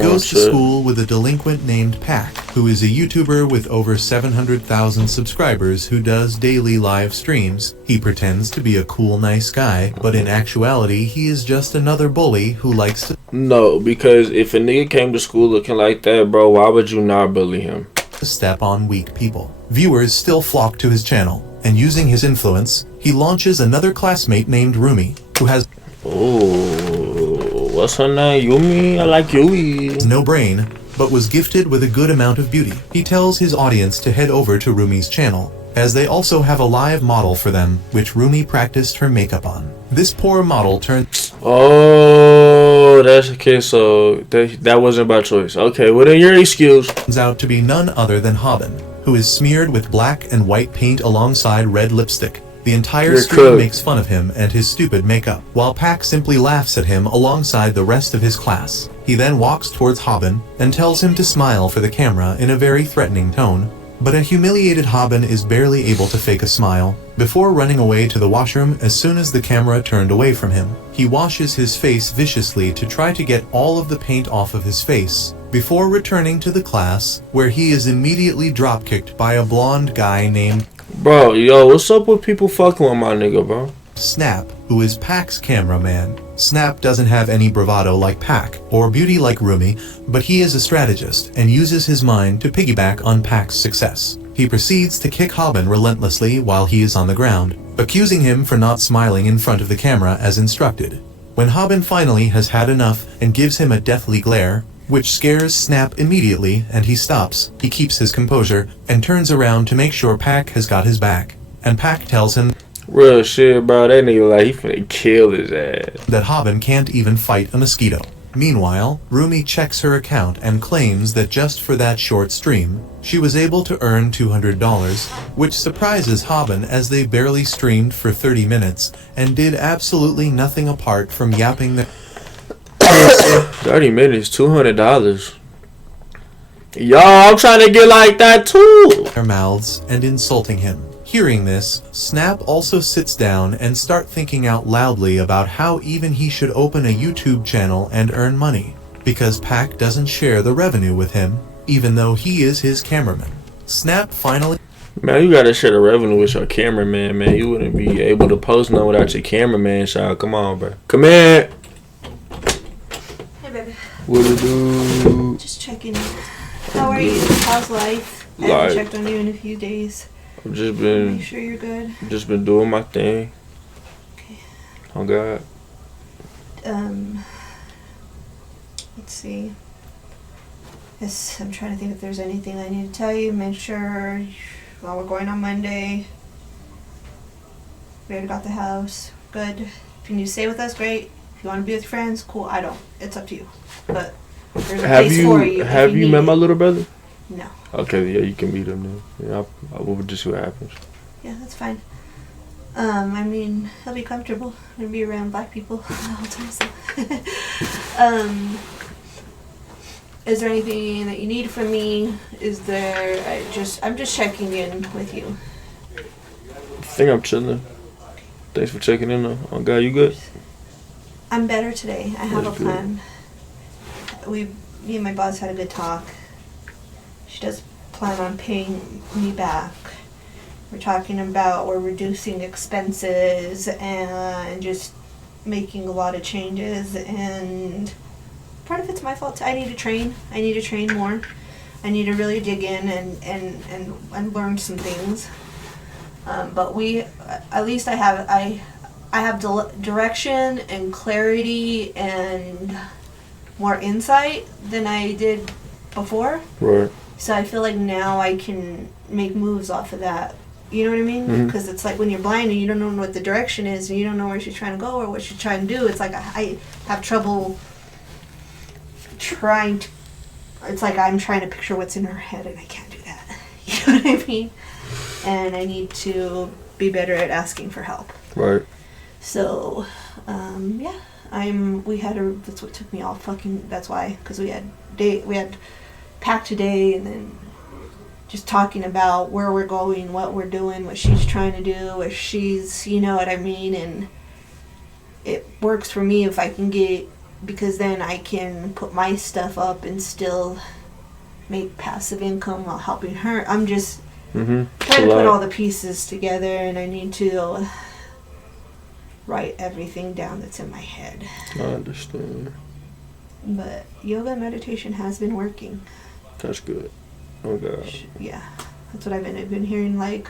goes to school with a delinquent named Pac, who is a YouTuber with over 700,000 subscribers who does daily live streams. He pretends to be a cool, nice guy, but in actuality, he is just another bully who likes to... No, because if a nigga came to school looking like that, bro, why would you not bully him? ...step on weak people. Viewers still flock to his channel, and using his influence, he launches another classmate named Rumi, who has... Oh, what's her name? Yumi? I like Yui. ...no brain, but was gifted with a good amount of beauty. He tells his audience to head over to Rumi's channel, as they also have a live model for them, which Rumi practiced her makeup on. This poor model turns... Oh, that's okay, so that wasn't by choice. Okay, well then your excuse. ...turns out to be none other than Haben, who is smeared with black and white paint alongside red lipstick. The entire stream makes fun of him and his stupid makeup, while Pac simply laughs at him alongside the rest of his class. He then walks towards Haben and tells him to smile for the camera in a very threatening tone, but a humiliated Haben is barely able to fake a smile before running away to the washroom as soon as the camera turned away from him. He washes his face viciously to try to get all of the paint off of his face before returning to the class, where he is immediately drop-kicked by a blonde guy named... Bro, yo, what's up with people fucking with my nigga, bro? Snap, who is Pac's cameraman. Snap doesn't have any bravado like Pac, or beauty like Rumi, but he is a strategist and uses his mind to piggyback on Pac's success. He proceeds to kick Haben relentlessly while he is on the ground, accusing him for not smiling in front of the camera as instructed. When Haben finally has had enough and gives him a deathly glare, which scares Snap immediately, and he stops, he keeps his composure and turns around to make sure Pac has got his back. And Pac tells him, real shit, bro, that nigga like he finna kill his ass, that Haben can't even fight a mosquito. Meanwhile, Rumi checks her account and claims that just for that short stream, she was able to earn $200, which surprises Haben as they barely streamed for 30 minutes and did absolutely nothing apart from yapping the 30 minutes, $200. Yo, I'm trying to get like that too. Their mouths and insulting him. Hearing this, Snap also sits down and start thinking out loudly about how even he should open a YouTube channel and earn money, because Pac doesn't share the revenue with him, even though he is his cameraman. Snap finally... Man, you gotta share the revenue with your cameraman, man. You wouldn't be able to post none without your cameraman, child. Come on, bro. Come here. Hey, baby. What it do? Just checking. How are you? How's life? I haven't checked on you in a few days. I've just been... Make sure you're good. Just been doing my thing. Okay. Oh, God. Let's see. Yes, I'm trying to think if there's anything I need to tell you. Make sure, well, we're going on Monday. We already got the house. Good. If you need to stay with us, great. If you want to be with your friends, cool. I don't. It's up to you. But there's a place for you. Have you met my little brother? No. Okay, yeah, you can meet him then. Yeah, we'll just see what happens. Yeah, that's fine. I mean, he'll be comfortable. He'll be around black people the whole time, so. Is there anything that you need from me? Is there, I'm just checking in with you. I think I'm chilling. Thanks for checking in though. Oh God, you good? I'm better today. I have That's a plan. Me and my boss had a good talk. She does plan on paying me back. We're reducing expenses and just making a lot of changes, and part of it's my fault. I need to train more. I need to really dig in and learn some things. But at least I have direction and clarity and more insight than I did before. Right. So I feel like now I can make moves off of that. You know what I mean? Because it's like when you're blind and you don't know what the direction is and you don't know where she's trying to go or what she's trying to do. It's like I have trouble trying to... It's like I'm trying to picture what's in her head and I can't do that. You know what I mean? And I need to be better at asking for help. Right. So, yeah. That's what took me all fucking... That's why. Because we had packed today and then just talking about where we're going, what we're doing, what she's trying to do, what she's, you know what I mean, and it works for me if I can get because then I can put my stuff up and still make passive income while helping her. I'm just trying to put all the pieces together, and I need to write everything down that's in my head. I understand. But yoga and meditation has been working. That's good. Oh God. Yeah, that's what I've been hearing, like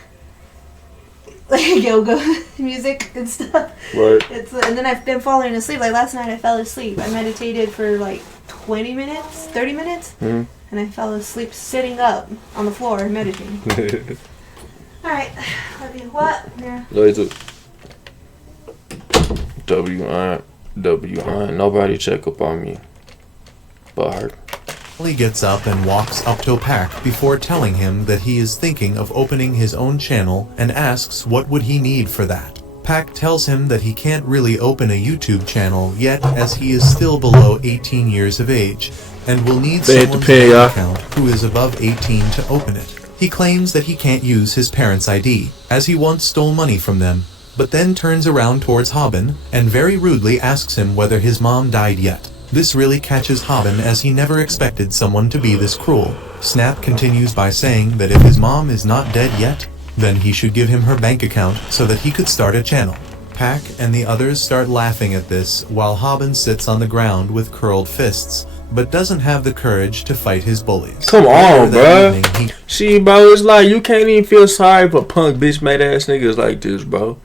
yoga music and stuff. Right. And then I've been falling asleep. Like last night, I fell asleep. I meditated for like 20 minutes, 30 minutes, and I fell asleep sitting up on the floor meditating. All right, love you. What? Yeah. W.I. Nobody check up on me but her. He gets up and walks up to Pac before telling him that he is thinking of opening his own channel and asks what would he need for that. Pac tells him that he can't really open a YouTube channel yet as he is still below 18 years of age and will need someone's bank account who is above 18 to open it. He claims that he can't use his parents' ID as he once stole money from them, but then turns around towards Haben and very rudely asks him whether his mom died yet. This really catches Haben as he never expected someone to be this cruel. Snap continues by saying that if his mom is not dead yet, then he should give him her bank account so that he could start a channel. Pac and the others start laughing at this while Haben sits on the ground with curled fists, but doesn't have the courage to fight his bullies. Come on, bro. See, bro, it's like you can't even feel sorry for punk bitch made ass niggas like this, bro.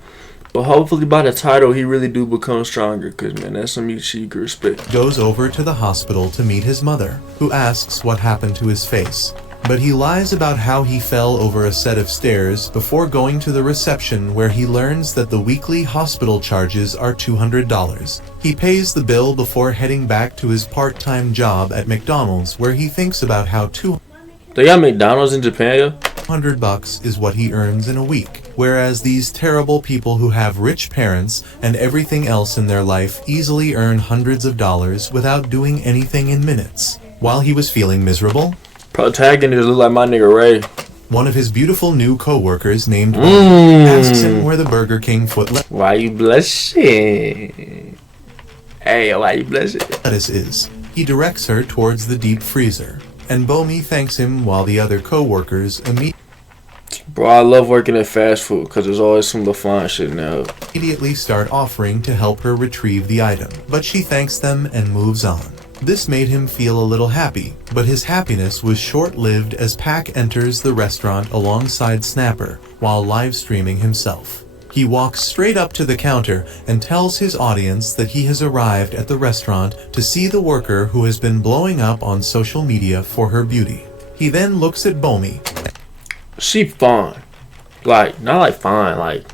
But hopefully by the title, he really do become stronger, because, man, that's some shit you can respect. Goes over to the hospital to meet his mother, who asks what happened to his face. But he lies about how he fell over a set of stairs before going to the reception where he learns that the weekly hospital charges are $200. He pays the bill before heading back to his part-time job at McDonald's where he thinks about how They got McDonald's in Japan, yo? $100 is what he earns in a week, whereas these terrible people who have rich parents and everything else in their life easily earn hundreds of dollars without doing anything in minutes. While he was feeling miserable, protagonist look like my nigga Ray. One of his beautiful new co-workers named asks him where the Burger King Why you blushing? Hey, why you blushing? Lettuce is. He directs her towards the deep freezer, and Bomi thanks him while the other co-workers Bro, I love working at fast food because there's always some fun shit now. Immediately start offering to help her retrieve the item, but she thanks them and moves on. This made him feel a little happy, but his happiness was short-lived as Pac enters the restaurant alongside Snapper while live streaming himself. He walks straight up to the counter and tells his audience that he has arrived at the restaurant to see the worker who has been blowing up on social media for her beauty. He then looks at Bomi. She fine. Like, not like fine, like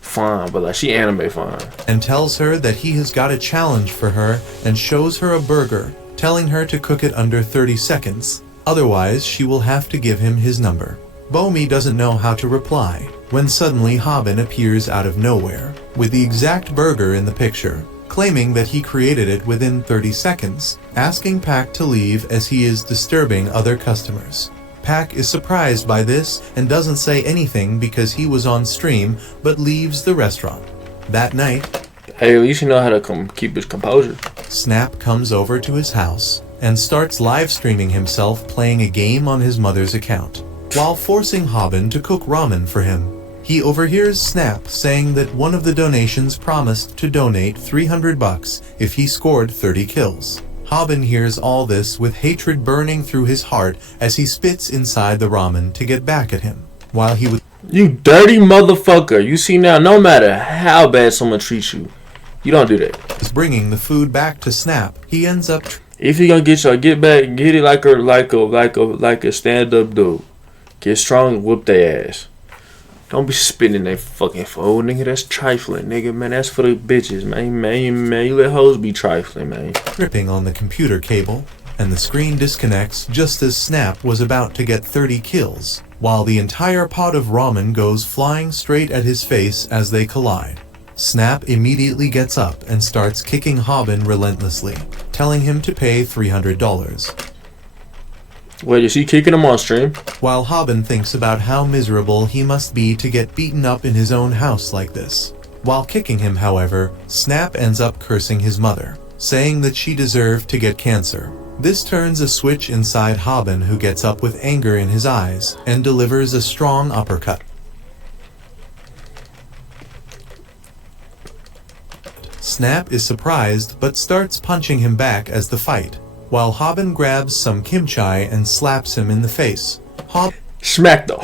fine, but like she anime fine. And tells her that he has got a challenge for her and shows her a burger, telling her to cook it under 30 seconds. Otherwise, she will have to give him his number. Bomi doesn't know how to reply, when suddenly Haben appears out of nowhere, with the exact burger in the picture, claiming that he created it within 30 seconds, asking Pac to leave as he is disturbing other customers. Pac is surprised by this and doesn't say anything because he was on stream, but leaves the restaurant. That night, hey, at least you know how to keep his composure. Snap comes over to his house and starts live streaming himself playing a game on his mother's account, while forcing Haben to cook ramen for him. He overhears Snap saying that one of the donations promised to donate $300 if he scored 30 kills. Haben hears all this with hatred burning through his heart as he spits inside the ramen to get back at him. While he was You dirty motherfucker. You see now, no matter how bad someone treats you, you don't do that. Bringing the food back to Snap, he ends up if you gonna get it like a stand-up dude. Get strong and whoop their ass. Don't be spitting that fucking food, nigga. That's trifling, nigga, man. That's for the bitches, man. You let hoes be trifling, man. Tripping on the computer cable, and the screen disconnects just as Snap was about to get 30 kills, while the entire pot of ramen goes flying straight at his face as they collide. Snap immediately gets up and starts kicking Haben relentlessly, telling him to pay $300. Wait, is he kicking him on stream? While Haben thinks about how miserable he must be to get beaten up in his own house like this. While kicking him, however, Snap ends up cursing his mother. saying that she deserved to get cancer. This turns a switch inside Haben, who gets up with anger in his eyes and delivers a strong uppercut. Snap is surprised but starts punching him back as the fight, while Haben grabs some kimchi and slaps him in the face. Smack the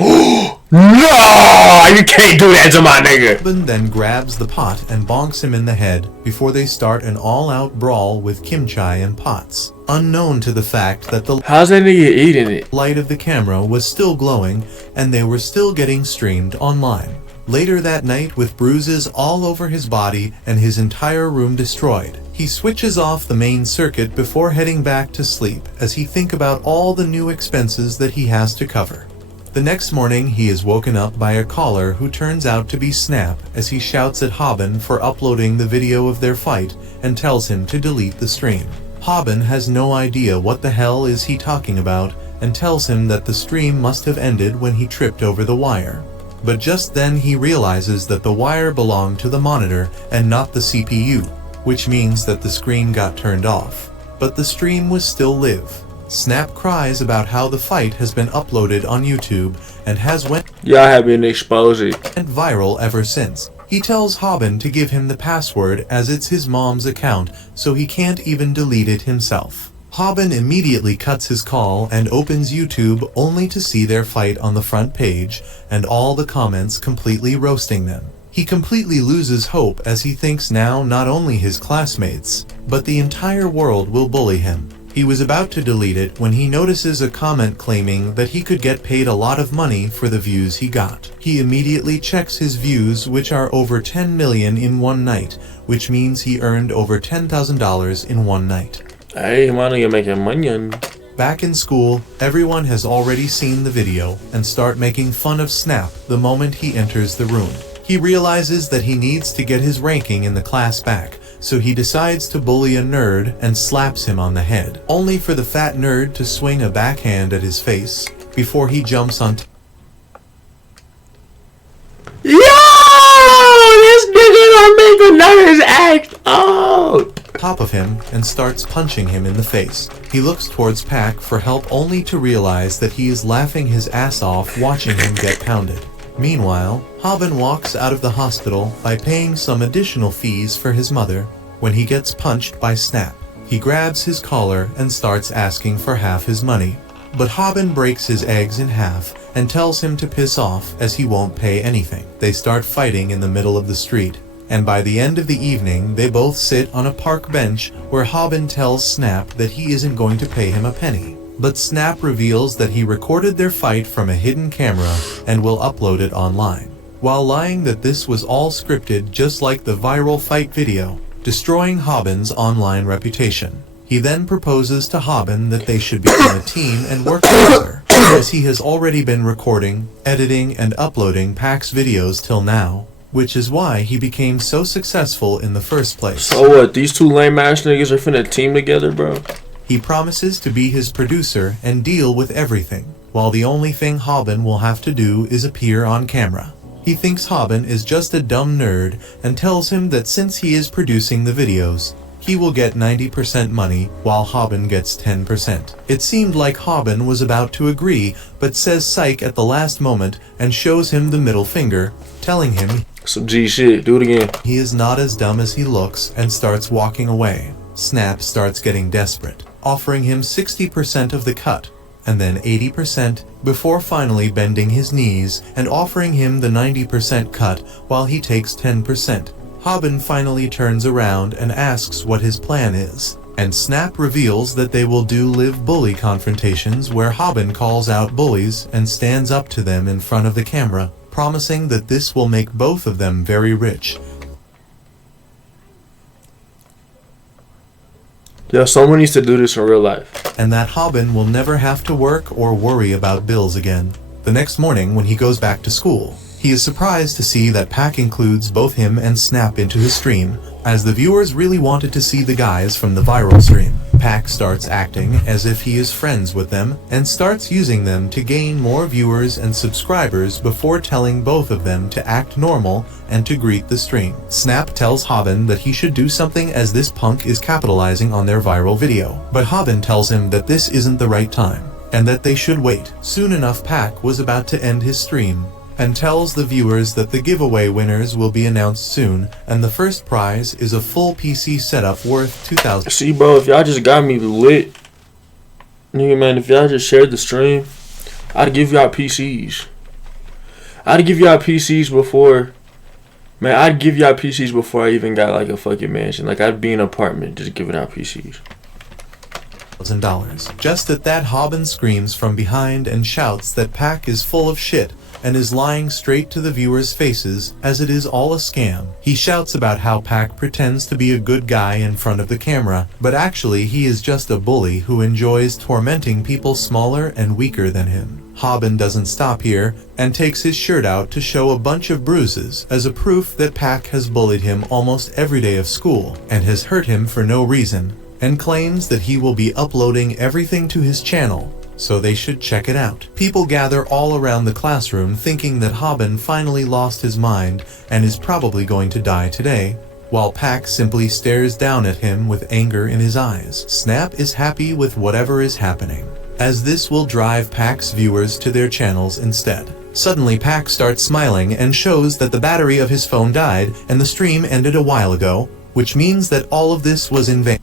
No! You can't do that to my nigga! Haben then grabs the pot and bonks him in the head before they start an all-out brawl with kimchi and pots, unknown to the fact that the How's that nigga eating it? light of the camera was still glowing and they were still getting streamed online. Later that night, with bruises all over his body and his entire room destroyed, he switches off the main circuit before heading back to sleep as he thinks about all the new expenses that he has to cover. The next morning, he is woken up by a caller who turns out to be Snap as he shouts at Haben for uploading the video of their fight and tells him to delete the stream. Haben has no idea what the hell is he talking about and tells him that the stream must have ended when he tripped over the wire. But just then he realizes that the wire belonged to the monitor and not the CPU, which means that the screen got turned off. But the stream was still live. Snap cries about how the fight has been uploaded on YouTube and has went viral ever since. He tells Haben to give him the password as it's his mom's account, so he can't even delete it himself. Haben immediately cuts his call and opens YouTube only to see their fight on the front page and all the comments completely roasting them. He completely loses hope as he thinks now not only his classmates, but the entire world will bully him. He was about to delete it when he notices a comment claiming that he could get paid a lot of money for the views he got. He immediately checks his views, which are over 10 million in one night, which means he earned over $10,000 in one night. Hey, my nigga making money. Back in school, everyone has already seen the video and start making fun of Snap the moment he enters the room. He realizes that he needs to get his ranking in the class back, so he decides to bully a nerd and slaps him on the head, only for the fat nerd to swing a backhand at his face before he jumps on Yo! This nigga don't make the nerds act out! top of him and starts punching him in the face. He looks towards Pac for help only to realize that he is laughing his ass off watching him get pounded. Meanwhile, Haben walks out of the hospital by paying some additional fees for his mother when he gets punched by Snap. He grabs his collar and starts asking for half his money, but Haben breaks his eggs in half and tells him to piss off as he won't pay anything. They start fighting in the middle of the street, and by the end of the evening they both sit on a park bench where Haben tells Snap that he isn't going to pay him a penny. But Snap reveals that he recorded their fight from a hidden camera and will upload it online, while lying that this was all scripted just like the viral fight video, destroying Haben's online reputation. He then proposes to Haben that they should become a team and work together, as he has already been recording, editing, and uploading Pac's videos till now, which is why he became so successful in the first place. So what, these two lame ass niggas are finna team together, bro? He promises to be his producer and deal with everything, while the only thing Haben will have to do is appear on camera. He thinks Haben is just a dumb nerd and tells him that since he is producing the videos, he will get 90% money while Haben gets 10%. It seemed like Haben was about to agree, but says psych at the last moment and shows him the middle finger, telling him some G shit, do it again. He is not as dumb as he looks and starts walking away. Snap starts getting desperate, offering him 60% of the cut, and then 80%, before finally bending his knees and offering him the 90% cut while he takes 10%. Haben finally turns around and asks what his plan is, and Snap reveals that they will do live bully confrontations where Haben calls out bullies and stands up to them in front of the camera, promising that this will make both of them very rich. Yeah, someone needs to do this in real life. And that Haben will never have to work or worry about bills again. The next morning, when he goes back to school, he is surprised to see that Pac includes both him and Snap into his stream, As the viewers really wanted to see the guys from the viral stream, Pac starts acting as if he is friends with them and starts using them to gain more viewers and subscribers before telling both of them to act normal and to greet the stream. Snap tells Haben that he should do something as this punk is capitalizing on their viral video, but Haben tells him that this isn't the right time and that they should wait. Soon enough, Pac was about to end his stream and tells the viewers that the giveaway winners will be announced soon, and the first prize is a full PC setup worth $2,000. See, bro, if y'all just got me lit, nigga, man, if y'all just shared the stream, I'd give y'all PCs. I'd give y'all PCs before, man, I'd give y'all PCs before I even got like a fucking mansion. Like, I'd be in an apartment just giving out PCs. Just at that, Haben screams from behind and shouts that Pac is full of shit and is lying straight to the viewers' faces as it is all a scam. He shouts about how Pac pretends to be a good guy in front of the camera, but actually he is just a bully who enjoys tormenting people smaller and weaker than him. Haben doesn't stop here and takes his shirt out to show a bunch of bruises as a proof that Pac has bullied him almost every day of school and has hurt him for no reason, and claims that he will be uploading everything to his channel, so they should check it out. People gather all around the classroom thinking that Haben finally lost his mind and is probably going to die today, while Pac simply stares down at him with anger in his eyes. Snap is happy with whatever is happening, as this will drive Pac's viewers to their channels instead. Suddenly, Pac starts smiling and shows that the battery of his phone died and the stream ended a while ago, which means that all of this was in vain.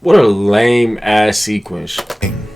What a lame ass sequence.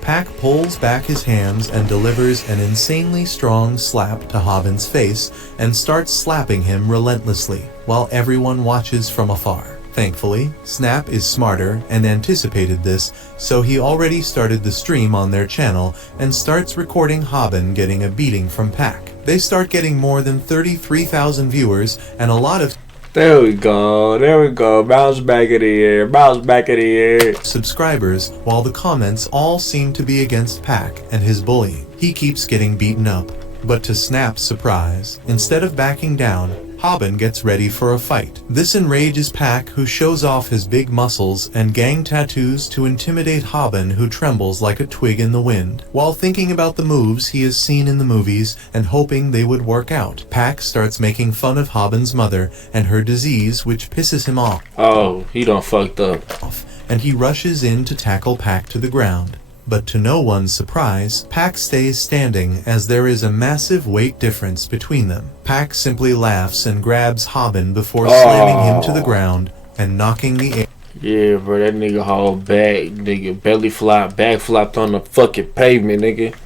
Pac pulls back his hands and delivers an insanely strong slap to Haben's face and starts slapping him relentlessly, while everyone watches from afar. Thankfully, Snap is smarter and anticipated this, so he already started the stream on their channel and starts recording Haben getting a beating from Pac. They start getting more than 33,000 viewers and a lot of There we go, bounce back in the air, subscribers, while the comments all seem to be against Pac and his bullying. He keeps getting beaten up, but to Snap's surprise, instead of backing down, Haben gets ready for a fight. This enrages Pac, who shows off his big muscles and gang tattoos to intimidate Haben, who trembles like a twig in the wind. While thinking about the moves he has seen in the movies and hoping they would work out, Pac starts making fun of Haben's mother and her disease, which pisses him off. Oh, he done fucked up. And he rushes in to tackle Pac to the ground. But to no one's surprise, Pac stays standing as there is a massive weight difference between them. Pac simply laughs and grabs Haben before slamming him to the ground and knocking the air. Yeah, bro, that nigga hauled back, nigga. Belly flop, back flopped on the fucking pavement, nigga.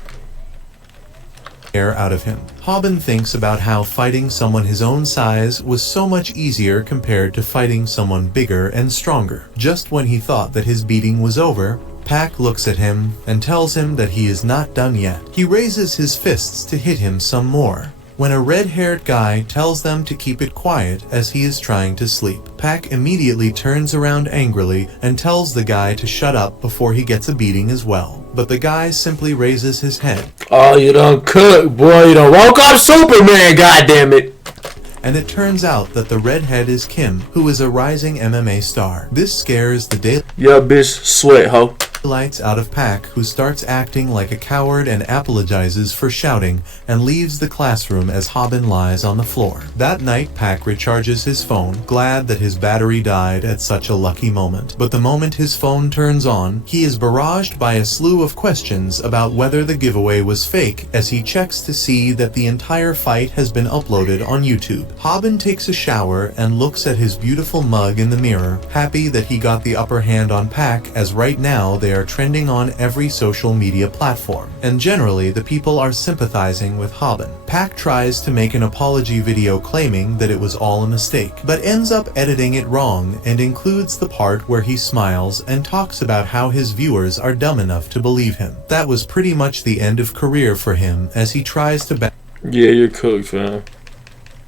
Air out of him. Haben thinks about how fighting someone his own size was so much easier compared to fighting someone bigger and stronger. Just when he thought that his beating was over, Pac looks at him and tells him that he is not done yet. He raises his fists to hit him some more, when a red-haired guy tells them to keep it quiet as he is trying to sleep. Pac immediately turns around angrily and tells the guy to shut up before he gets a beating as well. But the guy simply raises his head. Oh, you done cooked, boy. You done woke up Superman, goddammit. And it turns out that the redhead is Kim, who is a rising MMA star. This scares the Yeah, bitch, sweat, ho. Lights out of Pac, who starts acting like a coward and apologizes for shouting and leaves the classroom as Haben lies on the floor. That night, Pac recharges his phone, glad that his battery died at such a lucky moment. But the moment his phone turns on, he is barraged by a slew of questions about whether the giveaway was fake as he checks to see that the entire fight has been uploaded on YouTube. Haben takes a shower and looks at his beautiful mug in the mirror, happy that he got the upper hand on Pac, as right now they are trending on every social media platform, and generally the people are sympathizing with Haben. Pac tries to make an apology video claiming that it was all a mistake, but ends up editing it wrong and includes the part where he smiles and talks about how his viewers are dumb enough to believe him. That was pretty much the end of career for him as he tries to Yeah, you're cooked, fam.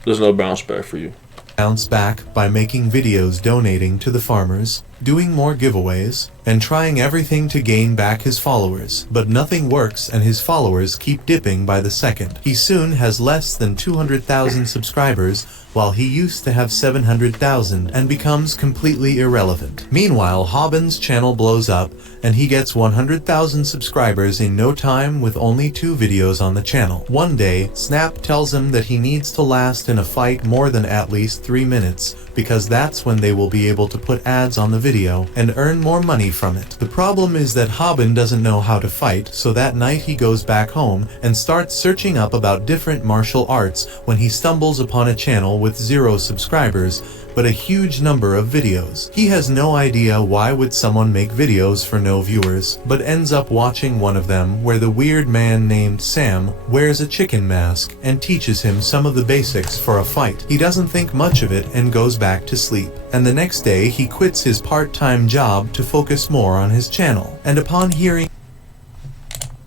There's no bounce back for you. bounce back by making videos donating to the farmers, doing more giveaways, and trying everything to gain back his followers. But nothing works and his followers keep dipping by the second. He soon has less than 200,000 subscribers, while he used to have 700,000, and becomes completely irrelevant. Meanwhile, Hobbin's channel blows up, and he gets 100,000 subscribers in no time with only 2 videos on the channel. One day, Snap tells him that he needs to last in a fight more than at least 3 minutes, because that's when they will be able to put ads on the video and earn more money from it. The problem is that Hobbin doesn't know how to fight, so that night he goes back home and starts searching up about different martial arts when he stumbles upon a channel with 0 subscribers, but a huge number of videos. He has no idea why would someone make videos for no viewers, but ends up watching one of them where the weird man named Sam wears a chicken mask and teaches him some of the basics for a fight. He doesn't think much of it and goes back to sleep. And the next day he quits his part-time job to focus more on his channel. And upon hearing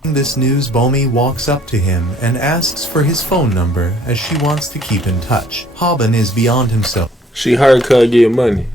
this news, big.oby walks up to him and asks for his phone number as she wants to keep in touch. Hobbin is beyond himself. She hired her get money,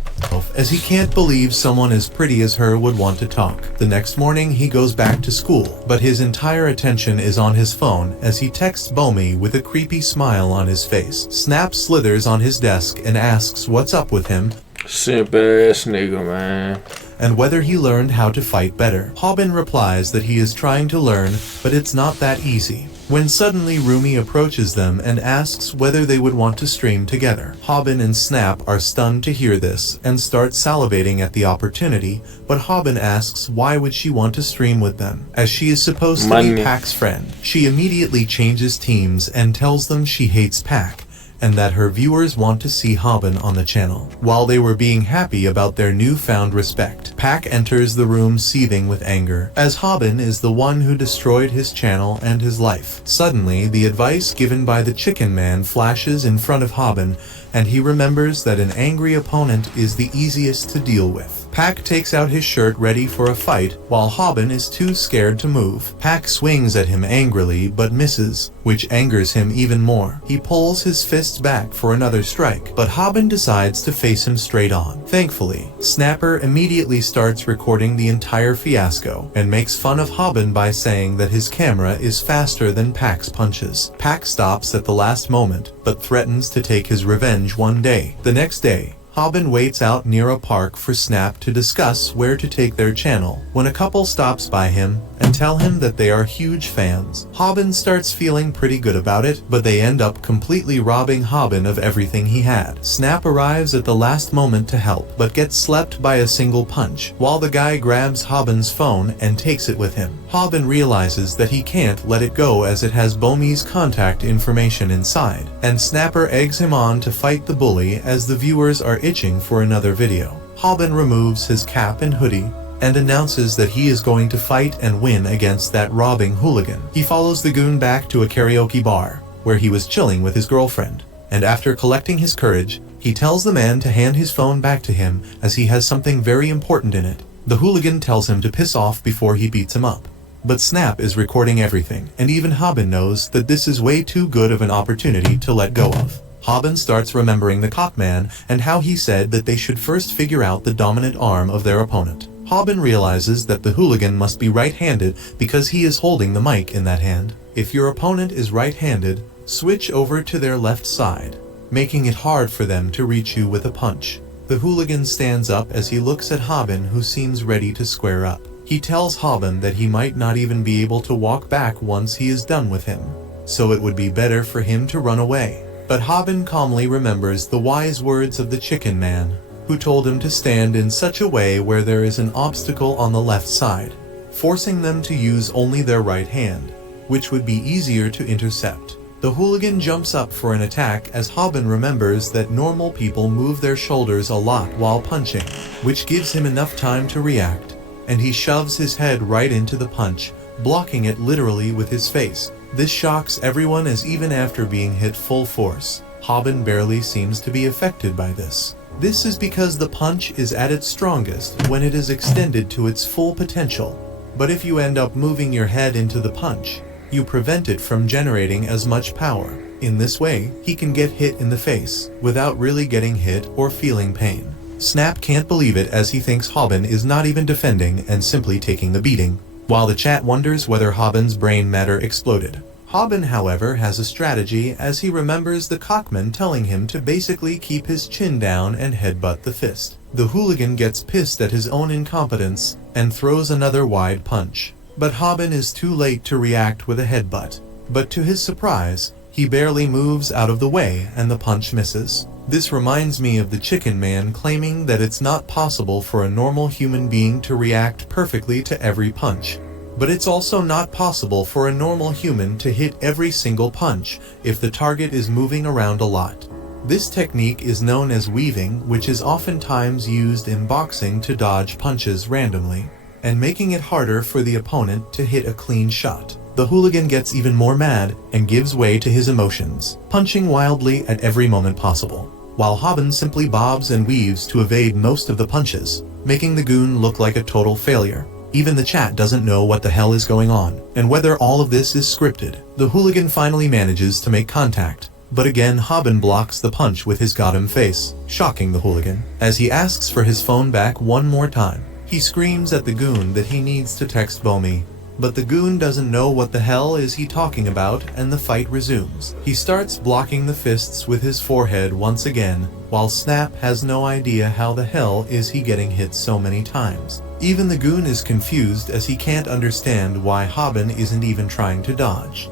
as he can't believe someone as pretty as her would want to talk. The next morning he goes back to school, but his entire attention is on his phone as he texts big.oby with a creepy smile on his face. Snap slithers on his desk and asks what's up with him, simp ass nigga, man, and whether he learned how to fight better. Hobbin replies that he is trying to learn, but it's not that easy. When suddenly Rumi approaches them and asks whether they would want to stream together. Hobbin and Snap are stunned to hear this and start salivating at the opportunity, but Hobbin asks why would she want to stream with them, as she is supposed to be Pack's friend. She immediately changes teams and tells them she hates Pack, and that her viewers want to see Hobbin on the channel. While they were being happy about their newfound respect, Pack enters the room seething with anger, as Hobbin is the one who destroyed his channel and his life. Suddenly, the advice given by the chicken man flashes in front of Hobbin, and he remembers that an angry opponent is the easiest to deal with. Pack takes out his shirt ready for a fight, while Hobbin is too scared to move. Pack swings at him angrily, but misses, which angers him even more. He pulls his fists back for another strike, but Hobbin decides to face him straight on. Thankfully, Snapper immediately starts recording the entire fiasco, and makes fun of Hobbin by saying that his camera is faster than Pack's punches. Pack stops at the last moment, but threatens to take his revenge one day. The next day, Hobbin waits out near a park for Snap to discuss where to take their channel, when a couple stops by him and tell him that they are huge fans. Hobbin starts feeling pretty good about it, but they end up completely robbing Hobbin of everything he had. Snap arrives at the last moment to help, but gets slept by a single punch, while the guy grabs Hobbin's phone and takes it with him. Hobbin realizes that he can't let it go as it has big.oby's contact information inside, and Snapper eggs him on to fight the bully as the viewers are itching for another video. Hobbin removes his cap and hoodie and announces that he is going to fight and win against that robbing hooligan. He follows the goon back to a karaoke bar, where he was chilling with his girlfriend, and after collecting his courage, he tells the man to hand his phone back to him as he has something very important in it. The hooligan tells him to piss off before he beats him up. But Snap is recording everything, and even Hobbin knows that this is way too good of an opportunity to let go of. Hobbin starts remembering the cop man and how he said that they should first figure out the dominant arm of their opponent. Hobbin realizes that the hooligan must be right-handed because he is holding the mic in that hand. If your opponent is right-handed, switch over to their left side, making it hard for them to reach you with a punch. The hooligan stands up as he looks at Hobbin, who seems ready to square up. He tells Hobbin that he might not even be able to walk back once he is done with him, so it would be better for him to run away. But Hobbin calmly remembers the wise words of the chicken man, who told him to stand in such a way where there is an obstacle on the left side, forcing them to use only their right hand, which would be easier to intercept. The hooligan jumps up for an attack as Hobbin remembers that normal people move their shoulders a lot while punching, which gives him enough time to react, and he shoves his head right into the punch, blocking it literally with his face. This shocks everyone, as even after being hit full force, Hobbin barely seems to be affected by this. This is because the punch is at its strongest when it is extended to its full potential, but if you end up moving your head into the punch, you prevent it from generating as much power. In this way, he can get hit in the face without really getting hit or feeling pain. Snap can't believe it as he thinks Haben is not even defending and simply taking the beating, while the chat wonders whether Haben's brain matter exploded. Haben, however, has a strategy as he remembers the cockman telling him to basically keep his chin down and headbutt the fist. The hooligan gets pissed at his own incompetence and throws another wide punch. But Haben is too late to react with a headbutt. But to his surprise, he barely moves out of the way and the punch misses. This reminds me of the chicken man claiming that it's not possible for a normal human being to react perfectly to every punch. But it's also not possible for a normal human to hit every single punch if the target is moving around a lot. This technique is known as weaving, which is oftentimes used in boxing to dodge punches randomly, and making it harder for the opponent to hit a clean shot. The hooligan gets even more mad and gives way to his emotions, punching wildly at every moment possible, while Haben simply bobs and weaves to evade most of the punches, making the goon look like a total failure. Even the chat doesn't know what the hell is going on, and whether all of this is scripted. The hooligan finally manages to make contact, but again Haben blocks the punch with his got him face, shocking the hooligan. As he asks for his phone back one more time, he screams at the goon that he needs to text bby, but the goon doesn't know what the hell is he talking about and the fight resumes. He starts blocking the fists with his forehead once again, while Snap has no idea how the hell is he getting hit so many times. Even the goon is confused as he can't understand why Haben isn't even trying to dodge.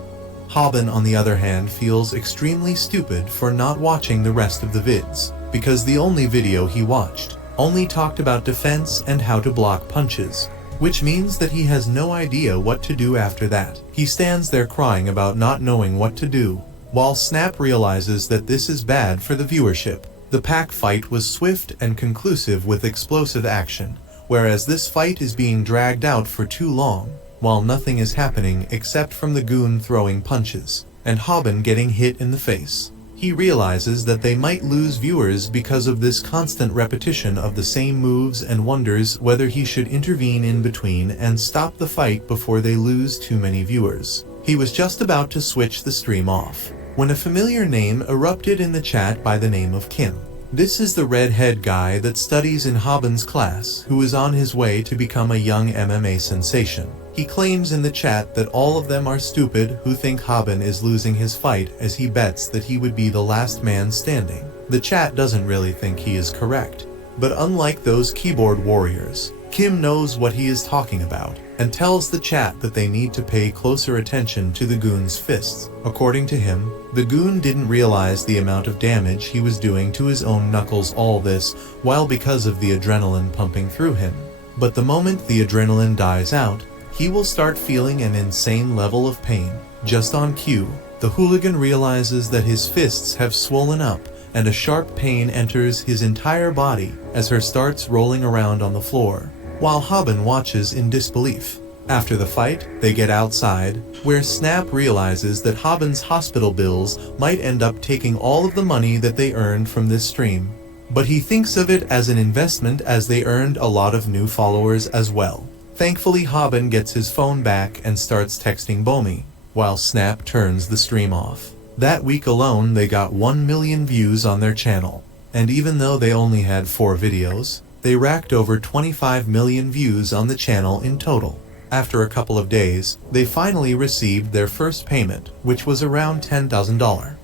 Haben, on the other hand, feels extremely stupid for not watching the rest of the vids, because the only video he watched only talked about defense and how to block punches, which means that he has no idea what to do after that. He stands there crying about not knowing what to do, while Snap realizes that this is bad for the viewership. The pack fight was swift and conclusive with explosive action, whereas this fight is being dragged out for too long, while nothing is happening except from the goon throwing punches, and Haben getting hit in the face. He realizes that they might lose viewers because of this constant repetition of the same moves and wonders whether he should intervene in between and stop the fight before they lose too many viewers. He was just about to switch the stream off when a familiar name erupted in the chat by the name of Kim. This is the redhead guy that studies in Haben's class who is on his way to become a young MMA sensation. He claims in the chat that all of them are stupid who think Haben is losing his fight as he bets that he would be the last man standing. The chat doesn't really think he is correct, but unlike those keyboard warriors, Kim knows what he is talking about and tells the chat that they need to pay closer attention to the goon's fists. According to him, the goon didn't realize the amount of damage he was doing to his own knuckles, all this while because of the adrenaline pumping through him. But the moment the adrenaline dies out, he will start feeling an insane level of pain. Just on cue, the hooligan realizes that his fists have swollen up and a sharp pain enters his entire body as her starts rolling around on the floor, while Haben watches in disbelief. After the fight, they get outside, where Snap realizes that Haben's hospital bills might end up taking all of the money that they earned from this stream, but he thinks of it as an investment as they earned a lot of new followers as well. Thankfully, Haben gets his phone back and starts texting bby, while Snap turns the stream off. That week alone, they got 1 million views on their channel, and even though they only had 4 videos, they racked over 25 million views on the channel in total. After a couple of days, they finally received their first payment, which was around $10,000.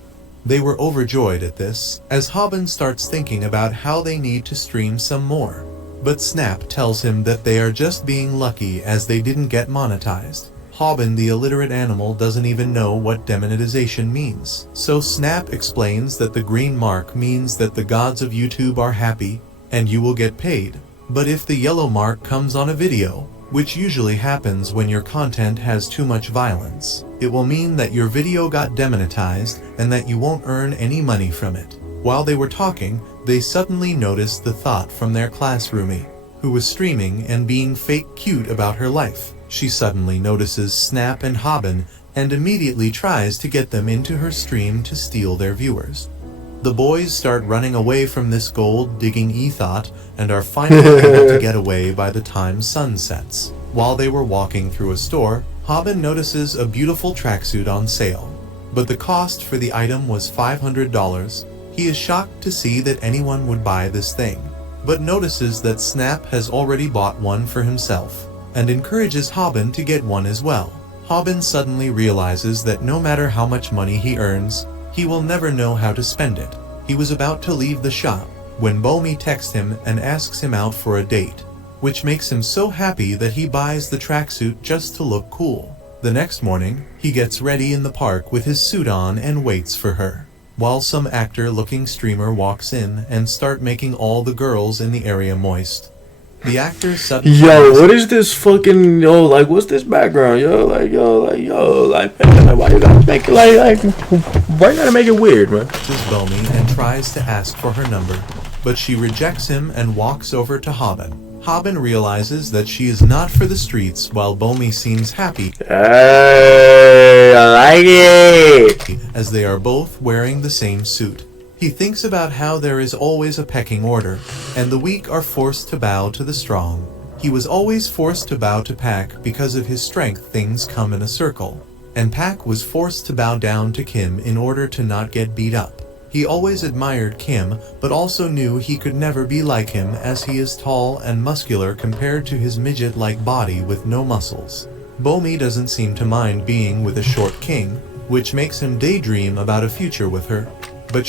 They were overjoyed at this, as Haben starts thinking about how they need to stream some more. But Snap tells him that they are just being lucky as they didn't get monetized. Haben, the illiterate animal, doesn't even know what demonetization means. So Snap explains that the green mark means that the gods of YouTube are happy and you will get paid. But if the yellow mark comes on a video, which usually happens when your content has too much violence, it will mean that your video got demonetized and that you won't earn any money from it. While they were talking, they suddenly noticed the thought from their classroomie, who was streaming and being fake cute about her life. She suddenly notices Snap and Haben and immediately tries to get them into her stream to steal their viewers. The boys start running away from this gold-digging e-thought and are finally able to get away by the time sun sets. While they were walking through a store, Haben notices a beautiful tracksuit on sale. but the cost for the item was $500. He is shocked to see that anyone would buy this thing, but notices that Snap has already bought one for himself, and encourages Haben to get one as well. Haben suddenly realizes that no matter how much money he earns, he will never know how to spend it. He was about to leave the shop when b'oby texts him and asks him out for a date, which makes him so happy that he buys the tracksuit just to look cool. The next morning, he gets ready in the park with his suit on and waits for her, while some actor-looking streamer walks in and start making all the girls in the area moist. The actor suddenly... Yo, what is this fucking... Yo, like, what's this background? Yo, man, like, why you gotta make it, like, why you gotta make it weird, man? b'oby and tries to ask for her number, but she rejects him and walks over to Haben. Haben realizes that she is not for the streets while b'oby seems happy. Hey, I like it! As they are both wearing the same suit. He thinks about how there is always a pecking order, and the weak are forced to bow to the strong. He was always forced to bow to Pak because of his strength. Things come in a circle, and Pak was forced to bow down to Kim in order to not get beat up. He always admired Kim, but also knew he could never be like him as he is tall and muscular compared to his midget-like body with no muscles. b'oby doesn't seem to mind being with a short king, which makes him daydream about a future with her, but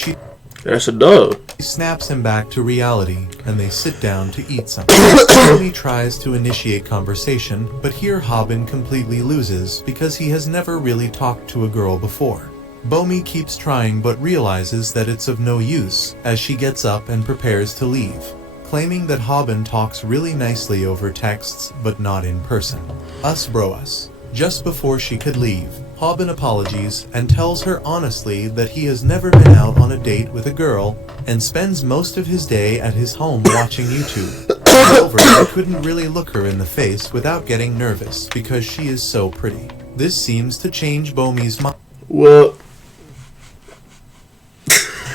that's a dub. He snaps him back to reality, and they sit down to eat something. b'oby tries to initiate conversation, but here Haben completely loses because he has never really talked to a girl before. b'oby keeps trying but realizes that it's of no use as she gets up and prepares to leave, claiming that Haben talks really nicely over texts but not in person. Us bro us. Just before she could leave, Haben apologies and tells her honestly that he has never been out on a date with a girl and spends most of his day at his home watching YouTube. Moreover, he couldn't really look her in the face without getting nervous because she is so pretty. This seems to change b'oby's mind. Well,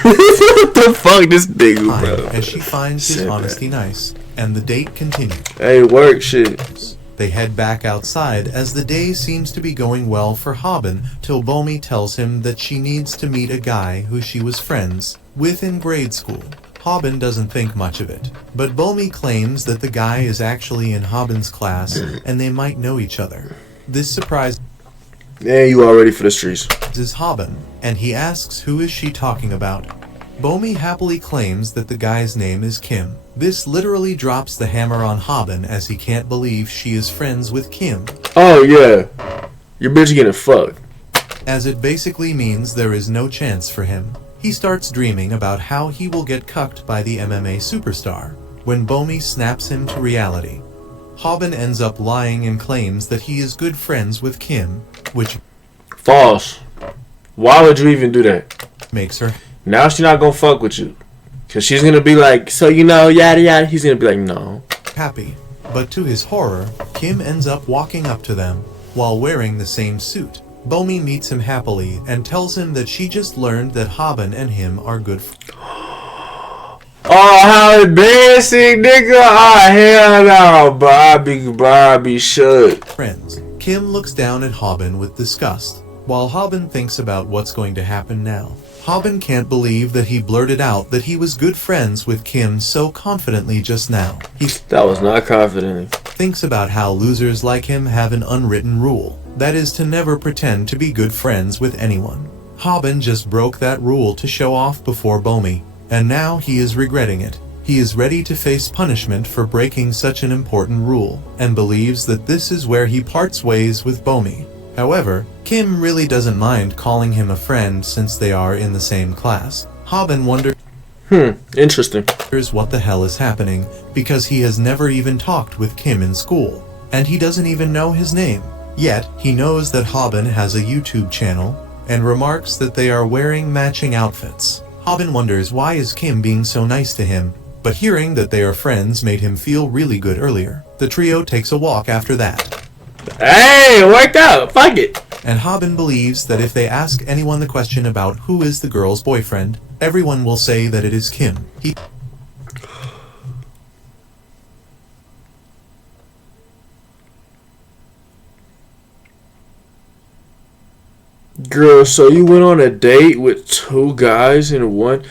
what the fuck, this nigga, bro? As she finds his honesty nice, and the date continues. Hey, work shit. They head back outside as the day seems to be going well for Haben till b'oby tells him that she needs to meet a guy who she was friends with in grade school. Haben doesn't think much of it, but b'oby claims that the guy is actually in Haben's class and they might know each other. This surprises you all ready for the streets. Haben, and he asks who is she talking about. b'oby happily claims that the guy's name is Kim. This literally drops the hammer on Haben as he can't believe she is friends with Kim. Oh yeah, your bitch getting fucked. As it basically means there is no chance for him. He starts dreaming about how he will get cucked by the MMA superstar, when b'oby snaps him to reality. Haben ends up lying and claims that he is good friends with Kim, which... False. Why would you even do that? Makes her... Now she's not gonna fuck with you. Cause she's gonna be like, so you know, yada yada. He's gonna be like, no. Happy. But to his horror, Kim ends up walking up to them, while wearing the same suit. b'oby meets him happily and tells him that she just learned that Haben and him are good Oh, how embarrassing, nigga. Oh, hell no. Bobby, shut. friends. Kim looks down at Haben with disgust, while Haben thinks about what's going to happen now. Haben can't believe that he blurted out that he was good friends with Kim so confidently just now. He That was not confident. thinks about how losers like him have an unwritten rule, that is to never pretend to be good friends with anyone. Haben just broke that rule to show off before b'oby, and now he is regretting it. He is ready to face punishment for breaking such an important rule, and believes that this is where he parts ways with b'oby. However, Kim really doesn't mind calling him a friend since they are in the same class. Haben wonders Interesting. what the hell is happening because he has never even talked with Kim in school, and he doesn't even know his name. Yet, he knows that Haben has a YouTube channel, and remarks that they are wearing matching outfits. Haben wonders why is Kim being so nice to him, but hearing that they are friends made him feel really good earlier. The trio takes a walk after that. Hey, it worked out. Fuck it. And Haben believes that if they ask anyone the question about who is the girl's boyfriend, everyone will say that it is Kim. Girl, so you went on a date with 2 guys in one.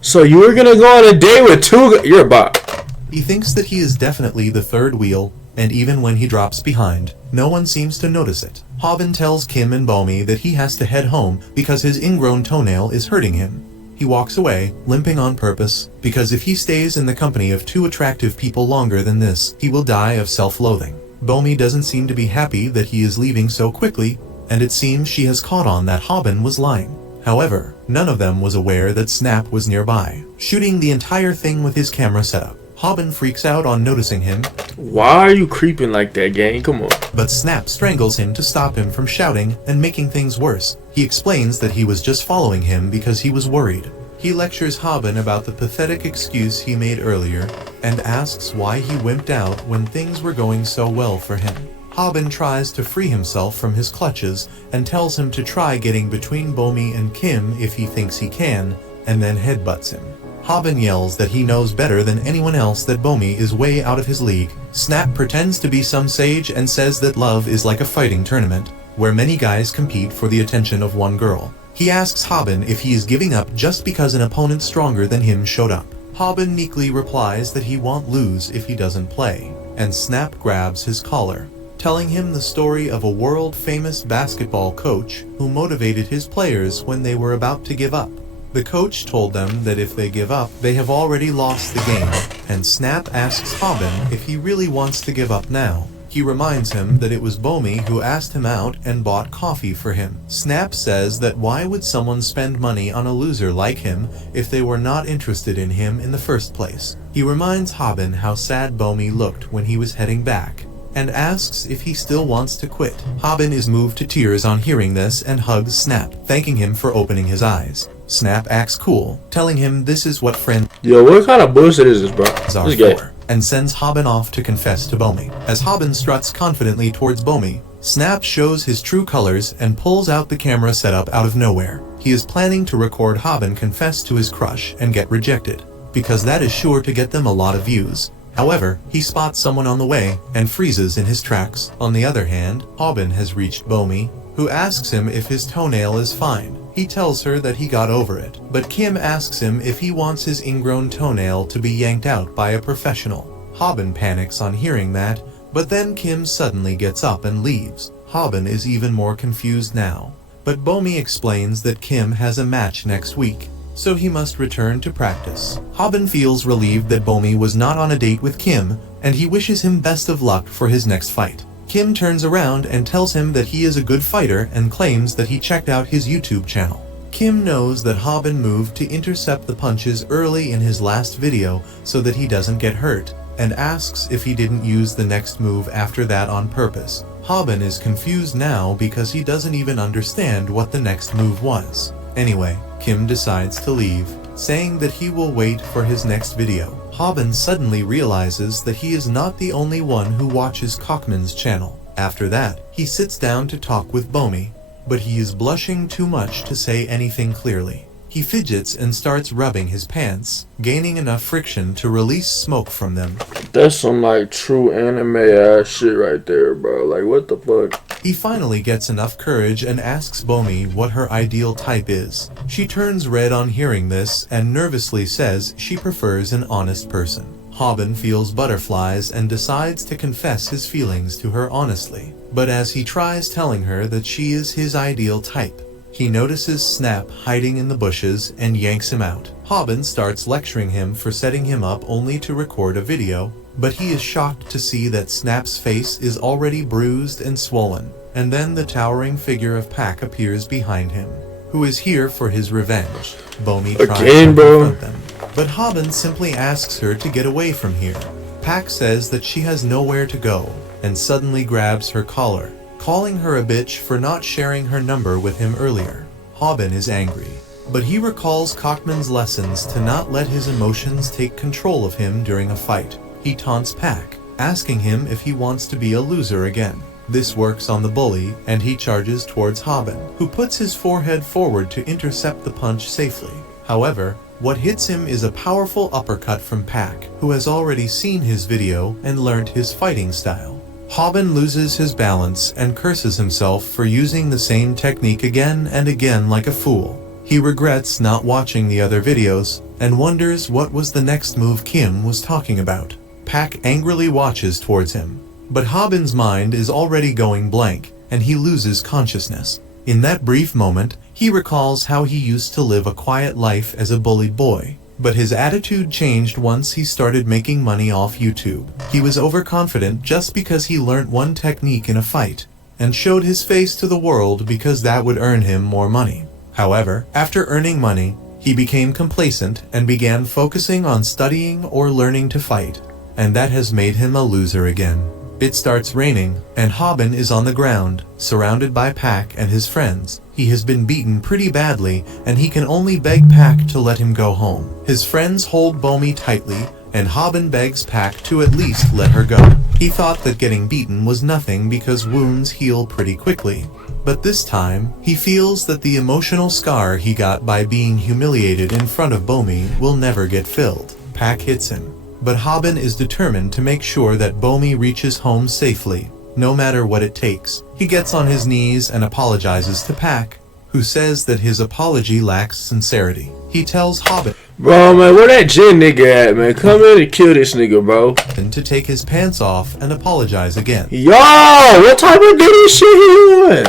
So you were gonna go on a date with 2 You're a bot. He thinks that he is definitely the third wheel, and even when he drops behind, no one seems to notice it. Haben tells Kim and Bomi that he has to head home because his ingrown toenail is hurting him. He walks away, limping on purpose, because if he stays in the company of 2 attractive people longer than this, he will die of self-loathing. Bomi doesn't seem to be happy that he is leaving so quickly, and it seems she has caught on that Haben was lying. However, none of them was aware that Snap was nearby, shooting the entire thing with his camera setup. Haben freaks out on noticing him. Why are you creeping like that, gang? Come on. But Snap strangles him to stop him from shouting and making things worse. He explains that he was just following him because he was worried. He lectures Haben about the pathetic excuse he made earlier and asks why he wimped out when things were going so well for him. Haben tries to free himself from his clutches and tells him to try getting between Bomi and Kim if he thinks he can, and then headbutts him. Haben yells that he knows better than anyone else that Bomi is way out of his league. Snap pretends to be some sage and says that love is like a fighting tournament, where many guys compete for the attention of one girl. He asks Haben if he is giving up just because an opponent stronger than him showed up. Haben meekly replies that he won't lose if he doesn't play, and Snap grabs his collar, telling him the story of a world-famous basketball coach who motivated his players when they were about to give up. The coach told them that if they give up, they have already lost the game, and Snap asks Haben if he really wants to give up now. He reminds him that it was Bomi who asked him out and bought coffee for him. Snap says that why would someone spend money on a loser like him if they were not interested in him in the first place? He reminds Haben how sad Bomi looked when he was heading back, and asks if he still wants to quit. Haben is moved to tears on hearing this and hugs Snap, thanking him for opening his eyes. Snap acts cool, telling him this is what friends Yo, what kind of bullshit is this, bro? are for, and sends Haben off to confess to Bomi. As Haben struts confidently towards Bomi, Snap shows his true colors and pulls out the camera setup out of nowhere. He is planning to record Haben confess to his crush and get rejected, because that is sure to get them a lot of views. However, he spots someone on the way and freezes in his tracks. On the other hand, Haben has reached Bomi, who asks him if his toenail is fine. He tells her that he got over it, but Kim asks him if he wants his ingrown toenail to be yanked out by a professional. Haben panics on hearing that, but then Kim suddenly gets up and leaves. Haben is even more confused now, but Bomi explains that Kim has a match next week, so he must return to practice. Haben feels relieved that Bomi was not on a date with Kim, and he wishes him best of luck for his next fight. Kim turns around and tells him that he is a good fighter and claims that he checked out his YouTube channel. Kim knows that Haben moved to intercept the punches early in his last video so that he doesn't get hurt, and asks if he didn't use the next move after that on purpose. Haben is confused now because he doesn't even understand what the next move was. Anyway, Kim decides to leave, saying that he will wait for his next video. Haben suddenly realizes that he is not the only one who watches Cockman's channel. After that, he sits down to talk with Bomi, but he is blushing too much to say anything clearly. He fidgets and starts rubbing his pants, gaining enough friction to release smoke from them. That's some like true anime ass shit right there, bro. Like, what the fuck? He finally gets enough courage and asks Bomi what her ideal type is. She turns red on hearing this and nervously says she prefers an honest person. Haben feels butterflies and decides to confess his feelings to her honestly. But as he tries telling her that she is his ideal type, he notices Snap hiding in the bushes and yanks him out. Haben starts lecturing him for setting him up only to record a video, but he is shocked to see that Snap's face is already bruised and swollen, and then the towering figure of Pac appears behind him, who is here for his revenge. Bomi tries to confront them, but Haben simply asks her to get away from here. Pac says that she has nowhere to go, and suddenly grabs her collar, calling her a bitch for not sharing her number with him earlier. Haben is angry, but he recalls Cockman's lessons to not let his emotions take control of him during a fight. He taunts Pac, asking him if he wants to be a loser again. This works on the bully, and he charges towards Haben, who puts his forehead forward to intercept the punch safely. However, what hits him is a powerful uppercut from Pac, who has already seen his video and learnt his fighting style. Hobbin loses his balance and curses himself for using the same technique again and again like a fool. He regrets not watching the other videos and wonders what was the next move Kim was talking about. Pak angrily watches towards him, but Hobbin's mind is already going blank and he loses consciousness. In that brief moment, he recalls how he used to live a quiet life as a bullied boy. But his attitude changed once he started making money off YouTube. He was overconfident just because he learnt one technique in a fight, and showed his face to the world because that would earn him more money. However, after earning money, he became complacent and began focusing on studying or learning to fight, and that has made him a loser again. It starts raining, and Hobbin is on the ground, surrounded by Pak and his friends. He has been beaten pretty badly, and he can only beg Pak to let him go home. His friends hold bby tightly, and Hobbin begs Pak to at least let her go. He thought that getting beaten was nothing because wounds heal pretty quickly. But this time, he feels that the emotional scar he got by being humiliated in front of bby will never get filled. Pak hits him, but Hobbin is determined to make sure that bby reaches home safely, no matter what it takes. He gets on his knees and apologizes to Pak, who says that his apology lacks sincerity. He tells Hobbin, "Bro, man, where that Jin nigga at, man? Come in and kill this nigga, bro." To take his pants off and apologize again. Yo, what type of dirty shit he doing?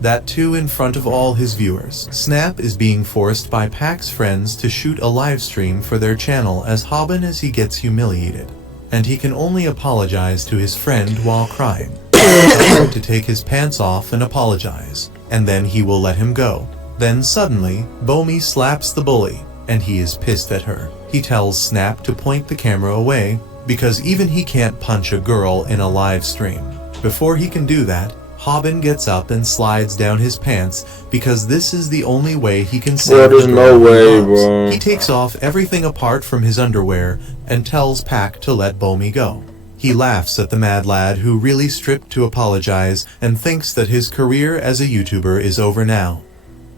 That too in front of all his viewers. Snap is being forced by Pak's friends to shoot a live stream for their channel as he gets humiliated, and he can only apologize to his friend while crying. To take his pants off and apologize, and then he will let him go. Then suddenly, bby slaps the bully, and he is pissed at her. He tells Snap to point the camera away, because even he can't punch a girl in a live stream. Before he can do that, Hobbin gets up and slides down his pants because this is the only way he can save there's the no girl he way, loves. bro. He takes off everything apart from his underwear and tells Pak to let bby go. He laughs at the mad lad who really stripped to apologize and thinks that his career as a YouTuber is over now.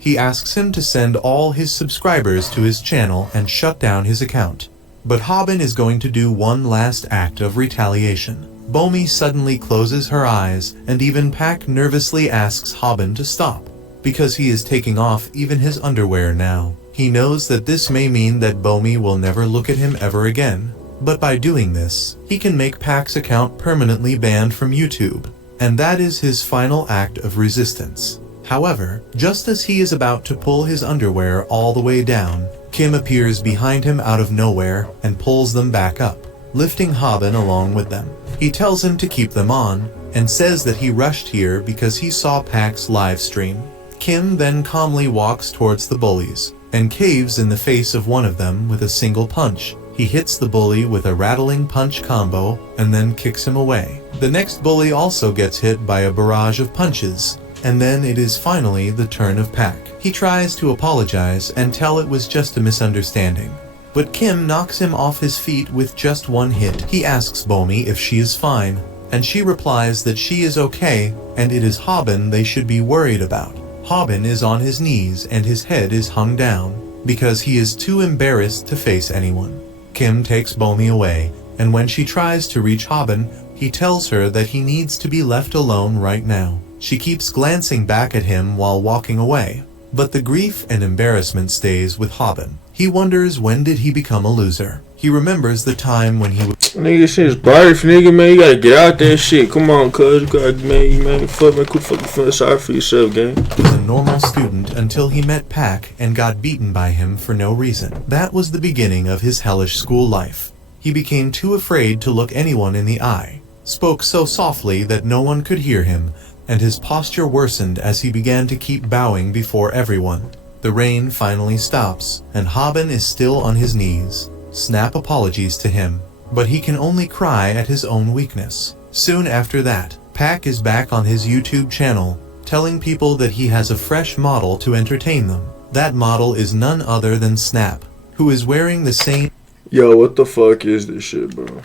He asks him to send all his subscribers to his channel and shut down his account. But Hobbin is going to do one last act of retaliation. bby suddenly closes her eyes, and even Pak nervously asks Hobbin to stop, because he is taking off even his underwear now. He knows that this may mean that bby will never look at him ever again, but by doing this, he can make Pak's account permanently banned from YouTube, and that is his final act of resistance. However, just as he is about to pull his underwear all the way down, Kim appears behind him out of nowhere and pulls them back up, lifting Hobbin along with them. He tells him to keep them on, and says that he rushed here because he saw Pak's live stream. Kim then calmly walks towards the bullies, and caves in the face of one of them with a single punch. He hits the bully with a rattling punch combo, and then kicks him away. The next bully also gets hit by a barrage of punches, and then it is finally the turn of Pak. He tries to apologize and tell it was just a misunderstanding, but Kim knocks him off his feet with just one hit. He asks bby if she is fine, and she replies that she is okay and it is Hobbin they should be worried about. Hobbin is on his knees and his head is hung down because he is too embarrassed to face anyone. Kim takes bby away, and when she tries to reach Hobbin, he tells her that he needs to be left alone right now. She keeps glancing back at him while walking away, but the grief and embarrassment stays with Hobbin. He wonders when did he become a loser. He remembers the time when he was Nigga, shit is birth, nigga, man. You gotta get out there, shit. Come on, cuz. You gotta, man, fuck, man. Quit fucking feeling sorry for yourself, gang. a normal student until he met Pak and got beaten by him for no reason. That was the beginning of his hellish school life. He became too afraid to look anyone in the eye, spoke so softly that no one could hear him, and his posture worsened as he began to keep bowing before everyone. The rain finally stops, and Hobbin is still on his knees. Snap apologies to him, but he can only cry at his own weakness. Soon after that, Pak is back on his YouTube channel, telling people that he has a fresh model to entertain them. That model is none other than Snap, who is wearing the same Yo, what the fuck is this shit, bro?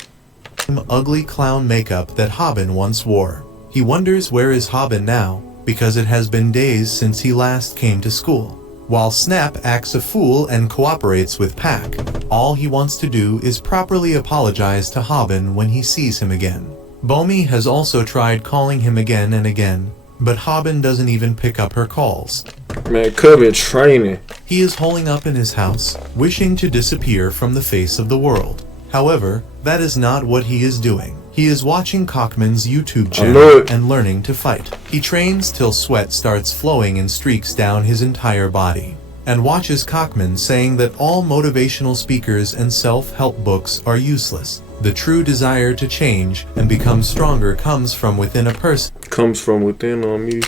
ugly clown makeup that Hobbin once wore. He wonders where is Hobbin now, because it has been days since he last came to school. While Snap acts a fool and cooperates with Pak, all he wants to do is properly apologize to Hobbin when he sees him again. Bomi has also tried calling him again and again, but Haben doesn't even pick up her calls. Man, Cub in training. He is holing up in his house, wishing to disappear from the face of the world. However, that is not what he is doing. He is watching Cockman's YouTube channel and learning to fight. He trains till sweat starts flowing in streaks down his entire body, and watches Cockman saying that all motivational speakers and self-help books are useless. The true desire to change and become stronger comes from within a person. Comes from within on me.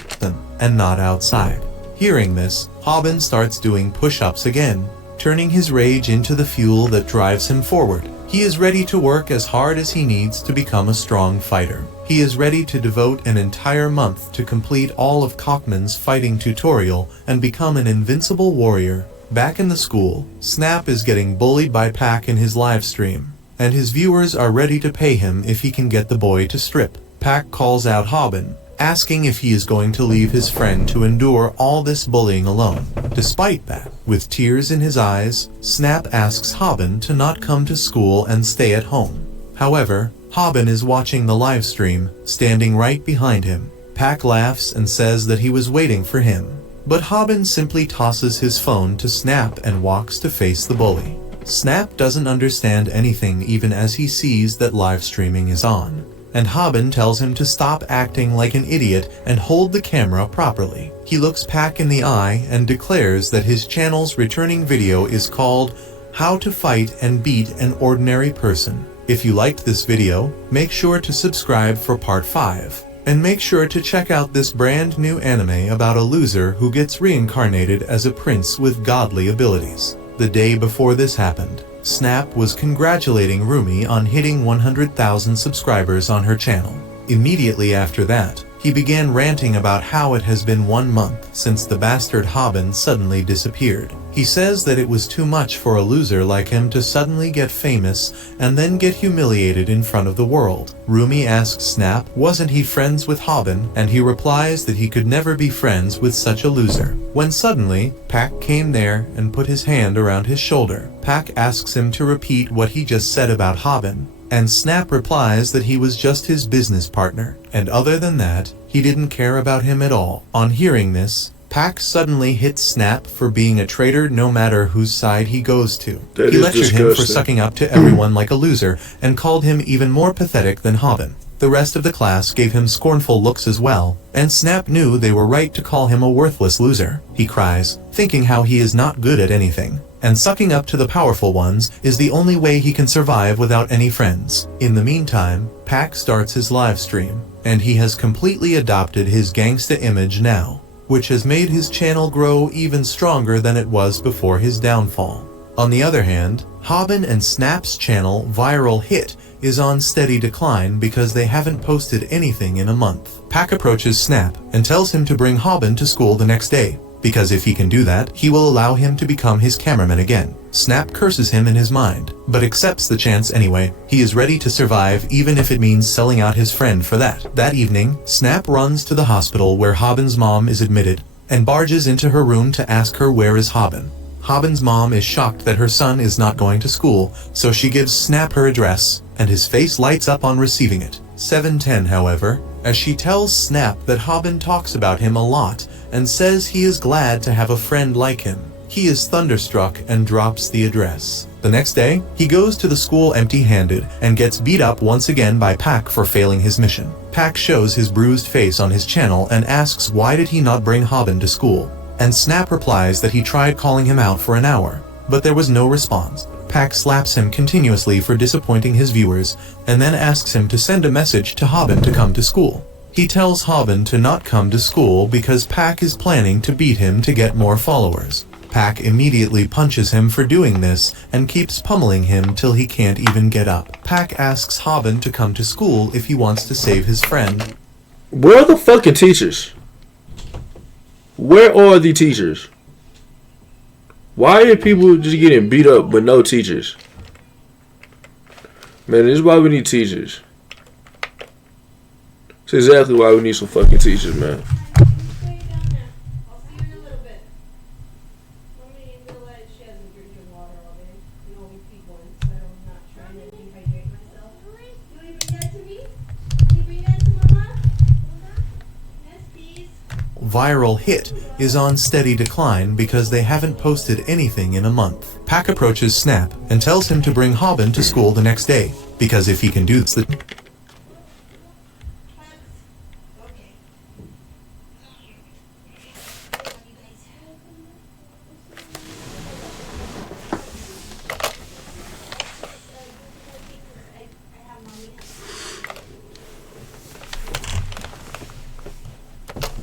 And not outside. Hearing this, Haben starts doing push-ups again, turning his rage into the fuel that drives him forward. He is ready to work as hard as he needs to become a strong fighter. He is ready to devote an entire month to complete all of Cockman's fighting tutorial and become an invincible warrior. Back in the school, Snap is getting bullied by Pac in his live stream, and his viewers are ready to pay him if he can get the boy to strip. Pac calls out Haben, asking if he is going to leave his friend to endure all this bullying alone. Despite that, with tears in his eyes, Snap asks Haben to not come to school and stay at home. However, Haben is watching the live stream, standing right behind him. Pac laughs and says that he was waiting for him, but Haben simply tosses his phone to Snap and walks to face the bully. Snap doesn't understand anything even as he sees that live streaming is on, and Haben tells him to stop acting like an idiot and hold the camera properly. He looks Pac in the eye and declares that his channel's returning video is called How to Fight and Beat an Ordinary Person. If you liked this video, make sure to subscribe for part 5. And make sure to check out this brand new anime about a loser who gets reincarnated as a prince with godly abilities. The day before this happened, Snap was congratulating Rumi on hitting 100,000 subscribers on her channel. Immediately after that, he began ranting about how it has been 1 month since the bastard Haben suddenly disappeared. He says that it was too much for a loser like him to suddenly get famous and then get humiliated in front of the world. Rumi asks Snap, wasn't he friends with Haben, and he replies that he could never be friends with such a loser. When suddenly, Pac came there and put his hand around his shoulder. Pac asks him to repeat what he just said about Haben, and Snap replies that he was just his business partner, and other than that, he didn't care about him at all. On hearing this, Pac suddenly hits Snap for being a traitor no matter whose side he goes to. He lectured him for sucking up to everyone like a loser and called him even more pathetic than Haben. The rest of the class gave him scornful looks as well, and Snap knew they were right to call him a worthless loser. He cries, thinking how he is not good at anything, and sucking up to the powerful ones is the only way he can survive without any friends. In the meantime, Pac starts his live stream, and he has completely adopted his gangsta image now, which has made his channel grow even stronger than it was before his downfall. On the other hand, Haben and Snap's channel Viral Hit is on steady decline because they haven't posted anything in a month. Pac approaches Snap and tells him to bring Haben to school the next day, because if he can do that, he will allow him to become his cameraman again. Snap curses him in his mind, but accepts the chance anyway. He is ready to survive even if it means selling out his friend for that. That evening, Snap runs to the hospital where Haben's mom is admitted, and barges into her room to ask her where is Haben. Haben's mom is shocked that her son is not going to school, so she gives Snap her address, and his face lights up on receiving it. 7:10, however, as she tells Snap that Haben talks about him a lot and says he is glad to have a friend like him. He is thunderstruck and drops the address. The next day, he goes to the school empty-handed and gets beat up once again by Pac for failing his mission. Pac shows his bruised face on his channel and asks why did he not bring Haben to school, and Snap replies that he tried calling him out for an hour, but there was no response. Pac slaps him continuously for disappointing his viewers, and then asks him to send a message to Haben to come to school. He tells Haben to not come to school because Pac is planning to beat him to get more followers. Pac immediately punches him for doing this and keeps pummeling him till he can't even get up. Pac asks Haben to come to school if he wants to save his friend. Where are the fucking teachers? Where are the teachers? Why are people just getting beat up but no teachers? Man, this is why we need teachers. That's exactly why we need some fucking teachers, man. viral hit is on steady decline because they haven't posted anything in a month. Pac approaches Snap and tells him to bring Haben to school the next day, because if he can do this,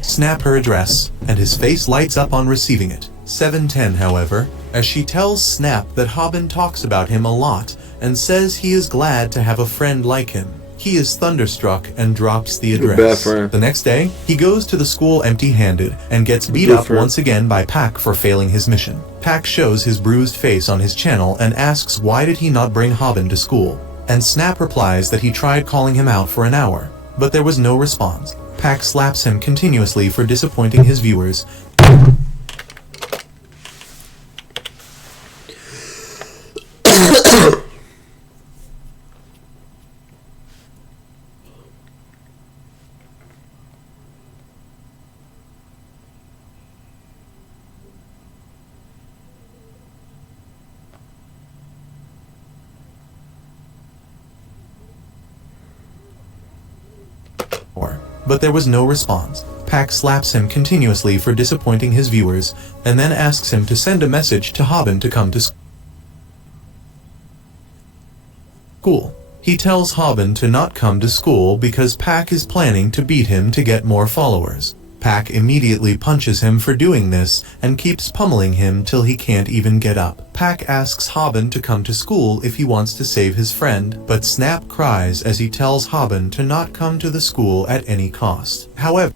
Snap her address, and his face lights up on receiving it. 7:10, however, as she tells Snap that Haben talks about him a lot and says he is glad to have a friend like him. He is thunderstruck and drops the address. The next day, he goes to the school empty-handed and gets beat up once again by Pac for failing his mission. Pac shows his bruised face on his channel and asks why did he not bring Haben to school, and Snap replies that he tried calling him out for an hour, but there was no response. Pac slaps him continuously for disappointing his viewers. But there was no response. Pac slaps him continuously for disappointing his viewers, and then asks him to send a message to Haben to come to school. He tells Haben to not come to school because Pac is planning to beat him to get more followers. Pac immediately punches him for doing this and keeps pummeling him till he can't even get up. Pac asks Haben to come to school if he wants to save his friend, but Snap cries as he tells Haben to not come to the school at any cost. However,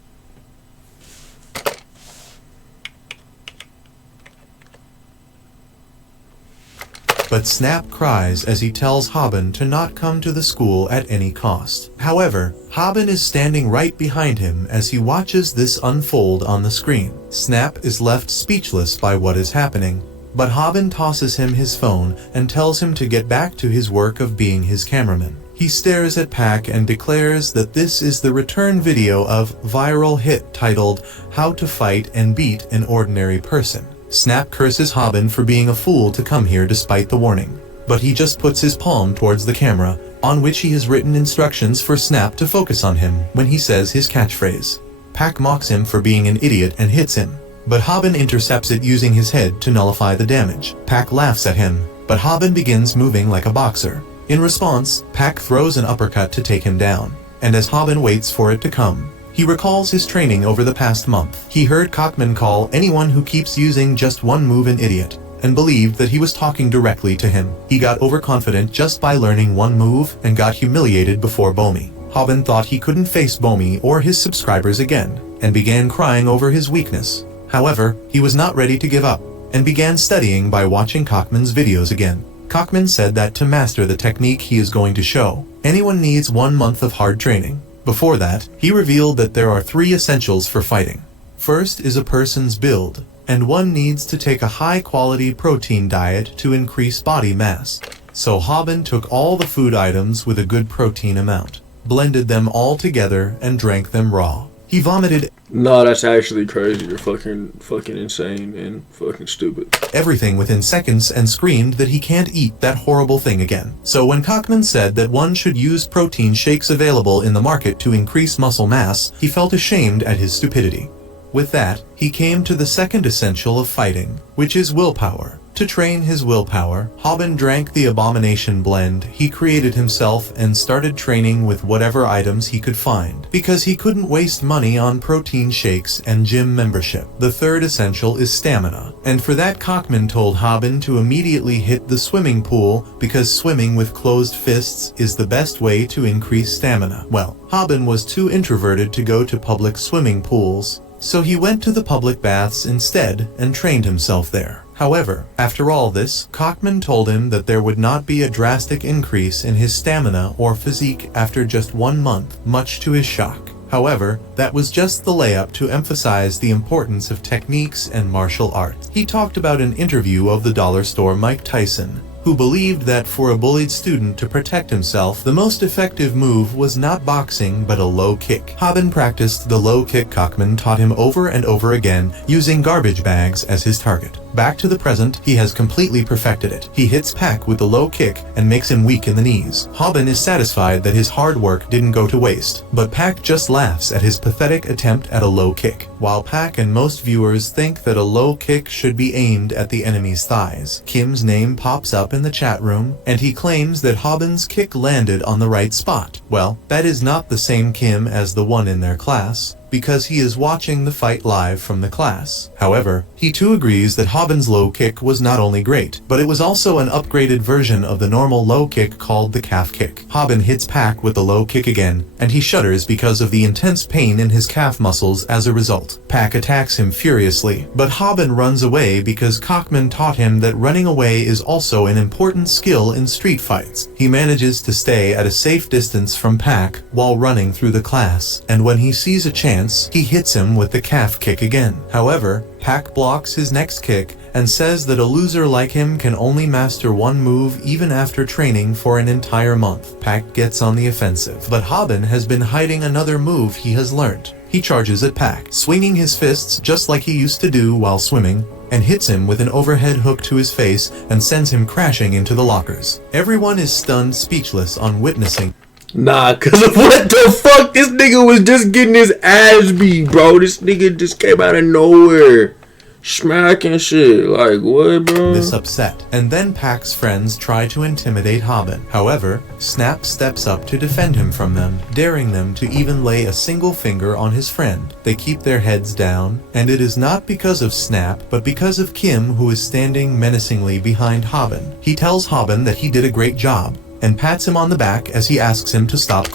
Snap cries as he tells Haben to not come to the school at any cost. However, Haben is standing right behind him as he watches this unfold on the screen. Snap is left speechless by what is happening, but Haben tosses him his phone and tells him to get back to his work of being his cameraman. He stares at Pac and declares that this is the return video of viral hit titled How to Fight and Beat an Ordinary Person. Snap curses Haben for being a fool to come here despite the warning, but he just puts his palm towards the camera, on which he has written instructions for Snap to focus on him when he says his catchphrase. Pac mocks him for being an idiot and hits him, but Haben intercepts it using his head to nullify the damage. Pac laughs at him, but Haben begins moving like a boxer. In response, Pac throws an uppercut to take him down, and as Haben waits for it to come, he recalls his training over the past month. He heard Cockman call anyone who keeps using just one move an idiot, and believed that he was talking directly to him. He got overconfident just by learning one move and got humiliated before Bomi. Haben thought he couldn't face Bomi or his subscribers again, and began crying over his weakness. However, he was not ready to give up, and began studying by watching Cockman's videos again. Cockman said that to master the technique he is going to show, anyone needs 1 month of hard training. Before that, he revealed that there are 3 essentials for fighting. First is a person's build, and one needs to take a high-quality protein diet to increase body mass. So Haben took all the food items with a good protein amount, blended them all together, and drank them raw. He vomited. No, that's actually crazy. You're fucking insane and fucking stupid. Everything within seconds and screamed that he can't eat that horrible thing again. So when Cockman said that one should use protein shakes available in the market to increase muscle mass, he felt ashamed at his stupidity. With that, he came to the second essential of fighting, which is willpower. To train his willpower, Haben drank the abomination blend he created himself and started training with whatever items he could find, because he couldn't waste money on protein shakes and gym membership. The third essential is stamina, and for that Cockman told Haben to immediately hit the swimming pool because swimming with closed fists is the best way to increase stamina. Well, Haben was too introverted to go to public swimming pools, so he went to the public baths instead and trained himself there. However, after all this, Cockman told him that there would not be a drastic increase in his stamina or physique after just 1 month, much to his shock. However, that was just the layup to emphasize the importance of techniques and martial arts. He talked about an interview of the dollar store Mike Tyson, who believed that for a bullied student to protect himself, the most effective move was not boxing but a low kick. Haben practiced the low kick Cockman taught him over and over again, using garbage bags as his target. Back to the present, he has completely perfected it. He hits Pack with the low kick and makes him weak in the knees. Haben is satisfied that his hard work didn't go to waste, but Pack just laughs at his pathetic attempt at a low kick. While Pack and most viewers think that a low kick should be aimed at the enemy's thighs, Kim's name pops up in the chat room, and he claims that Haben's kick landed on the right spot. Well, that is not the same Kim as the one in their class, because he is watching the fight live from the class. However, he too agrees that Haben's low kick was not only great, but it was also an upgraded version of the normal low kick called the calf kick. Haben hits Pack with the low kick again, and he shudders because of the intense pain in his calf muscles as a result. Pack attacks him furiously, but Haben runs away because Cockman taught him that running away is also an important skill in street fights. He manages to stay at a safe distance from Pack while running through the class, and when he sees a chance, he hits him with the calf kick again. However, Pack blocks his next kick and says that a loser like him can only master one move even after training for an entire month. Pack gets on the offensive, but Haben has been hiding another move he has learned. He charges at Pack, swinging his fists just like he used to do while swimming, and hits him with an overhead hook to his face and sends him crashing into the lockers. Everyone is stunned speechless on witnessing. Nah, cause of what the fuck? This nigga was just getting his ass beat, bro. This nigga just came out of nowhere. Smacking shit. Like, what, bro? This upset. And then Pack's friends try to intimidate Haben. However, Snap steps up to defend him from them, daring them to even lay a single finger on his friend. They keep their heads down, and it is not because of Snap, but because of Kim, who is standing menacingly behind Haben. He tells Haben that he did a great job, and pats him on the back as he asks him to stop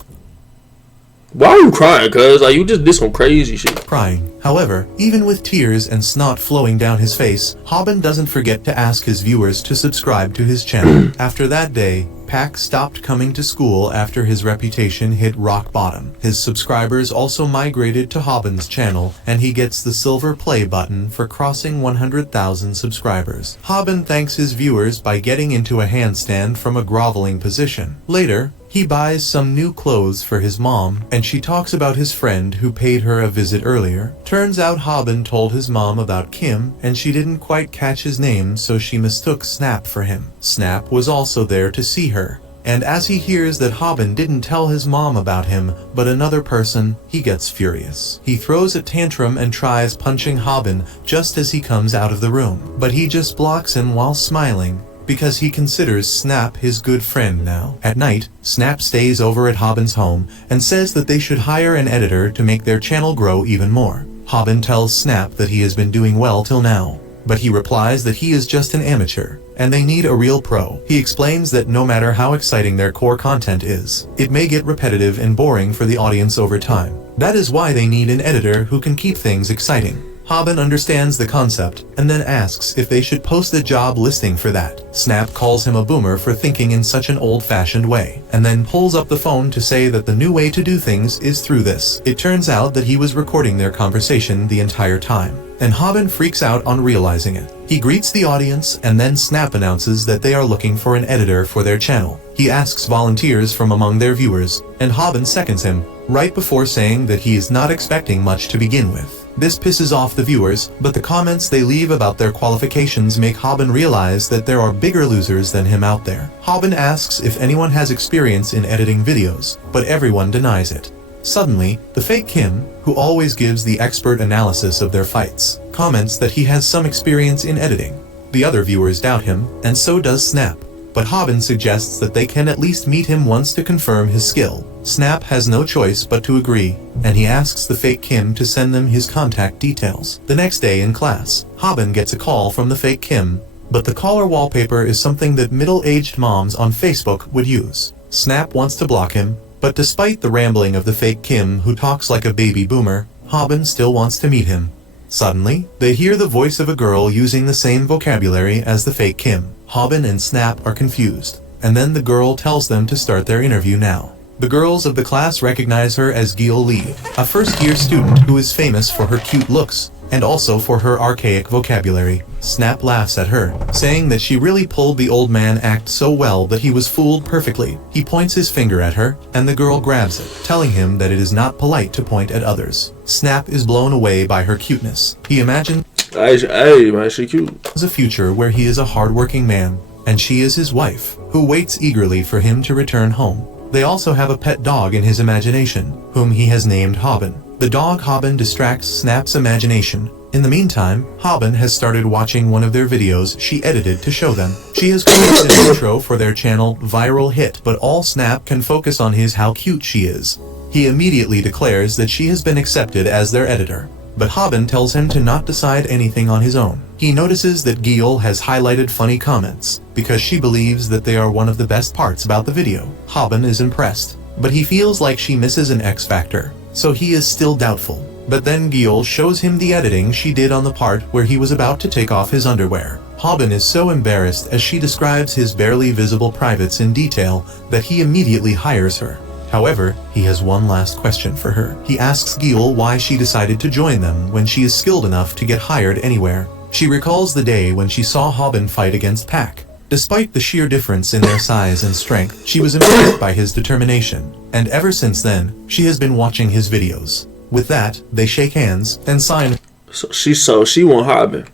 Why are you crying, cuz? Like, you just did some crazy shit. crying. However, even with tears and snot flowing down his face, Haben doesn't forget to ask his viewers to subscribe to his channel. After that day, Pack stopped coming to school after his reputation hit rock bottom. His subscribers also migrated to Haben's channel, and he gets the silver play button for crossing 100,000 subscribers. Haben thanks his viewers by getting into a handstand from a groveling position. Later, he buys some new clothes for his mom, and she talks about his friend who paid her a visit earlier. Turns out Haben told his mom about Kim, and she didn't quite catch his name, so she mistook Snap for him. Snap was also there to see her, and as he hears that Haben didn't tell his mom about him, but another person, he gets furious. He throws a tantrum and tries punching Haben just as he comes out of the room, but he just blocks him while smiling, because he considers Snap his good friend now. At night, Snap stays over at Haben's home and says that they should hire an editor to make their channel grow even more. Haben tells Snap that he has been doing well till now, but he replies that he is just an amateur, and they need a real pro. He explains that no matter how exciting their core content is, it may get repetitive and boring for the audience over time. That is why they need an editor who can keep things exciting. Haben understands the concept, and then asks if they should post a job listing for that. Snap calls him a boomer for thinking in such an old-fashioned way, and then pulls up the phone to say that the new way to do things is through this. It turns out that he was recording their conversation the entire time, and Haben freaks out on realizing it. He greets the audience, and then Snap announces that they are looking for an editor for their channel. He asks volunteers from among their viewers, and Haben seconds him, right before saying that he is not expecting much to begin with. This pisses off the viewers, but the comments they leave about their qualifications make Haben realize that there are bigger losers than him out there. Haben asks if anyone has experience in editing videos, but everyone denies it. Suddenly, the fake Kim, who always gives the expert analysis of their fights, comments that he has some experience in editing. The other viewers doubt him, and so does Snap, but Haben suggests that they can at least meet him once to confirm his skill. Snap has no choice but to agree, and he asks the fake Kim to send them his contact details. The next day in class, Haben gets a call from the fake Kim, but the caller wallpaper is something that middle-aged moms on Facebook would use. Snap wants to block him, but despite the rambling of the fake Kim, who talks like a baby boomer, Haben still wants to meet him. Suddenly, they hear the voice of a girl using the same vocabulary as the fake Kim. Haben and Snap are confused, and then the girl tells them to start their interview now. The girls of the class recognize her as Gil Lee, a first-year student who is famous for her cute looks, and also for her archaic vocabulary. Snap laughs at her, saying that she really pulled the old man act so well that he was fooled perfectly. He points his finger at her, and the girl grabs it, telling him that it is not polite to point at others. Snap is blown away by her cuteness. He imagines Hey, man, she cute. a future where he is a hardworking man, and she is his wife, who waits eagerly for him to return home. They also have a pet dog in his imagination, whom he has named Hobbin. The dog Hobbin distracts Snap's imagination. In the meantime, Hobbin has started watching one of their videos she edited to show them. She has created an intro for their channel Viral Hit, but all Snap can focus on is how cute she is. He immediately declares that she has been accepted as their editor. But Hobbin tells him to not decide anything on his own. He notices that Gil has highlighted funny comments, because she believes that they are one of the best parts about the video. Hobbin is impressed, but he feels like she misses an X factor, so he is still doubtful. But then Gil shows him the editing she did on the part where he was about to take off his underwear. Hobbin is so embarrassed as she describes his barely visible privates in detail that he immediately hires her. However, he has one last question for her. He asks Gil why she decided to join them when she is skilled enough to get hired anywhere. She recalls the day when she saw Hobbin fight against Pac. Despite the sheer difference in their size and strength, she was impressed by his determination, and ever since then, she has been watching his videos. With that, they shake hands and sign She want Hobbin.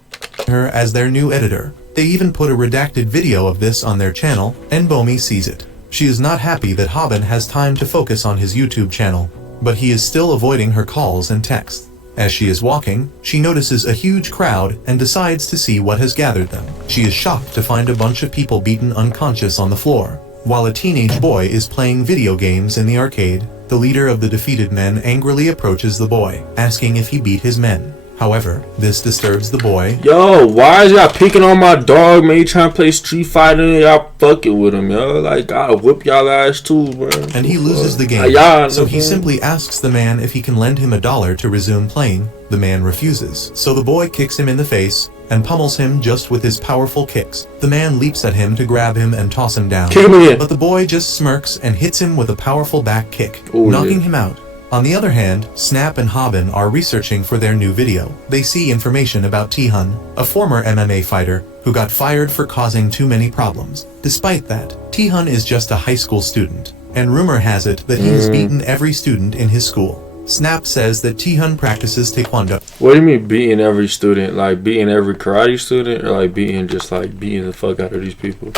her as their new editor. They even put a redacted video of this on their channel, and big.oby sees it. She is not happy that Hobbin has time to focus on his YouTube channel, but he is still avoiding her calls and texts. As she is walking, she notices a huge crowd and decides to see what has gathered them. She is shocked to find a bunch of people beaten unconscious on the floor, while a teenage boy is playing video games in the arcade. The leader of the defeated men angrily approaches the boy, asking if he beat his men. However, this disturbs the boy. Yo, why is y'all picking on my dog, man? He trying to play Street Fighter and y'all fucking with him, yo. Like, I'll whip y'all ass too, bro. And he loses the game, so he simply asks the man if he can lend him $1 to resume playing. The man refuses, so the boy kicks him in the face and pummels him just with his powerful kicks. The man leaps at him to grab him and toss him down. Kick him again. But the boy just smirks and hits him with a powerful back kick, Ooh, knocking him out. On the other hand, Snap and Hobbin are researching for their new video. They see information about T-Hun, a former MMA fighter who got fired for causing too many problems. Despite that, T-Hun is just a high school student, and rumor has it that he has beaten every student in his school. Snap says that T-Hun practices Taekwondo. What do you mean beating every student? Like beating every karate student, or like beating the fuck out of these people?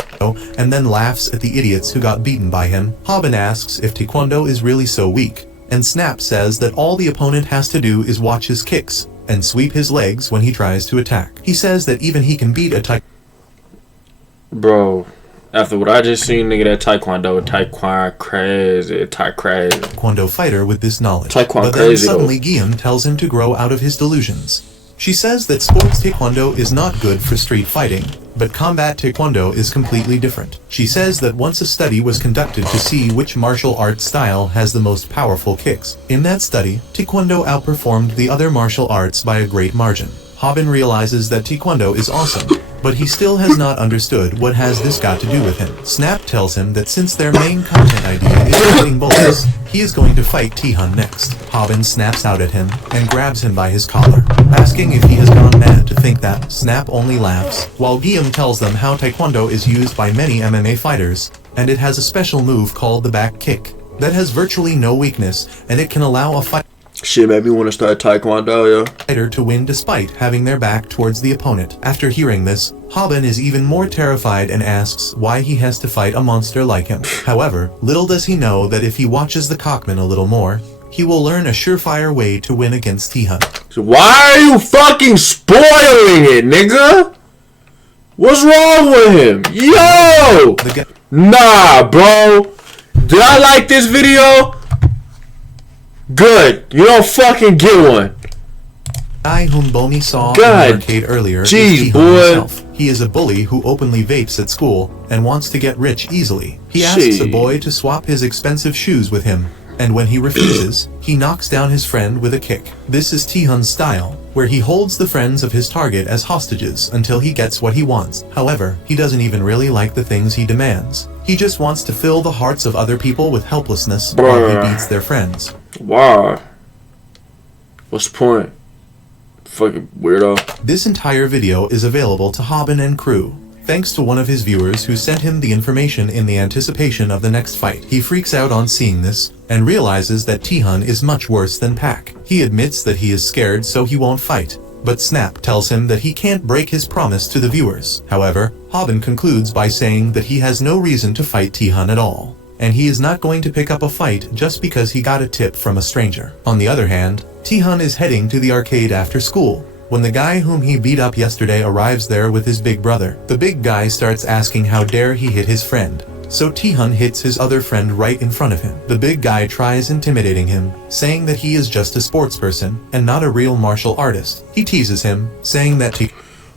And then laughs at the idiots who got beaten by him. Hobbin asks if Taekwondo is really so weak, and Snap says that all the opponent has to do is watch his kicks and sweep his legs when he tries to attack. He says that even he can beat a Bro, after what I just seen, nigga, that Taekwondo fighter with this knowledge. Taekwondo but then crazy suddenly Guillaume tells him to grow out of his delusions. She says that sports Taekwondo is not good for street fighting, but combat Taekwondo is completely different. She says that once a study was conducted to see which martial arts style has the most powerful kicks. In that study, Taekwondo outperformed the other martial arts by a great margin. Hobbin realizes that Taekwondo is awesome, but he still has not understood what has this got to do with him. Snap tells him that since their main content idea is fighting bullies, he is going to fight T-Hun next. Hobbin snaps out at him and grabs him by his collar, asking if he has gone mad to think that. Snap only laughs, while Guillaume tells them how Taekwondo is used by many MMA fighters, and it has a special move called the back kick that has virtually no weakness, and it can allow a fighter Shit made me want to start Taekwondo, yo. to win despite having their back towards the opponent. After hearing this, Hobbin is even more terrified and asks why he has to fight a monster like him. However, little does he know that if he watches the Cockman a little more, he will learn a surefire way to win against T-Hun. So why are you fucking spoiling it, nigga? What's wrong with him? Yo! Nah, bro. Did I like this video? Good. You don't fucking get one. Guy whom big.oby saw in God. the arcade earlier is Jeez, T-Hun boy. himself. He is a bully who openly vapes at school and wants to get rich easily. He asks a boy to swap his expensive shoes with him, and when he refuses, he knocks down his friend with a kick. This is T-Hun's style, where he holds the friends of his target as hostages until he gets what he wants. However, he doesn't even really like the things he demands. He just wants to fill the hearts of other people with helplessness while he beats their friends. Why? What's the point? Fucking weirdo. This entire video is available to Haben and crew, thanks to one of his viewers who sent him the information in the anticipation of the next fight. He freaks out on seeing this, and realizes that Tihan is much worse than Pac. He admits that he is scared so he won't fight, but Snap tells him that he can't break his promise to the viewers. However, Haben concludes by saying that he has no reason to fight Tihan at all, and he is not going to pick up a fight just because he got a tip from a stranger. On the other hand, Tihan is heading to the arcade after school, when the guy whom he beat up yesterday arrives there with his big brother. The big guy starts asking how dare he hit his friend, so Tihan hits his other friend right in front of him. The big guy tries intimidating him, saying that he is just a sports person and not a real martial artist. He teases him, saying that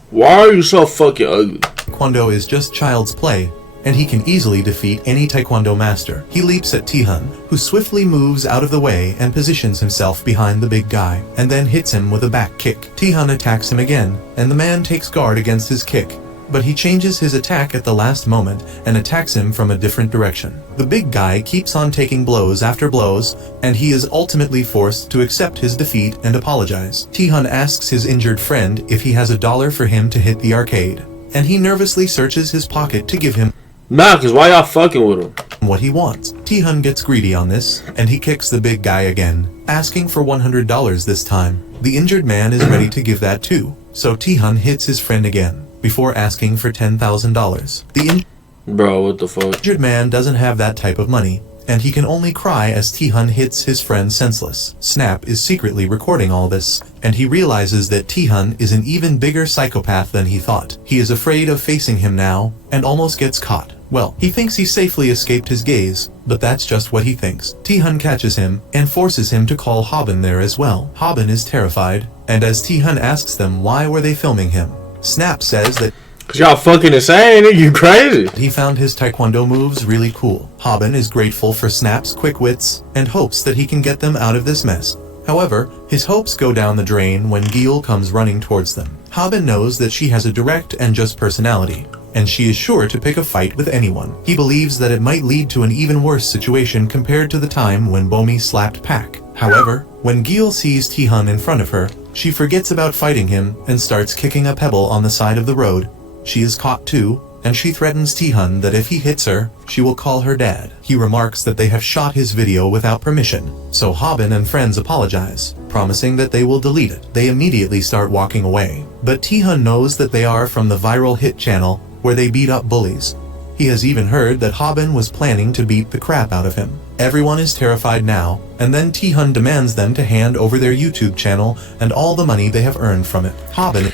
why are you so fucking ugly? Taekwondo is just child's play, and he can easily defeat any Taekwondo master. He leaps at Tihan, who swiftly moves out of the way and positions himself behind the big guy, and then hits him with a back kick. Tihan attacks him again, and the man takes guard against his kick, but he changes his attack at the last moment and attacks him from a different direction. The big guy keeps on taking blows after blows, and he is ultimately forced to accept his defeat and apologize. Tihan asks his injured friend if he has $1 for him to hit the arcade, and he nervously searches his pocket to give him Nah, cause why y'all fucking with him? what he wants. Tihan gets greedy on this, and he kicks the big guy again, asking for $100 this time. The injured man is ready to give that too, so Tihan hits his friend again, before asking for $10,000. The Bro, what the fuck? injured man doesn't have that type of money, and he can only cry as Tihan hits his friend senseless. Snap is secretly recording all this, and he realizes that Tihan is an even bigger psychopath than he thought. He is afraid of facing him now, and almost gets caught. Well, he thinks he safely escaped his gaze, but that's just what he thinks. Tihan catches him, and forces him to call Haben there as well. Haben is terrified, and as Tihan asks them why were they filming him, Snap says that Cause y'all fucking insane, nigga, you crazy. he found his Taekwondo moves really cool. Haben is grateful for Snap's quick wits, and hopes that he can get them out of this mess. However, his hopes go down the drain when Gil comes running towards them. Haben knows that she has a direct and just personality, and she is sure to pick a fight with anyone. He believes that it might lead to an even worse situation compared to the time when Bomi slapped Pac. However, when Gil sees Tihan in front of her, she forgets about fighting him and starts kicking a pebble on the side of the road. She is caught too, and she threatens Tihan that if he hits her, she will call her dad. He remarks that they have shot his video without permission, so Haben and friends apologize, promising that they will delete it. They immediately start walking away, but Tihan knows that they are from the viral hit channel where they beat up bullies. He has even heard that Haben was planning to beat the crap out of him. Everyone is terrified now, and then Tihan demands them to hand over their YouTube channel and all the money they have earned from it. Haben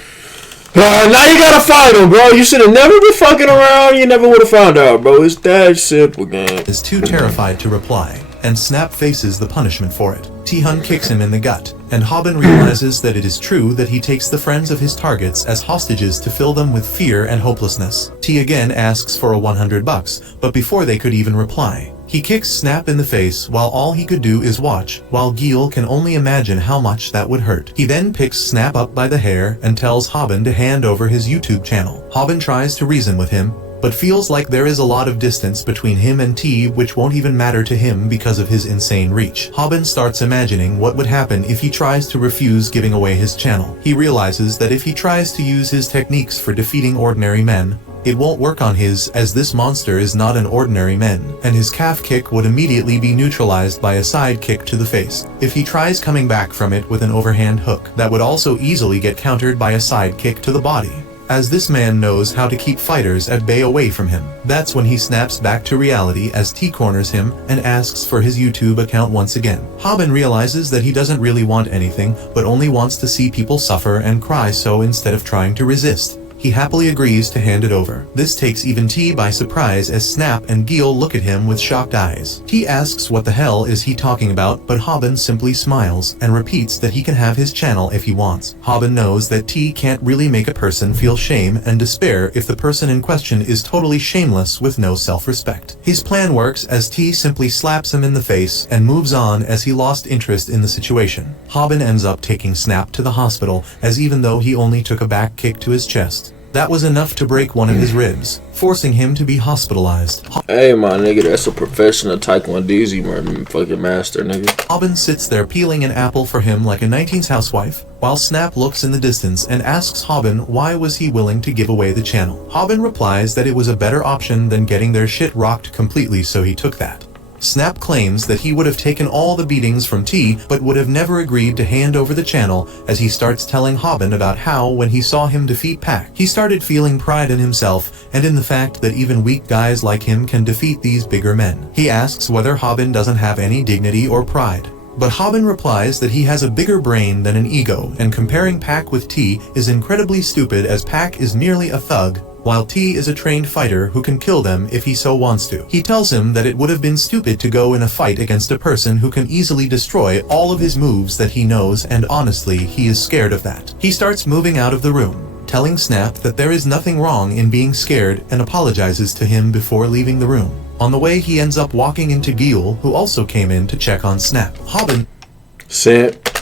Now you gotta fight him, bro. You should have never been fucking around. You never would have found out, bro. It's that simple, gang. is too terrified to reply, and Snap faces the punishment for it. Tihan kicks him in the gut, and Haben realizes that it is true that he takes the friends of his targets as hostages to fill them with fear and hopelessness. T again asks for a $100, but before they could even reply, he kicks Snap in the face while all he could do is watch, while Gil can only imagine how much that would hurt. He then picks Snap up by the hair and tells Haben to hand over his YouTube channel. Haben tries to reason with him, but feels like there is a lot of distance between him and T which won't even matter to him because of his insane reach. Haben starts imagining what would happen if he tries to refuse giving away his channel. He realizes that if he tries to use his techniques for defeating ordinary men, it won't work on his, as this monster is not an ordinary man, and his calf kick would immediately be neutralized by a side kick to the face. If he tries coming back from it with an overhand hook, that would also easily get countered by a side kick to the body, as this man knows how to keep fighters at bay away from him. That's when he snaps back to reality as T corners him and asks for his YouTube account once again. Haben realizes that he doesn't really want anything, but only wants to see people suffer and cry, so instead of trying to resist, he happily agrees to hand it over. This takes even T by surprise as Snap and Gil look at him with shocked eyes. T asks what the hell is he talking about, but Haben simply smiles and repeats that he can have his channel if he wants. Haben knows that T can't really make a person feel shame and despair if the person in question is totally shameless with no self-respect. His plan works as T simply slaps him in the face and moves on as he lost interest in the situation. Haben ends up taking Snap to the hospital, as even though he only took a back kick to his chest, That was enough to break one of his ribs, forcing him to be hospitalized. Hey, my nigga, that's a professional taekwondo fucking master, nigga. Haben sits there peeling an apple for him like a 19's housewife, while Snap looks in the distance and asks Haben why was he willing to give away the channel. Haben replies that it was a better option than getting their shit rocked completely, so he took that. Snap claims that he would have taken all the beatings from T, but would have never agreed to hand over the channel, as he starts telling Haben about how, when he saw him defeat Pac, he started feeling pride in himself and in the fact that even weak guys like him can defeat these bigger men. He asks whether Haben doesn't have any dignity or pride. But Haben replies that he has a bigger brain than an ego, and comparing Pac with T is incredibly stupid, as Pac is merely a thug, while T is a trained fighter who can kill them if he so wants to. He tells him that it would have been stupid to go in a fight against a person who can easily destroy all of his moves that he knows, and honestly, he is scared of that. He starts moving out of the room, telling Snap that there is nothing wrong in being scared, and apologizes to him before leaving the room. On the way, he ends up walking into Gil, who also came in to check on Snap. Haben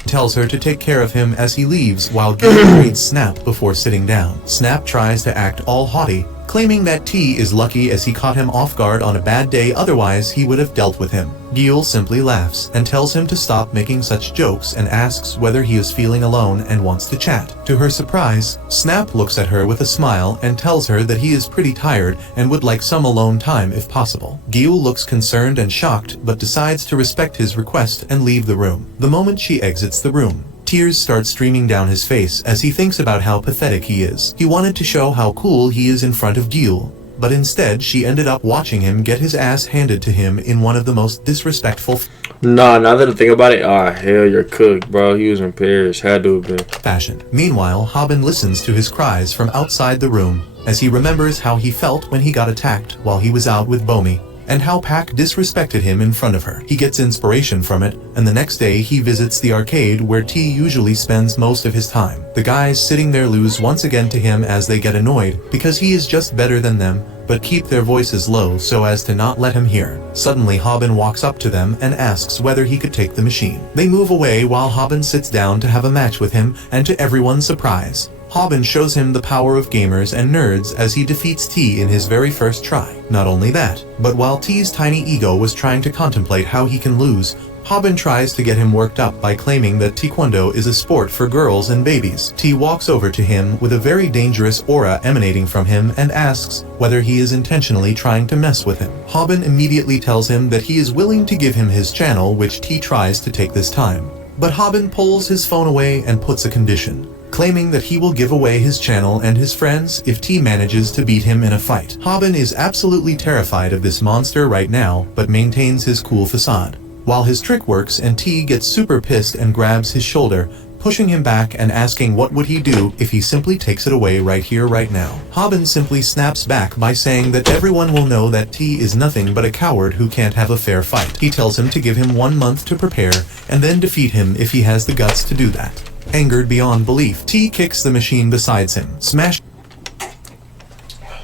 tells her to take care of him as he leaves, while Gil greets Snap before sitting down. Snap tries to act all haughty, claiming that T is lucky as he caught him off guard on a bad day, otherwise he would have dealt with him. Gil simply laughs and tells him to stop making such jokes and asks whether he is feeling alone and wants to chat. To her surprise, Snap looks at her with a smile and tells her that he is pretty tired and would like some alone time if possible. Gil looks concerned and shocked, but decides to respect his request and leave the room. The moment she exits the room, tears start streaming down his face as he thinks about how pathetic he is. He wanted to show how cool he is in front of Gil, but instead she ended up watching him get his ass handed to him in one of the most disrespectful Nah, now that I think about it, hell, you're cooked, bro. He was in Paris, had to have been. fashion. Meanwhile, Haben listens to his cries from outside the room as he remembers how he felt when he got attacked while he was out with Bomi, and how Pac disrespected him in front of her. He gets inspiration from it, and the next day he visits the arcade where T usually spends most of his time. The guys sitting there lose once again to him as they get annoyed because he is just better than them, but keep their voices low so as to not let him hear. Suddenly Haben walks up to them and asks whether he could take the machine. They move away while Haben sits down to have a match with him, and to everyone's surprise, Haben shows him the power of gamers and nerds as he defeats T in his very first try. Not only that, but while T's tiny ego was trying to contemplate how he can lose, Haben tries to get him worked up by claiming that Taekwondo is a sport for girls and babies. T walks over to him with a very dangerous aura emanating from him and asks whether he is intentionally trying to mess with him. Haben immediately tells him that he is willing to give him his channel, which T tries to take this time. But Haben pulls his phone away and puts a condition, claiming that he will give away his channel and his friends if T manages to beat him in a fight. Haben is absolutely terrified of this monster right now, but maintains his cool facade. While his trick works, and T gets super pissed and grabs his shoulder, pushing him back and asking what would he do if he simply takes it away right here right now. Haben simply snaps back by saying that everyone will know that T is nothing but a coward who can't have a fair fight. He tells him to give him 1 month to prepare and then defeat him if he has the guts to do that. Angered beyond belief, T kicks the machine besides him, smashing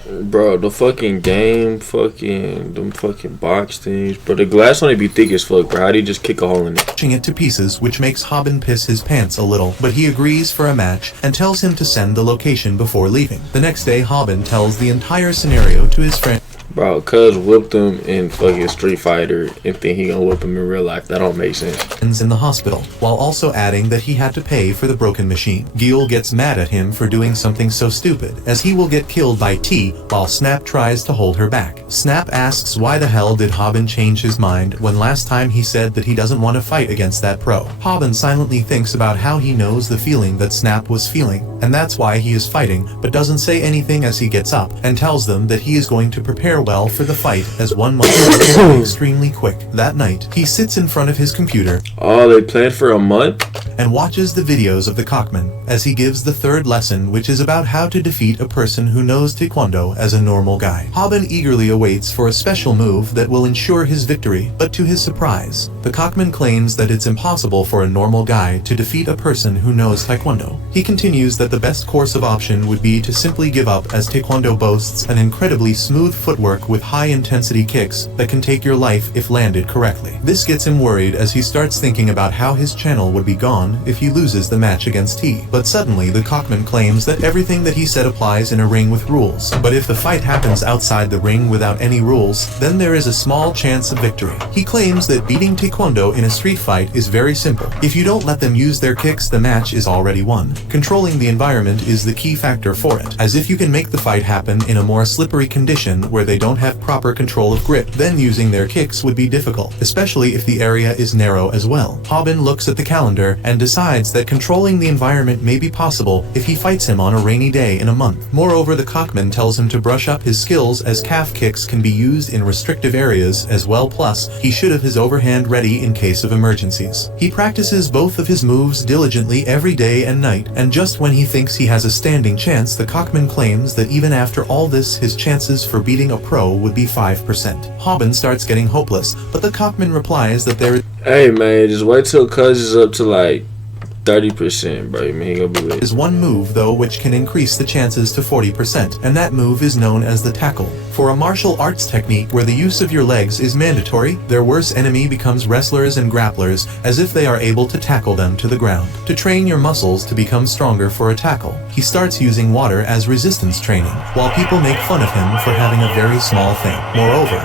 Bro, the fucking game, them fucking box things. Bro, the glass only be thick as fuck, bro. How do you just kick a hole in it? it to pieces, which makes Haben piss his pants a little, but he agrees for a match and tells him to send the location before leaving. The next day, Haben tells the entire scenario to his friend. Bro, cuz whipped him in fucking Street Fighter and think he gonna whip him in real life. That don't make sense. In the hospital, while also adding that he had to pay for the broken machine. Gil gets mad at him for doing something so stupid, as he will get killed by T while Snap tries to hold her back. Snap asks why the hell did Haben change his mind when last time he said that he doesn't want to fight against that pro. Haben silently thinks about how he knows the feeling that Snap was feeling, and that's why he is fighting, but doesn't say anything as he gets up and tells them that he is going to prepare well for the fight, as 1 month will be extremely quick. That night, he sits in front of his computer. Oh, they planned for a month? And watches the videos of the cockman as he gives the third lesson, which is about how to defeat a person who knows Taekwondo as a normal guy. Haben eagerly awaits for a special move that will ensure his victory, but to his surprise, the cockman claims that it's impossible for a normal guy to defeat a person who knows Taekwondo. He continues that the best course of option would be to simply give up, as Taekwondo boasts an incredibly smooth footwork with high-intensity kicks that can take your life if landed correctly. This gets him worried as he starts thinking about how his channel would be gone on if he loses the match against T. But suddenly the cockman claims that everything that he said applies in a ring with rules. But if the fight happens outside the ring without any rules, then there is a small chance of victory. He claims that beating Taekwondo in a street fight is very simple. If you don't let them use their kicks, the match is already won. Controlling the environment is the key factor for it, as if you can make the fight happen in a more slippery condition where they don't have proper control of grip, then using their kicks would be difficult, especially if the area is narrow as well. Haben looks at the calendar and decides that controlling the environment may be possible if he fights him on a rainy day in a month. Moreover, the cockman tells him to brush up his skills as calf kicks can be used in restrictive areas as well, plus he should have his overhand ready in case of emergencies. He practices both of his moves diligently every day and night, and just when he thinks he has a standing chance, the cockman claims that even after all this, his chances for beating a pro would be 5%. Haben starts getting hopeless, but the cockman replies that there Hey man, just wait till Cuz is up to like 30%, bro. Man, he gonna be lit. is one move though which can increase the chances to 40%, and that move is known as the tackle. For a martial arts technique where the use of your legs is mandatory, their worst enemy becomes wrestlers and grapplers, as if they are able to tackle them to the ground. To train your muscles to become stronger for a tackle, he starts using water as resistance training, while people make fun of him for having a very small thing. Moreover,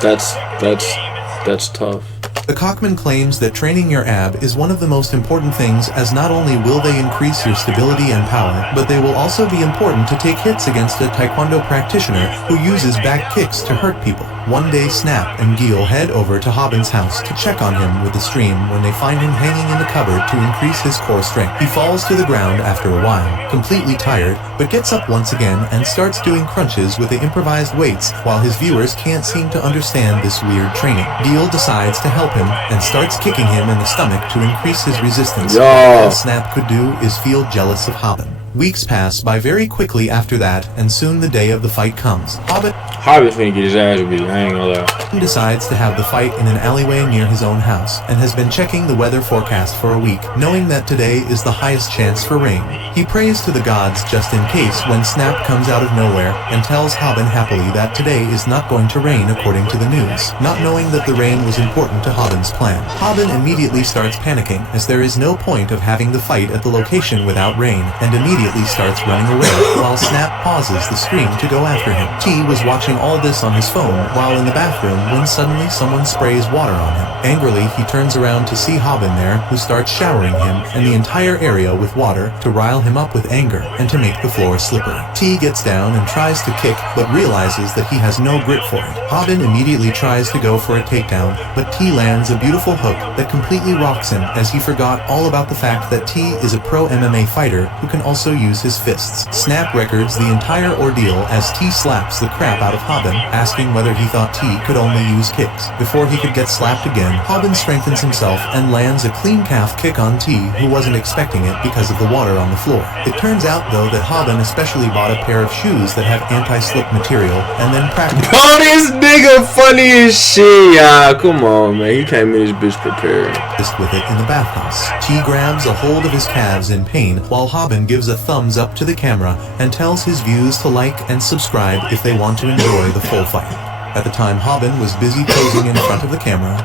that's tough. the cockman claims that training your ab is one of the most important things, as not only will they increase your stability and power, but they will also be important to take hits against a Taekwondo practitioner who uses back kicks to hurt people. One day, Snap and Gil head over to Haben's house to check on him with the stream when they find him hanging in the cupboard to increase his core strength. He falls to the ground after a while, completely tired, but gets up once again and starts doing crunches with the improvised weights, while his viewers can't seem to understand this weird training. Gil decides to help him and starts kicking him in the stomach to increase his resistance. All Snap could do is feel jealous of Haben. Weeks pass by very quickly after that, and soon the day of the fight comes. Harvey finna get his ass beat, I ain't gonna lie. He decides to have the fight in an alleyway near his own house, and has been checking the weather forecast for a week, knowing that today is the highest chance for rain. He prays to the gods just in case when Snap comes out of nowhere and tells Haben happily that today is not going to rain according to the news, not knowing that the rain was important to Haben's plan. Haben immediately starts panicking, as there is no point of having the fight at the location without rain, and immediately starts running away, while Snap pauses the stream to go after him. T was watching all this on his phone while in the bathroom when suddenly someone sprays water on him. Angrily, he turns around to see Haben there, who starts showering him and the entire area with water to rile him up with anger and to make the floor slippery. T gets down and tries to kick, but realizes that he has no grip for it. Haben immediately tries to go for a takedown, but T lands a beautiful hook that completely rocks him, as he forgot all about the fact that T is a pro MMA fighter who can also use his fists. Snap records the entire ordeal as T slaps the crap out of Haben, asking whether he thought T could only use kicks. Before he could get slapped again, Haben strengthens himself and lands a clean calf kick on T, who wasn't expecting it because of the water on the floor. It turns out though that Haben especially bought a pair of shoes that have anti-slip material and then practiced. Bro, this nigga funny as shit, y'all. Come on, man. He came in this bitch prepared. With it in the bathhouse. T grabs a hold of his calves in pain, while Haben gives a thumbs up to the camera and tells his viewers to like and subscribe if they want to enjoy the full fight. At the time, Haben was busy posing in front of the camera.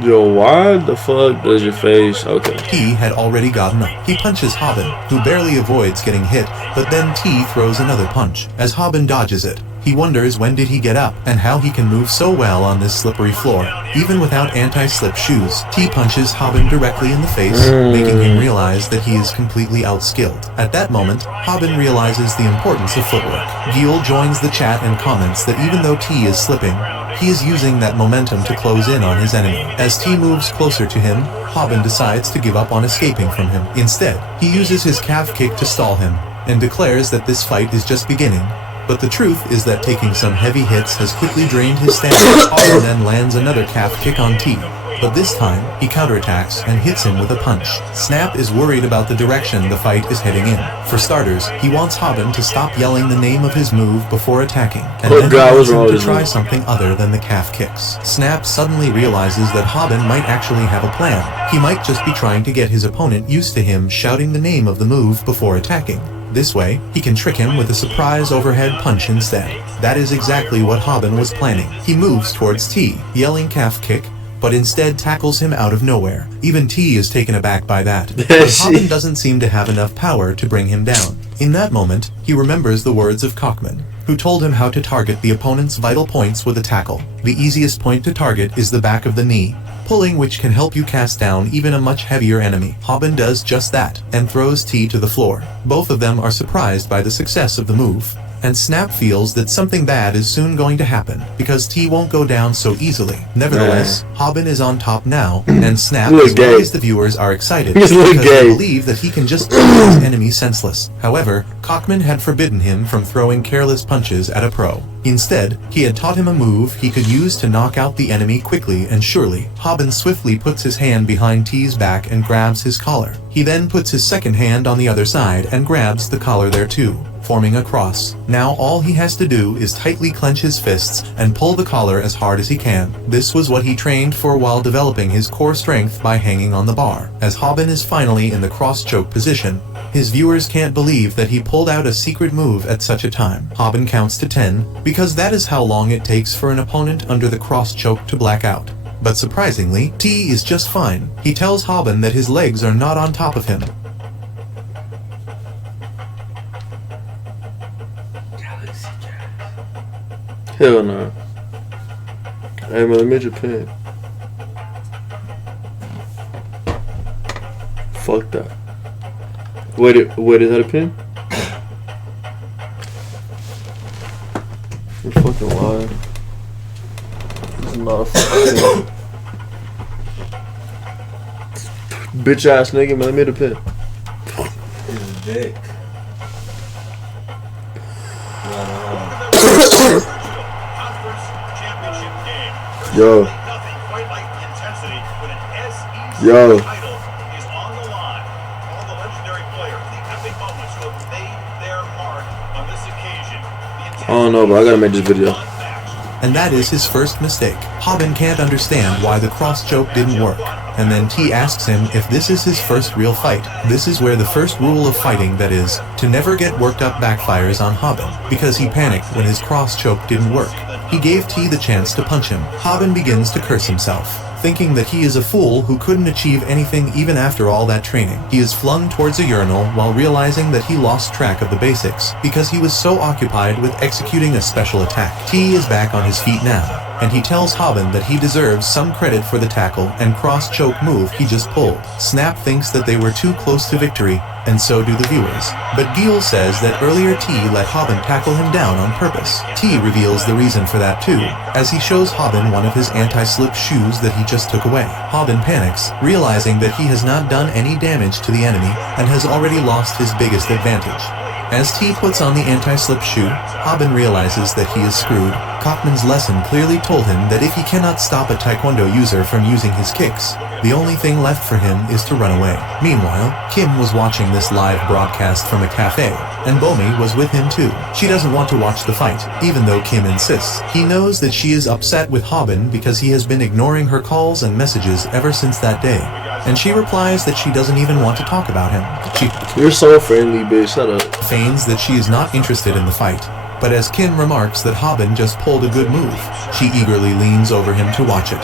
Yo, why the fuck does your face... Okay. T had already gotten up. He punches Haben, who barely avoids getting hit, but then T throws another punch. As Haben dodges it, he wonders when did he get up, and how he can move so well on this slippery floor. Even without anti-slip shoes, T punches Haben directly in the face, making him realize that he is completely outskilled. At that moment, Haben realizes the importance of footwork. Gil joins the chat and comments that even though T is slipping, he is using that momentum to close in on his enemy. As T moves closer to him, Haben decides to give up on escaping from him. Instead, he uses his calf kick to stall him, and declares that this fight is just beginning. But the truth is that taking some heavy hits has quickly drained his stamina. Haben then lands another calf kick on T, but this time, he counterattacks and hits him with a punch. Snap is worried about the direction the fight is heading in. For starters, he wants Haben to stop yelling the name of his move before attacking, and then he wants him to try something other than the calf kicks. Snap suddenly realizes that Haben might actually have a plan. He might just be trying to get his opponent used to him shouting the name of the move before attacking. This way, he can trick him with a surprise overhead punch instead. That is exactly what Haben was planning. He moves towards T, yelling calf kick, but instead tackles him out of nowhere. Even T is taken aback by that, but Haben doesn't seem to have enough power to bring him down. In that moment, he remembers the words of Cockman, who told him how to target the opponent's vital points with a tackle. The easiest point to target is the back of the knee, pulling which can help you cast down even a much heavier enemy. Haben does just that, and throws T to the floor. Both of them are surprised by the success of the move, and Snap feels that something bad is soon going to happen, because T won't go down so easily. Nevertheless, Haben is on top now, and Snap, as well as the viewers, are excited, because they believe that he can just kill his enemy senseless. However, Cockman had forbidden him from throwing careless punches at a pro. Instead, he had taught him a move he could use to knock out the enemy quickly and surely. Haben swiftly puts his hand behind T's back and grabs his collar. He then puts his second hand on the other side and grabs the collar there too, forming a cross. Now all he has to do is tightly clench his fists and pull the collar as hard as he can. This was what he trained for while developing his core strength by hanging on the bar. As Haben is finally in the cross-choke position, his viewers can't believe that he pulled out a secret move at such a time. Haben counts to 10, because that is how long it takes for an opponent under the cross-choke to black out. But surprisingly, T is just fine. He tells Haben that his legs are not on top of him. Hell no. Hey man, I made your pen. Fuck that. Wait, is that a pen? You're fucking lying. This is not a fucking pen. Bitch ass nigga, man, I made a pen. His dick. Yo. Yo. I don't know, but I gotta make this video. And that is his first mistake. Haben can't understand why the cross choke didn't work. And then T asks him if this is his first real fight. This is where the first rule of fighting, that is, to never get worked up, backfires on Haben, because he panicked when his cross choke didn't work. He gave T the chance to punch him. Haben begins to curse himself, thinking that he is a fool who couldn't achieve anything even after all that training. He is flung towards a urinal while realizing that he lost track of the basics because he was so occupied with executing a special attack. T is back on his feet now, and he tells Haben that he deserves some credit for the tackle and cross-choke move he just pulled. Snap thinks that they were too close to victory, and so do the viewers. But Gil says that earlier T let Haben tackle him down on purpose. T reveals the reason for that too, as he shows Haben one of his anti-slip shoes that he just took away. Haben panics, realizing that he has not done any damage to the enemy and has already lost his biggest advantage. As T puts on the anti-slip shoe, Haben realizes that he is screwed. Cockman's lesson clearly told him that if he cannot stop a taekwondo user from using his kicks, the only thing left for him is to run away. Meanwhile, Kim was watching this live broadcast from a cafe, and Bomi was with him too. She doesn't want to watch the fight, even though Kim insists. He knows that she is upset with Haben because he has been ignoring her calls and messages ever since that day, and she replies that she doesn't even want to talk about him. You're so friendly, bitch. Shut up. Feigns that she is not interested in the fight. But as Kim remarks that Haben just pulled a good move, she eagerly leans over him to watch it.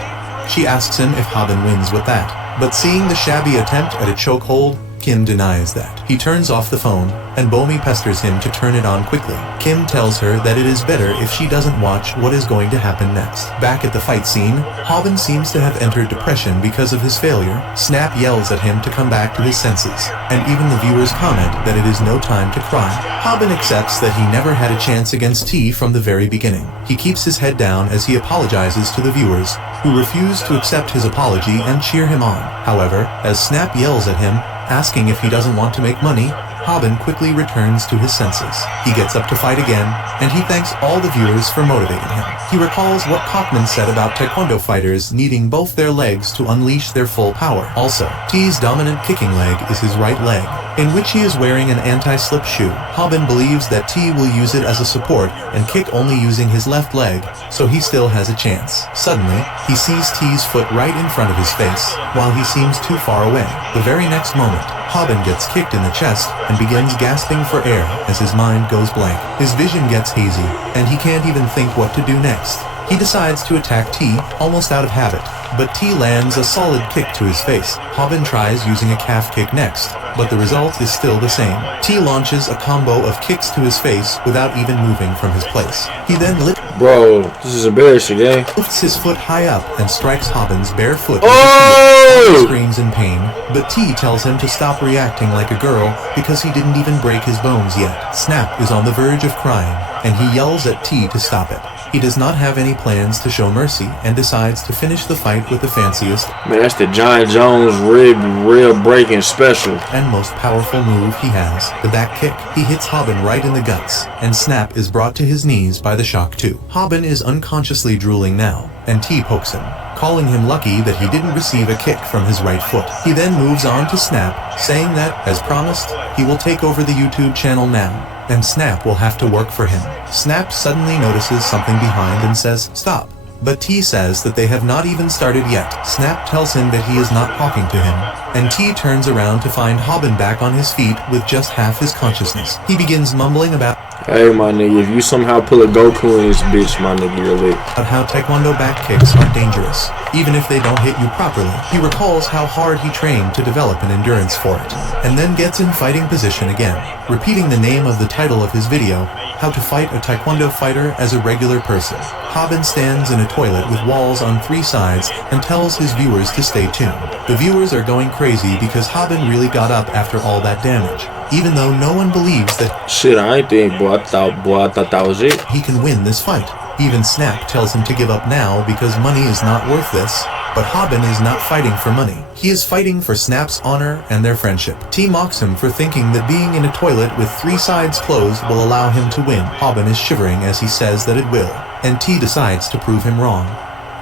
She asks him if Haben wins with that, but seeing the shabby attempt at a chokehold, Kim denies that. He turns off the phone, and Bomi pesters him to turn it on quickly. Kim tells her that it is better if she doesn't watch what is going to happen next. Back at the fight scene, Haben seems to have entered depression because of his failure. Snap yells at him to come back to his senses, and even the viewers comment that it is no time to cry. Haben accepts that he never had a chance against T from the very beginning. He keeps his head down as he apologizes to the viewers, who refuse to accept his apology and cheer him on. However, as Snap yells at him, asking if he doesn't want to make money, Haben quickly returns to his senses. He gets up to fight again, and he thanks all the viewers for motivating him. He recalls what Cockman said about taekwondo fighters needing both their legs to unleash their full power. Also, T's dominant kicking leg is his right leg, in which he is wearing an anti-slip shoe. Haben believes that T will use it as a support and kick only using his left leg, so he still has a chance. Suddenly, he sees T's foot right in front of his face, while he seems too far away. The very next moment, Haben gets kicked in the chest and begins gasping for air as his mind goes blank. His vision gets hazy, and he can't even think what to do next. He decides to attack T, almost out of habit, but T lands a solid kick to his face. Hobbin tries using a calf kick next, but the result is still the same. T launches a combo of kicks to his face without even moving from his place. He then Bro, this is embarrassing, eh? lifts his foot high up and strikes Hobbin's bare foot. Oh! He screams in pain, but T tells him to stop reacting like a girl because he didn't even break his bones yet. Snap is on the verge of crying, and he yells at T to stop it. He does not have any plans to show mercy and decides to finish the fight with the fanciest, Man, that's the John Jones rib breaking special. and most powerful move he has, the back kick. He hits Hobbin right in the guts, and Snap is brought to his knees by the shock too. Hobbin is unconsciously drooling now, and T pokes him, calling him lucky that he didn't receive a kick from his right foot. He then moves on to Snap, saying that, as promised, he will take over the YouTube channel now, and Snap will have to work for him. Snap suddenly notices something behind and says, "Stop." But T says that they have not even started yet. Snap tells him that he is not talking to him, and T turns around to find Hobbin back on his feet with just half his consciousness. He begins mumbling about Hey, my nigga, if you somehow pull a Goku in this bitch, my nigga, you're lit. how Taekwondo back kicks are dangerous, even if they don't hit you properly. He recalls how hard he trained to develop an endurance for it, and then gets in fighting position again, repeating the name of the title of his video, How to Fight a Taekwondo Fighter as a Regular Person. Hobbin stands in a toilet with walls on 3 sides and tells his viewers to stay tuned. The viewers are going crazy because Hobbin really got up after all that damage, even though no one believes that Shit, I ain't think, boy. I thought that was it. he can win this fight. Even Snap tells him to give up now because money is not worth this. But Hobbin is not fighting for money. He is fighting for Snap's honor and their friendship. T mocks him for thinking that being in a toilet with 3 sides closed will allow him to win. Hobbin is shivering as he says that it will, and T decides to prove him wrong.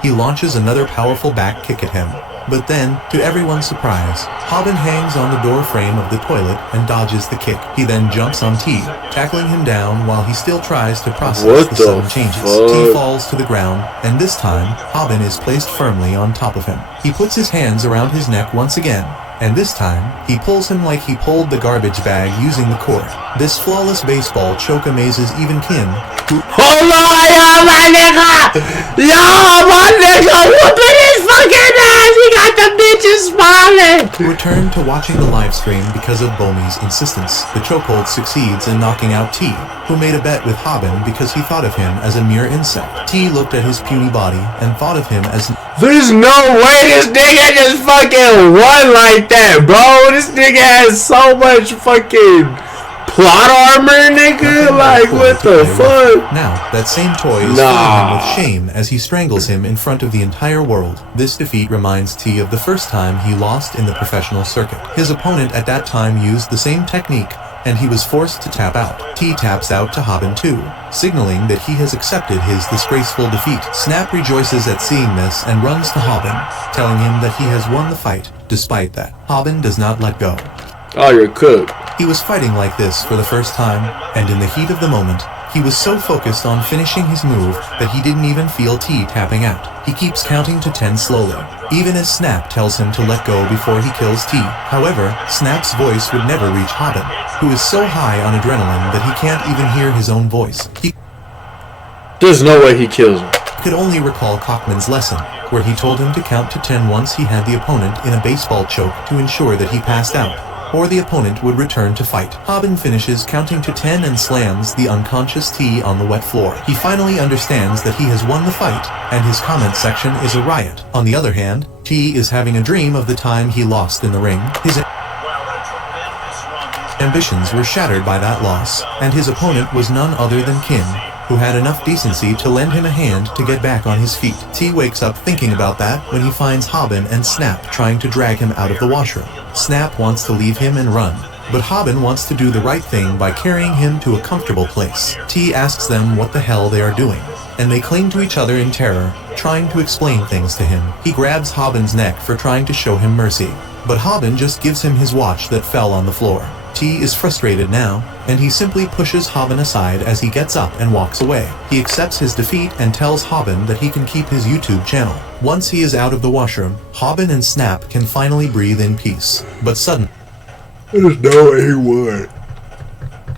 He launches another powerful back kick at him. But then, to everyone's surprise, Hobbin hangs on the door frame of the toilet and dodges the kick. He then jumps on T, tackling him down while he still tries to process What the the sudden changes. fuck? T falls to the ground, and this time, Hobbin is placed firmly on top of him. He puts his hands around his neck once again, and this time, he pulls him like he pulled the garbage bag using the cord. This flawless baseball choke amazes even Kim, who Hold on, yo, my nigga! Yo, my nigga, whooping his fucking ass! He got the bitches smiling! returned to watching the live stream because of Bomi's insistence. The chokehold succeeds in knocking out T, who made a bet with Hobbin because he thought of him as a mere insect. T looked at his puny body and thought of him as There's no way this nigga just fucking won like that, bro. This nigga has so much fucking plot armor, nigga. Like, what the fuck? Now, that same toy is filling him with shame as he strangles him in front of the entire world. This defeat reminds T of the first time he lost in the professional circuit. His opponent at that time used the same technique, and he was forced to tap out. T taps out to Hobbin too, signaling that he has accepted his disgraceful defeat. Snap rejoices at seeing this and runs to Hobbin, telling him that he has won the fight. Despite that, Hobbin does not let go. Oh, you're cooked. He was fighting like this for the first time, and in the heat of the moment, he was so focused on finishing his move that he didn't even feel T tapping out. He keeps counting to 10 slowly, even as Snap tells him to let go before he kills T. However, Snap's voice would never reach Hobbin, who is so high on adrenaline that he can't even hear his own voice. He There's no way he kills him. could only recall Cockman's lesson, where he told him to count to 10 once he had the opponent in a baseball choke to ensure that he passed out, or the opponent would return to fight. Hobbin finishes counting to 10 and slams the unconscious T on the wet floor. He finally understands that he has won the fight, and his comment section is a riot. On the other hand, T is having a dream of the time he lost in the ring. His ambitions were shattered by that loss, and his opponent was none other than Kim, who had enough decency to lend him a hand to get back on his feet. T wakes up thinking about that when he finds Hobbin and Snap trying to drag him out of the washroom. Snap wants to leave him and run, but Hobbin wants to do the right thing by carrying him to a comfortable place. T asks them what the hell they are doing, and they cling to each other in terror, trying to explain things to him. He grabs Hobbin's neck for trying to show him mercy, but Hobbin just gives him his watch that fell on the floor. T is frustrated now, and he simply pushes Hobbin aside as he gets up and walks away. He accepts his defeat and tells Hobbin that he can keep his YouTube channel. Once he is out of the washroom, Hobbin and Snap can finally breathe in peace. But suddenly, There's no way he won.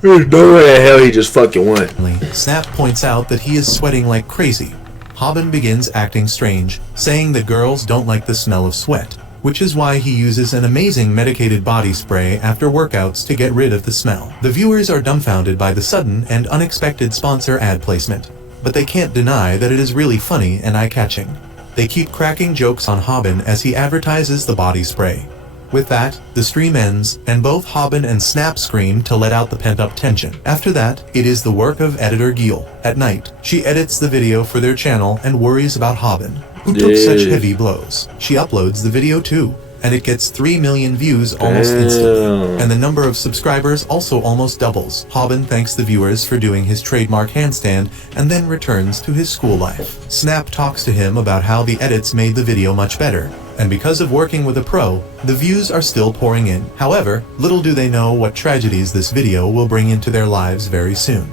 There's no way the hell he just fucking won. Snap points out that he is sweating like crazy. Haben begins acting strange, saying that girls don't like the smell of sweat, which is why he uses an amazing medicated body spray after workouts to get rid of the smell. The viewers are dumbfounded by the sudden and unexpected sponsor ad placement, but they can't deny that it is really funny and eye-catching. They keep cracking jokes on Haben as he advertises the body spray. With that, the stream ends, and both Haben and Snap scream to let out the pent-up tension. After that, it is the work of editor Gil. At night, she edits the video for their channel and worries about Haben, who took such heavy blows. She uploads the video too, and it gets 3 million views almost instantly, and the number of subscribers also almost doubles. Haben thanks the viewers for doing his trademark handstand and then returns to his school life. Snap talks to him about how the edits made the video much better, and because of working with a pro, the views are still pouring in. However, little do they know what tragedies this video will bring into their lives very soon.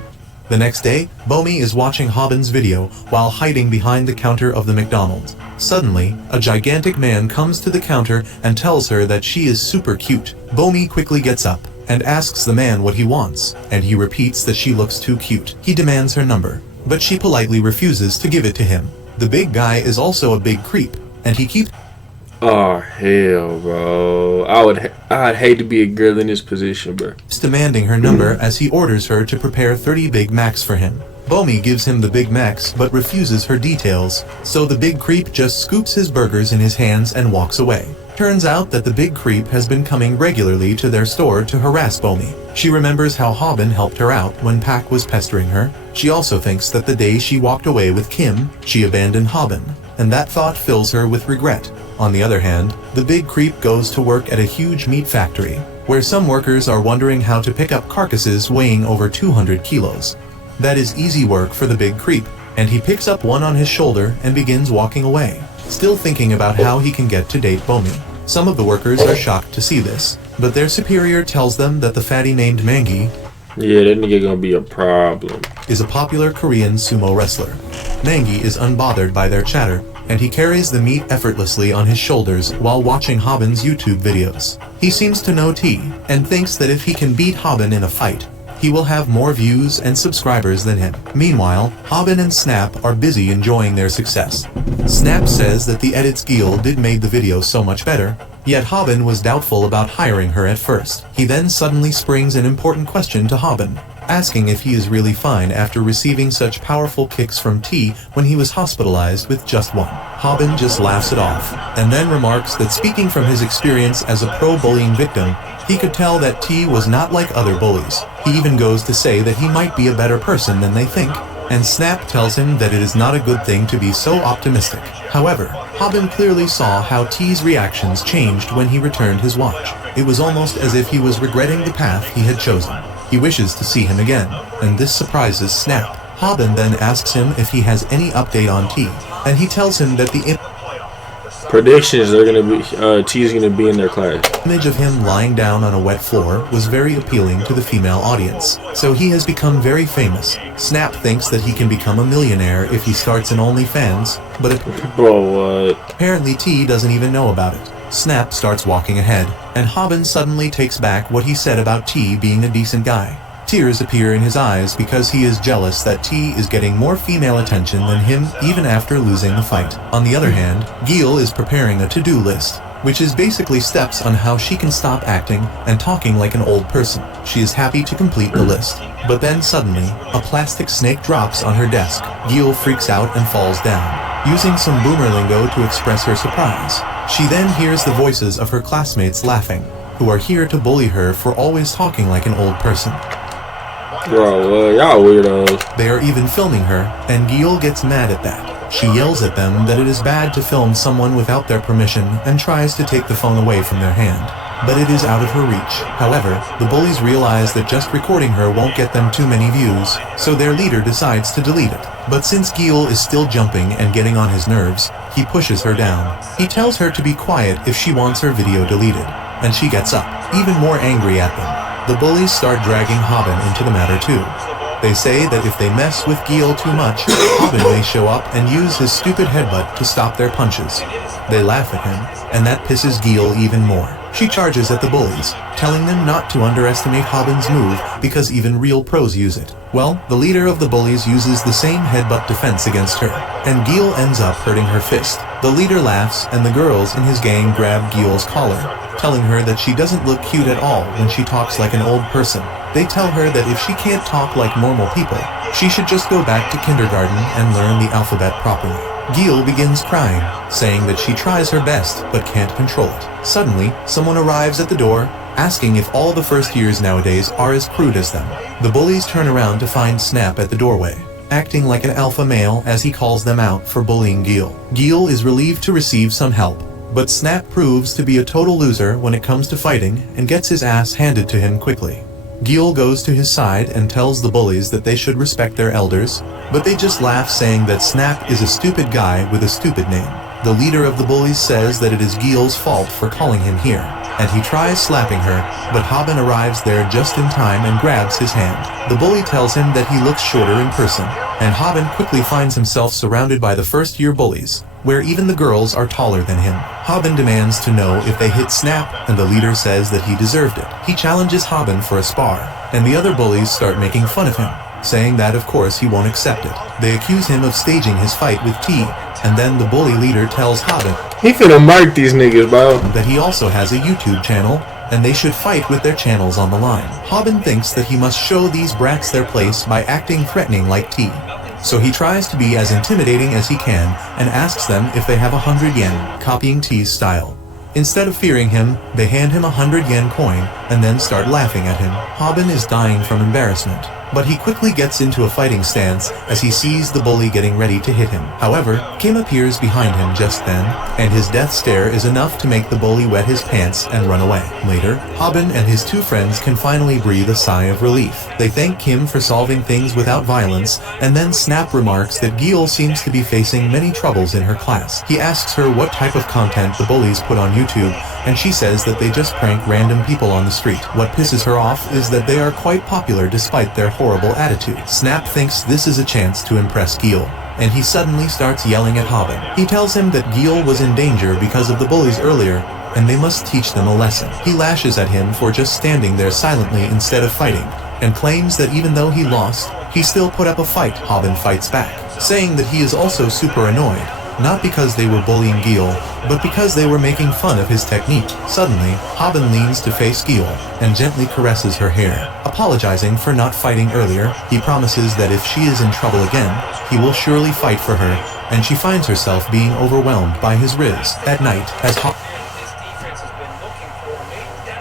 The next day, b'oby is watching Haben's video while hiding behind the counter of the McDonald's. Suddenly, a gigantic man comes to the counter and tells her that she is super cute. b'oby quickly gets up and asks the man what he wants, and he repeats that she looks too cute. He demands her number, but she politely refuses to give it to him. The big guy is also a big creep, and he keeps Oh hell, bro! I'd hate to be a girl in this position, bro. demanding her number as he orders her to prepare 30 Big Macs for him. b'oby gives him the Big Macs but refuses her details, so the big creep just scoops his burgers in his hands and walks away. Turns out that the big creep has been coming regularly to their store to harass b'oby. She remembers how Haben helped her out when Pac was pestering her. She also thinks that the day she walked away with Kim, she abandoned Haben, and that thought fills her with regret. On the other hand, the big creep goes to work at a huge meat factory, where some workers are wondering how to pick up carcasses weighing over 200 kilos. That is easy work for the big creep, and he picks up one on his shoulder and begins walking away, still thinking about how he can get to date b'oby. Some of the workers are shocked to see this, but their superior tells them that the fatty named Mangi, yeah, that nigga gonna be a problem, is a popular Korean sumo wrestler. Mangi is unbothered by their chatter, and he carries the meat effortlessly on his shoulders while watching Haben's YouTube videos. He seems to know T, and thinks that if he can beat Haben in a fight, he will have more views and subscribers than him. Meanwhile, Haben and Snap are busy enjoying their success. Snap says that the edits Gil did made the video so much better, yet Haben was doubtful about hiring her at first. He then suddenly springs an important question to Haben, asking if he is really fine after receiving such powerful kicks from T when he was hospitalized with just one. Haben just laughs it off, and then remarks that speaking from his experience as a pro bullying victim, he could tell that T was not like other bullies. He even goes to say that he might be a better person than they think, and Snap tells him that it is not a good thing to be so optimistic. However, Haben clearly saw how T's reactions changed when he returned his watch. It was almost as if he was regretting the path he had chosen. He wishes to see him again, and this surprises Snap. Haben then asks him if he has any update on T, and he tells him that the predictions are gonna be T's gonna be in their class. image of him lying down on a wet floor was very appealing to the female audience, so he has become very famous. Snap thinks that he can become a millionaire if he starts an OnlyFans, but Bro, what? apparently T doesn't even know about it. Snap starts walking ahead, and Haben suddenly takes back what he said about T being a decent guy. Tears appear in his eyes because he is jealous that T is getting more female attention than him even after losing the fight. On the other hand, Gil is preparing a to-do list, which is basically steps on how she can stop acting and talking like an old person. She is happy to complete the list, but then suddenly, a plastic snake drops on her desk. Gil freaks out and falls down, using some boomer lingo to express her surprise. She then hears the voices of her classmates laughing, who are here to bully her for always talking like an old person. Bro, y'all weirdos. They are even filming her, and Gil gets mad at that. She yells at them that it is bad to film someone without their permission and tries to take the phone away from their hand, but it is out of her reach. However, the bullies realize that just recording her won't get them too many views, so their leader decides to delete it. But since Gil is still jumping and getting on his nerves, he pushes her down. He tells her to be quiet if she wants her video deleted, and she gets up, even more angry at them. The bullies start dragging Haben into the matter too. They say that if they mess with Gil too much, Hobbin may show up and use his stupid headbutt to stop their punches. They laugh at him, and that pisses Gil even more. She charges at the bullies, telling them not to underestimate Hobbin's move because even real pros use it. Well, the leader of the bullies uses the same headbutt defense against her, and Gil ends up hurting her fist. The leader laughs, and the girls in his gang grab Gil's collar, telling her that she doesn't look cute at all when she talks like an old person. They tell her that if she can't talk like normal people, she should just go back to kindergarten and learn the alphabet properly. Gil begins crying, saying that she tries her best but can't control it. Suddenly, someone arrives at the door, asking if all the first years nowadays are as crude as them. The bullies turn around to find Snap at the doorway, acting like an alpha male as he calls them out for bullying Gil. Gil is relieved to receive some help, but Snap proves to be a total loser when it comes to fighting and gets his ass handed to him quickly. Gil goes to his side and tells the bullies that they should respect their elders, but they just laugh, saying that Snap is a stupid guy with a stupid name. The leader of the bullies says that it is Gil's fault for calling him here, and he tries slapping her, but Hobbin arrives there just in time and grabs his hand. The bully tells him that he looks shorter in person, and Hobbin quickly finds himself surrounded by the first-year bullies, where even the girls are taller than him. Hobbin demands to know if they hit Snap, and the leader says that he deserved it. He challenges Hobbin for a spar, and the other bullies start making fun of him, saying that of course he won't accept it. They accuse him of staging his fight with T, and then the bully leader tells Hobbin he finna mark these niggas, bro. that he also has a YouTube channel, and they should fight with their channels on the line. Hobbin thinks that he must show these brats their place by acting threatening like T. So he tries to be as intimidating as he can and asks them if they have 100 yen, copying T's style. Instead of fearing him, they hand him a 100 yen coin and then start laughing at him. Hobbin is dying from embarrassment, but he quickly gets into a fighting stance as he sees the bully getting ready to hit him. However, Kim appears behind him just then, and his death stare is enough to make the bully wet his pants and run away. Later, Hobbin and his two friends can finally breathe a sigh of relief. They thank Kim for solving things without violence, and then Snap remarks that Gil seems to be facing many troubles in her class. He asks her what type of content the bullies put on YouTube, and she says that they just prank random people on the street. What pisses her off is that they are quite popular despite their horrible attitude. Snap thinks this is a chance to impress Gil, and he suddenly starts yelling at Hobbin. He tells him that Gil was in danger because of the bullies earlier, and they must teach them a lesson. He lashes at him for just standing there silently instead of fighting, and claims that even though he lost, he still put up a fight. Hobbin fights back, saying that he is also super annoyed, not because they were bullying Gil, but because they were making fun of his technique. Suddenly, Hobbin leans to face Gil and gently caresses her hair. Apologizing for not fighting earlier, he promises that if she is in trouble again, he will surely fight for her, and she finds herself being overwhelmed by his riz. At night, as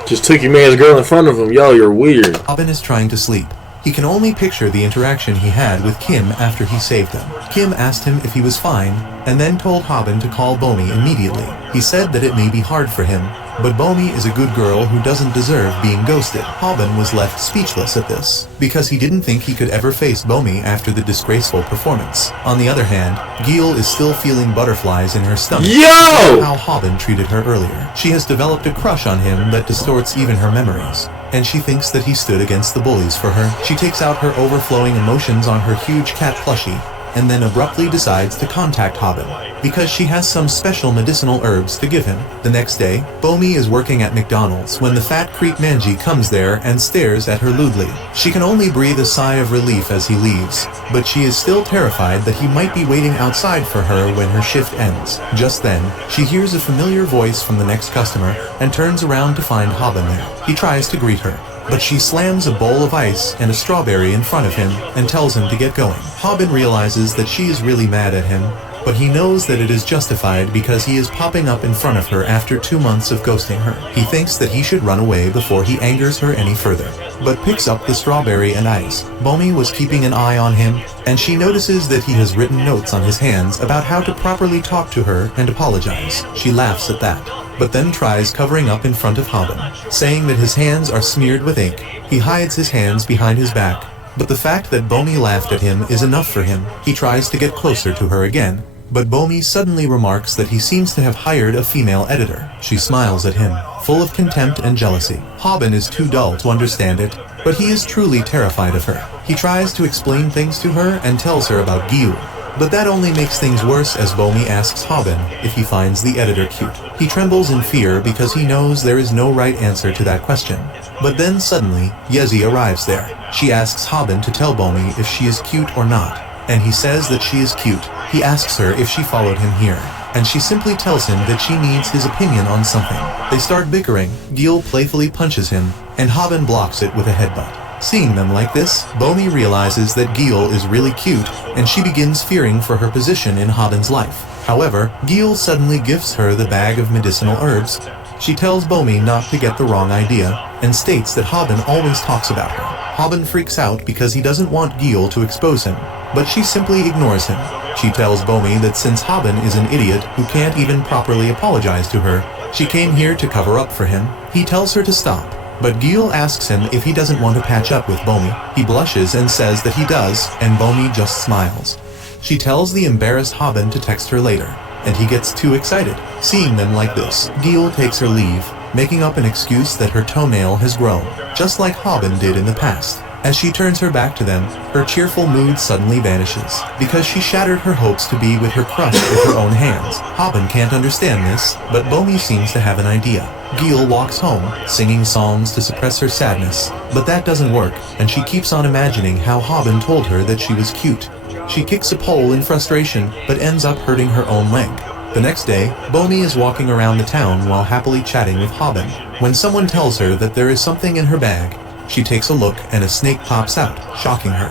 Just took your man's girl in front of him. Yo, you're weird. Hobbin is trying to sleep, he can only picture the interaction he had with Kim after he saved them. Kim asked him if he was fine, and then told Hobbin to call Bomi immediately. He said that it may be hard for him, but Bomi is a good girl who doesn't deserve being ghosted. Hobbin was left speechless at this, because he didn't think he could ever face Bomi after the disgraceful performance. On the other hand, Gil is still feeling butterflies in her stomach. Yo! How Hobbin treated her earlier. She has developed a crush on him that distorts even her memories, and she thinks that he stood against the bullies for her. She takes out her overflowing emotions on her huge cat plushie, and then abruptly decides to contact Hobbin, because she has some special medicinal herbs to give him. The next day, Bomi is working at McDonald's when the fat creep Manji comes there and stares at her lewdly. She can only breathe a sigh of relief as he leaves, but she is still terrified that he might be waiting outside for her when her shift ends. Just then, she hears a familiar voice from the next customer and turns around to find Hobbin there. He tries to greet her, but she slams a bowl of ice and a strawberry in front of him and tells him to get going. Hobbin realizes that she is really mad at him, but he knows that it is justified because he is popping up in front of her after 2 months of ghosting her. He thinks that he should run away before he angers her any further, but picks up the strawberry and ice. Bomi was keeping an eye on him, and she notices that he has written notes on his hands about how to properly talk to her and apologize. She laughs at that, but then tries covering up in front of Hobbin, saying that his hands are smeared with ink. He hides his hands behind his back, but the fact that Bomi laughed at him is enough for him. He tries to get closer to her again, but Bomi suddenly remarks that he seems to have hired a female editor. She smiles at him, full of contempt and jealousy. Hobbin is too dull to understand it, but he is truly terrified of her. He tries to explain things to her and tells her about Gil. But that only makes things worse as Bomi asks Haben if he finds the editor cute. He trembles in fear because he knows there is no right answer to that question. But then suddenly, Yezi arrives there. She asks Haben to tell Bomi if she is cute or not, and he says that she is cute. He asks her if she followed him here, and she simply tells him that she needs his opinion on something. They start bickering. Gil playfully punches him, and Haben blocks it with a headbutt. Seeing them like this, Bomi realizes that Gil is really cute, and she begins fearing for her position in Haben's life. However, Gil suddenly gifts her the bag of medicinal herbs. She tells Bomi not to get the wrong idea, and states that Haben always talks about her. Haben freaks out because he doesn't want Gil to expose him, but she simply ignores him. She tells Bomi that since Haben is an idiot who can't even properly apologize to her, she came here to cover up for him. He tells her to stop, but Gil asks him if he doesn't want to patch up with Bomi. He blushes and says that he does, and Bomi just smiles. She tells the embarrassed Haben to text her later, and he gets too excited. Seeing them like this, Gil takes her leave, making up an excuse that her toenail has grown, just like Haben did in the past. As she turns her back to them, her cheerful mood suddenly vanishes, because she shattered her hopes to be with her crush with her own hands. Haben can't understand this, but Bomi seems to have an idea. Gil walks home, singing songs to suppress her sadness, but that doesn't work, and she keeps on imagining how Haben told her that she was cute. She kicks a pole in frustration, but ends up hurting her own leg. The next day, Bomi is walking around the town while happily chatting with Haben, when someone tells her that there is something in her bag. She takes a look and a snake pops out, shocking her.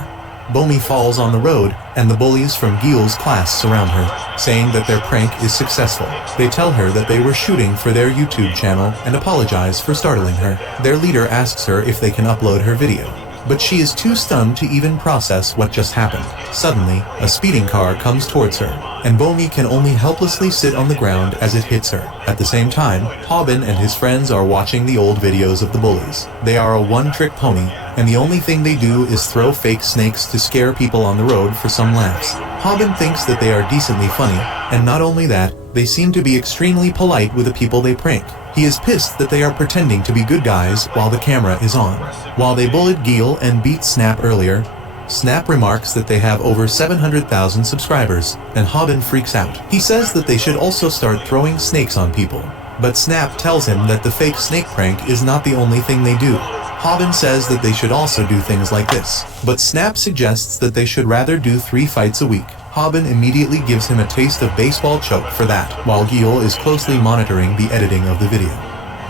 Bomi falls on the road, and the bullies from Gil's class surround her, saying that their prank is successful. They tell her that they were shooting for their YouTube channel and apologize for startling her. Their leader asks her if they can upload her video, but she is too stunned to even process what just happened. Suddenly, a speeding car comes towards her, and Bomi can only helplessly sit on the ground as it hits her. At the same time, Haben and his friends are watching the old videos of the bullies. They are a one-trick pony, and the only thing they do is throw fake snakes to scare people on the road for some laughs. Haben thinks that they are decently funny, and not only that, they seem to be extremely polite with the people they prank. He is pissed that they are pretending to be good guys while the camera is on. While they bullied Gil and beat Snap earlier, Snap remarks that they have over 700,000 subscribers, and Haben freaks out. He says that they should also start throwing snakes on people, but Snap tells him that the fake snake prank is not the only thing they do. Haben says that they should also do things like this, but Snap suggests that they should rather do 3 fights a week. Haben immediately gives him a taste of baseball choke for that, while Gil is closely monitoring the editing of the video.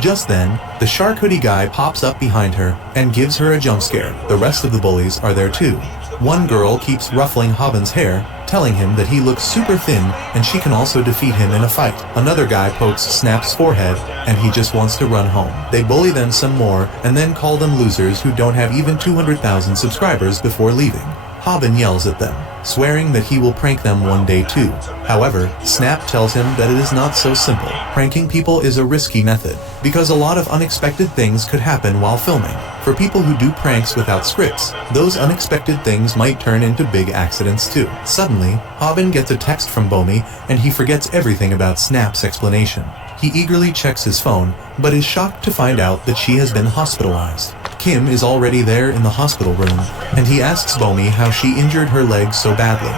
Just then, the shark hoodie guy pops up behind her and gives her a jump scare. The rest of the bullies are there too. One girl keeps ruffling Haben's hair, telling him that he looks super thin and she can also defeat him in a fight. Another guy pokes Snap's forehead and he just wants to run home. They bully them some more and then call them losers who don't have even 200,000 subscribers before leaving. Haben yells at them, swearing that he will prank them one day too. However, Snap tells him that it is not so simple. Pranking people is a risky method, because a lot of unexpected things could happen while filming. For people who do pranks without scripts, those unexpected things might turn into big accidents too. Suddenly, Haben gets a text from Bomi, and he forgets everything about Snap's explanation. He eagerly checks his phone, but is shocked to find out that she has been hospitalized. Kim is already there in the hospital room, and he asks Bomi how she injured her leg so badly.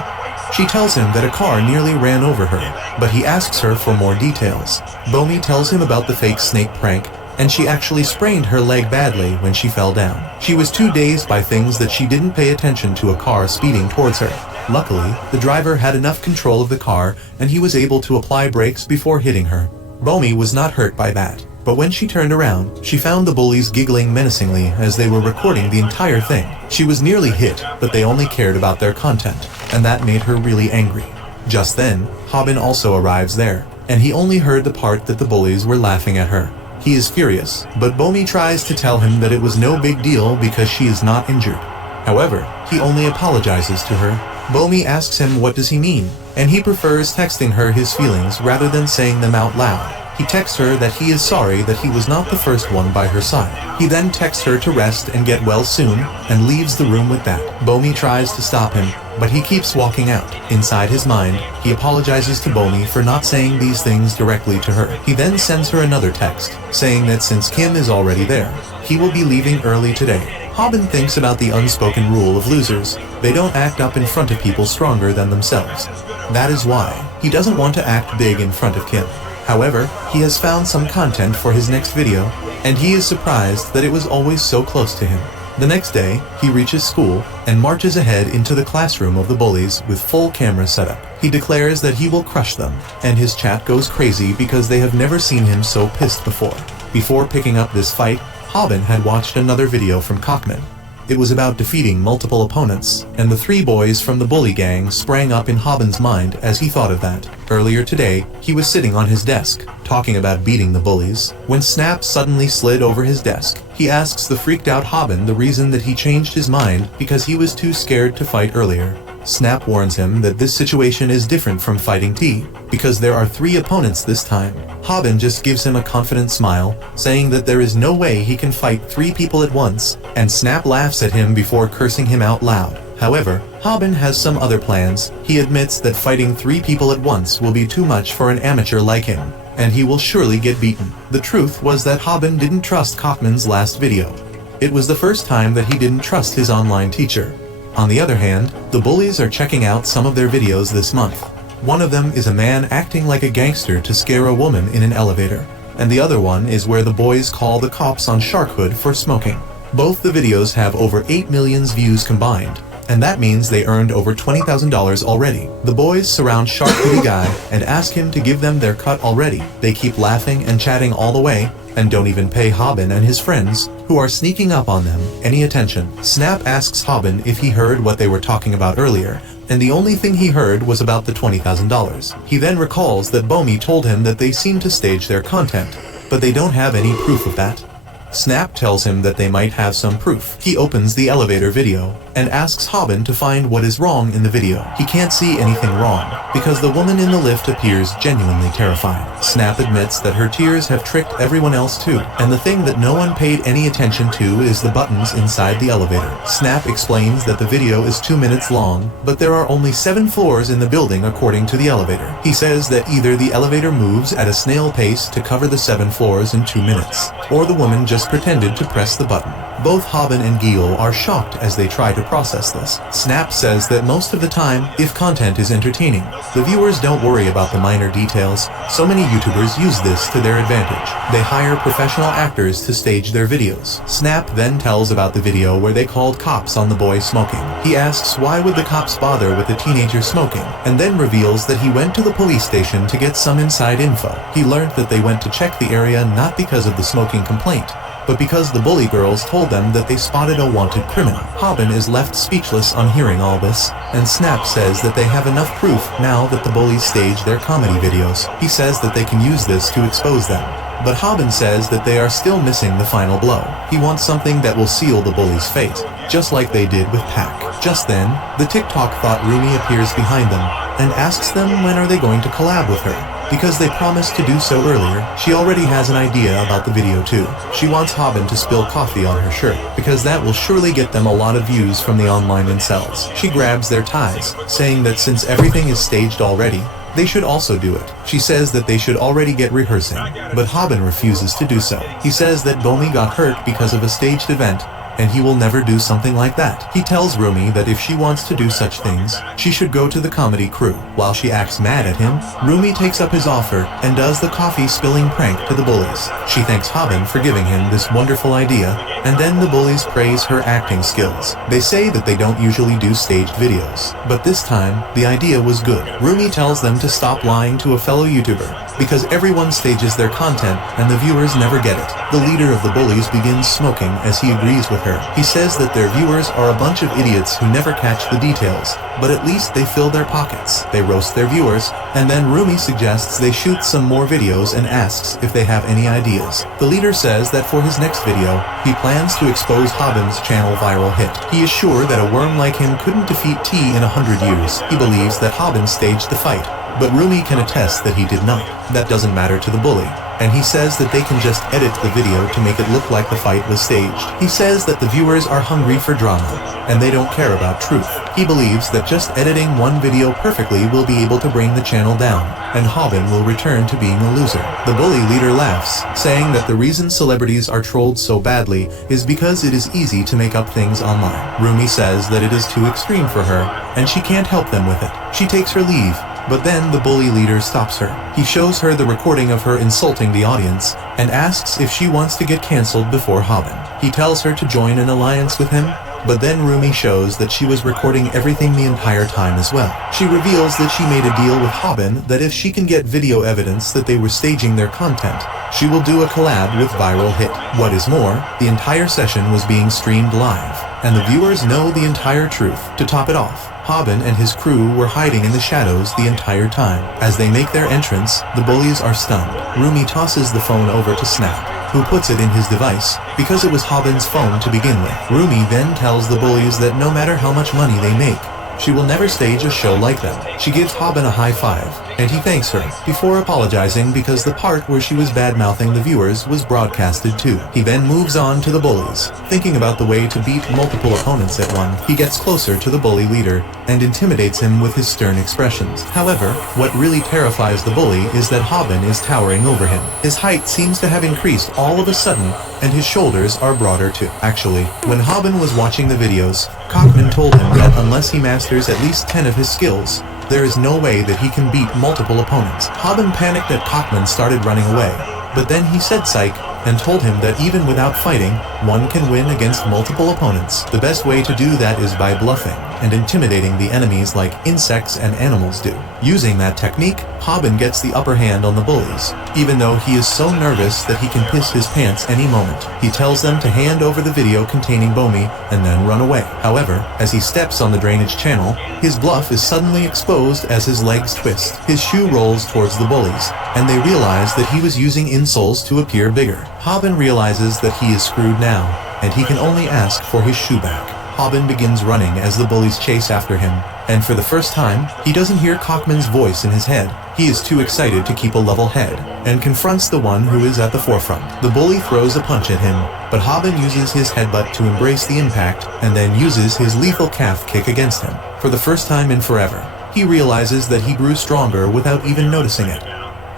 She tells him that a car nearly ran over her, but he asks her for more details. Bomi tells him about the fake snake prank, and she actually sprained her leg badly when she fell down. She was too dazed by things that she didn't pay attention to a car speeding towards her. Luckily, the driver had enough control of the car, and he was able to apply brakes before hitting her. Bomi was not hurt by that. But when she turned around, she found the bullies giggling menacingly as they were recording the entire thing. She was nearly hit, but they only cared about their content, and that made her really angry. Just then, Haben also arrives there, and he only heard the part that the bullies were laughing at her. He is furious, but Bomi tries to tell him that it was no big deal because she is not injured. However, he only apologizes to her. Bomi asks him what does he mean, and he prefers texting her his feelings rather than saying them out loud. He texts her that he is sorry that he was not the first one by her side. He then texts her to rest and get well soon, and leaves the room with that. Bomi tries to stop him, but he keeps walking out. Inside his mind, he apologizes to Bomi for not saying these things directly to her. He then sends her another text, saying that since Kim is already there, he will be leaving early today. Haben thinks about the unspoken rule of losers. They don't act up in front of people stronger than themselves. That is why he doesn't want to act big in front of Kim. However, he has found some content for his next video, and he is surprised that it was always so close to him. The next day, he reaches school and marches ahead into the classroom of the bullies with full camera setup. He declares that he will crush them, and his chat goes crazy because they have never seen him so pissed before. Before picking up this fight, Haben had watched another video from Cockman. It was about defeating multiple opponents, and the 3 boys from the bully gang sprang up in Haben's mind as he thought of that. Earlier today, he was sitting on his desk, talking about beating the bullies, when Snap suddenly slid over his desk. He asks the freaked out Haben the reason that he changed his mind because he was too scared to fight earlier. Snap warns him that this situation is different from fighting T, because there are 3 opponents this time. Haben just gives him a confident smile, saying that there is no way he can fight 3 people at once, and Snap laughs at him before cursing him out loud. However, Haben has some other plans. He admits that fighting 3 people at once will be too much for an amateur like him, and he will surely get beaten. The truth was that Haben didn't trust Cockman's last video. It was the first time that he didn't trust his online teacher. On the other hand, the bullies are checking out some of their videos this month. One of them is a man acting like a gangster to scare a woman in an elevator, and the other one is where the boys call the cops on Sharkhood for smoking. Both the videos have over 8 million views combined, and that means they earned over $20,000 already. The boys surround Sharkhoody guy and ask him to give them their cut already. They keep laughing and chatting all the way, and don't even pay Haben and his friends, who are sneaking up on them, any attention. Snap asks Haben if he heard what they were talking about earlier, and the only thing he heard was about the $20,000. He then recalls that big.oby told him that they seem to stage their content, but they don't have any proof of that. Snap tells him that they might have some proof. He opens the elevator video and asks Haben to find what is wrong in the video. He can't see anything wrong because the woman in the lift appears genuinely terrified. Snap admits that her tears have tricked everyone else too, and the thing that no one paid any attention to is the buttons inside the elevator. Snap explains that the video is 2 minutes long, but there are only 7 floors in the building according to the elevator. He says that either the elevator moves at a snail pace to cover the 7 floors in 2 minutes, or the woman just pretended to press the button. Both Haben and Gil are shocked as they try to process this. Snap says that most of the time, if content is entertaining, the viewers don't worry about the minor details. So many YouTubers use this to their advantage. They hire professional actors to stage their videos. Snap then tells about the video where they called cops on the boy smoking. He asks why would the cops bother with the teenager smoking, and then reveals that he went to the police station to get some inside info. He learned that they went to check the area not because of the smoking complaint, but because the bully girls told them that they spotted a wanted criminal. Haben is left speechless on hearing all this, and Snap says that they have enough proof now that the bullies stage their comedy videos. He says that they can use this to expose them, but Haben says that they are still missing the final blow. He wants something that will seal the bullies' fate, just like they did with Pac. Just then, the TikTok thought Rumi appears behind them, and asks them when are they going to collab with her. Because they promised to do so earlier, she already has an idea about the video too. She wants Haben to spill coffee on her shirt, because that will surely get them a lot of views from the online incels. She grabs their ties, saying that since everything is staged already, they should also do it. She says that they should already get rehearsing, but Haben refuses to do so. He says that big.oby got hurt because of a staged event, and he will never do something like that. He tells Rumi that if she wants to do such things, she should go to the comedy crew. While she acts mad at him, Rumi takes up his offer and does the coffee spilling prank to the bullies. She thanks Haben for giving him this wonderful idea, and then the bullies praise her acting skills. They say that they don't usually do staged videos, but this time, the idea was good. Rumi tells them to stop lying to a fellow YouTuber, because everyone stages their content and the viewers never get it. The leader of the bullies begins smoking as he agrees with her. He says that their viewers are a bunch of idiots who never catch the details, but at least they fill their pockets. They roast their viewers, and then Rumi suggests they shoot some more videos and asks if they have any ideas. The leader says that for his next video, he plans to expose Haben's channel viral hit. He is sure that a worm like him couldn't defeat T in 100 years. He believes that Haben staged the fight, but Rumi can attest that he did not. That doesn't matter to the bully. and he says that they can just edit the video to make it look like the fight was staged. He says that the viewers are hungry for drama, and they don't care about truth. He believes that just editing one video perfectly will be able to bring the channel down, and Haben will return to being a loser. The bully leader laughs, saying that the reason celebrities are trolled so badly is because it is easy to make up things online. Rumi says that it is too extreme for her, and she can't help them with it. She takes her leave, but then the bully leader stops her. He shows her the recording of her insulting the audience, and asks if she wants to get cancelled before Haben. He tells her to join an alliance with him, but then Rumi shows that she was recording everything the entire time as well. She reveals that she made a deal with Haben that if she can get video evidence that they were staging their content, she will do a collab with Viral Hit. What is more, the entire session was being streamed live, and the viewers know the entire truth. To top it off, Haben and his crew were hiding in the shadows the entire time. As they make their entrance, the bullies are stunned. Rumi tosses the phone over to Snap, who puts it in his device, because it was Haben's phone to begin with. Rumi then tells the bullies that no matter how much money they make, she will never stage a show like them. She gives Haben a high five, and he thanks her, before apologizing because the part where she was bad-mouthing the viewers was broadcasted too. He then moves on to the bullies, thinking about the way to beat multiple opponents at one. He gets closer to the bully leader, and intimidates him with his stern expressions. However, what really terrifies the bully is that Haben is towering over him. His height seems to have increased all of a sudden, and his shoulders are broader too. Actually, when Haben was watching the videos, Cockman told him that unless he masters at least 10 of his skills, there is no way that he can beat multiple opponents. Haben panicked that Cockman started running away, but then he said psych, and told him that even without fighting, one can win against multiple opponents. The best way to do that is by bluffing, and intimidating the enemies like insects and animals do. Using that technique, Haben gets the upper hand on the bullies, even though he is so nervous that he can piss his pants any moment. He tells them to hand over the video containing Bomi, and then run away. However, as he steps on the drainage channel, his bluff is suddenly exposed as his legs twist. His shoe rolls towards the bullies, and they realize that he was using insoles to appear bigger. Haben realizes that he is screwed now, and he can only ask for his shoe back. Haben begins running as the bullies chase after him, and for the first time, he doesn't hear Cockman's voice in his head. He is too excited to keep a level head, and confronts the one who is at the forefront. The bully throws a punch at him, but Haben uses his headbutt to embrace the impact, and then uses his lethal calf kick against him. For the first time in forever, he realizes that he grew stronger without even noticing it.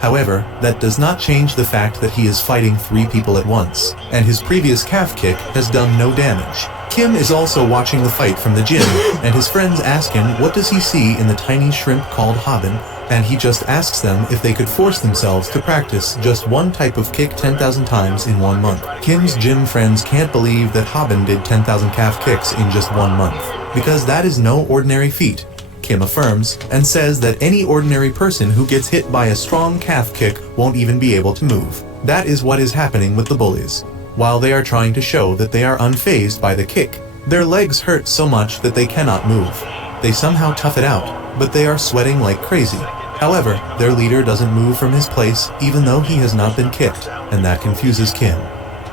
However, that does not change the fact that he is fighting 3 people at once, and his previous calf kick has done no damage. Kim is also watching the fight from the gym, and his friends ask him what does he see in the tiny shrimp called Haben, and he just asks them if they could force themselves to practice just one type of kick 10,000 times in 1 month. Kim's gym friends can't believe that Haben did 10,000 calf kicks in just 1 month, because that is no ordinary feat. Kim affirms, and says that any ordinary person who gets hit by a strong calf kick won't even be able to move. That is what is happening with the bullies. While they are trying to show that they are unfazed by the kick, their legs hurt so much that they cannot move. They somehow tough it out, but they are sweating like crazy. However, their leader doesn't move from his place even though he has not been kicked, and that confuses Kim.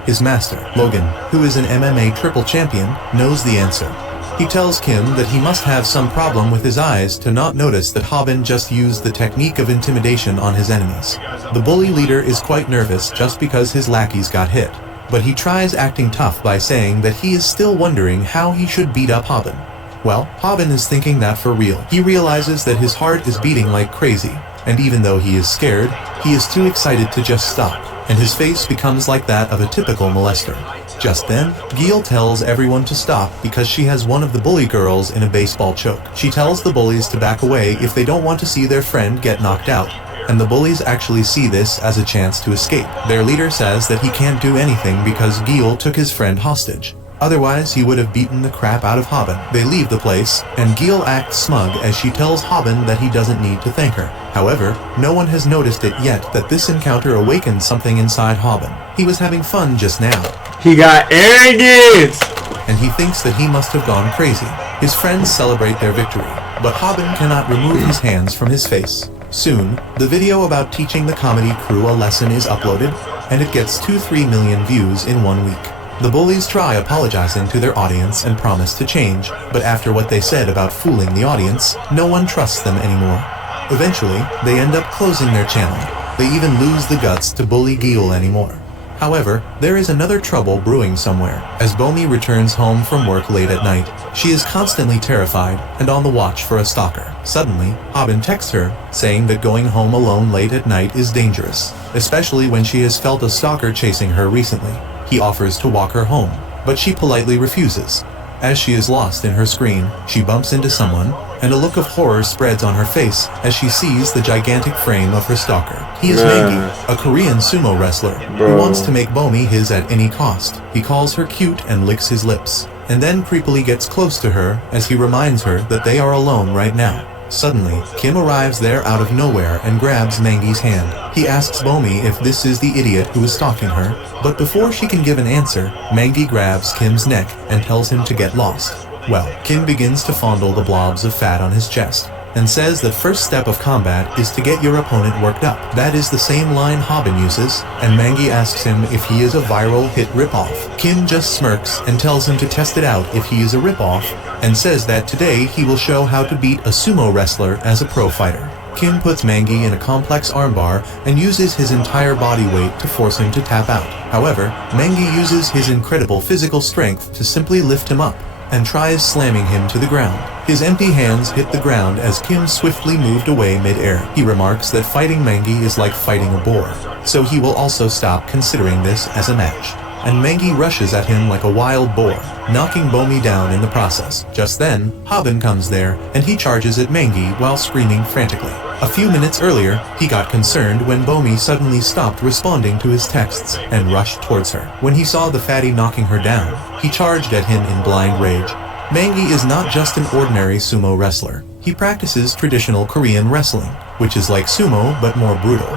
His master, Logan, who is an MMA triple champion, knows the answer. He tells Kim that he must have some problem with his eyes to not notice that Haben just used the technique of intimidation on his enemies. The bully leader is quite nervous just because his lackeys got hit, but he tries acting tough by saying that he is still wondering how he should beat up Haben. Well, Haben is thinking that for real. He realizes that his heart is beating like crazy, and even though he is scared, he is too excited to just stop, and his face becomes like that of a typical molester. Just then, Gil tells everyone to stop because she has one of the bully girls in a baseball choke. She tells the bullies to back away if they don't want to see their friend get knocked out, and the bullies actually see this as a chance to escape. Their leader says that he can't do anything because Gil took his friend hostage. Otherwise, he would have beaten the crap out of Haben. They leave the place, and Gil acts smug as she tells Haben that he doesn't need to thank her. However, no one has noticed it yet that this encounter awakened something inside Haben. He was having fun just now. He got arrogance! And he thinks that he must have gone crazy. His friends celebrate their victory, but Haben cannot remove his hands from his face. Soon, the video about teaching the comedy crew a lesson is uploaded, and it gets 2-3 million views in 1 week. The bullies try apologizing to their audience and promise to change, but after what they said about fooling the audience, no one trusts them anymore. Eventually, they end up closing their channel, They even lose the guts to bully Gil anymore. However, there is another trouble brewing somewhere. As Bomi returns home from work late at night, she is constantly terrified and on the watch for a stalker. Suddenly, Haben texts her, saying that going home alone late at night is dangerous, especially when she has felt a stalker chasing her recently. He offers to walk her home, but she politely refuses. As she is lost in her screen, she bumps into someone, and a look of horror spreads on her face as she sees the gigantic frame of her stalker. He is Mangi, a Korean sumo wrestler, who wants to make Bomi his at any cost. He calls her cute and licks his lips, and then creepily gets close to her as he reminds her that they are alone right now. Suddenly, Kim arrives there out of nowhere and grabs Mangi's hand. He asks Bomi if this is the idiot who is stalking her, but before she can give an answer, Mangi grabs Kim's neck and tells him to get lost. Well, Kim begins to fondle the blobs of fat on his chest, and says that first step of combat is to get your opponent worked up. That is the same line Haben uses, and Mangi asks him if he is a viral hit ripoff. Kim just smirks and tells him to test it out if he is a ripoff, and says that today he will show how to beat a sumo wrestler as a pro fighter. Kim puts Mangi in a complex armbar and uses his entire body weight to force him to tap out. However, Mangi uses his incredible physical strength to simply lift him up, and tries slamming him to the ground. His empty hands hit the ground as Kim swiftly moved away mid-air. He remarks that fighting Mangi is like fighting a boar, so he will also stop considering this as a match. And Mangi rushes at him like a wild boar, knocking Bomi down in the process. Just then, Haben comes there, and he charges at Mangi while screaming frantically. A few minutes earlier, he got concerned when Bomi suddenly stopped responding to his texts and rushed towards her. When he saw the fatty knocking her down, he charged at him in blind rage. Mangi is not just an ordinary sumo wrestler. He practices traditional Korean wrestling, which is like sumo but more brutal.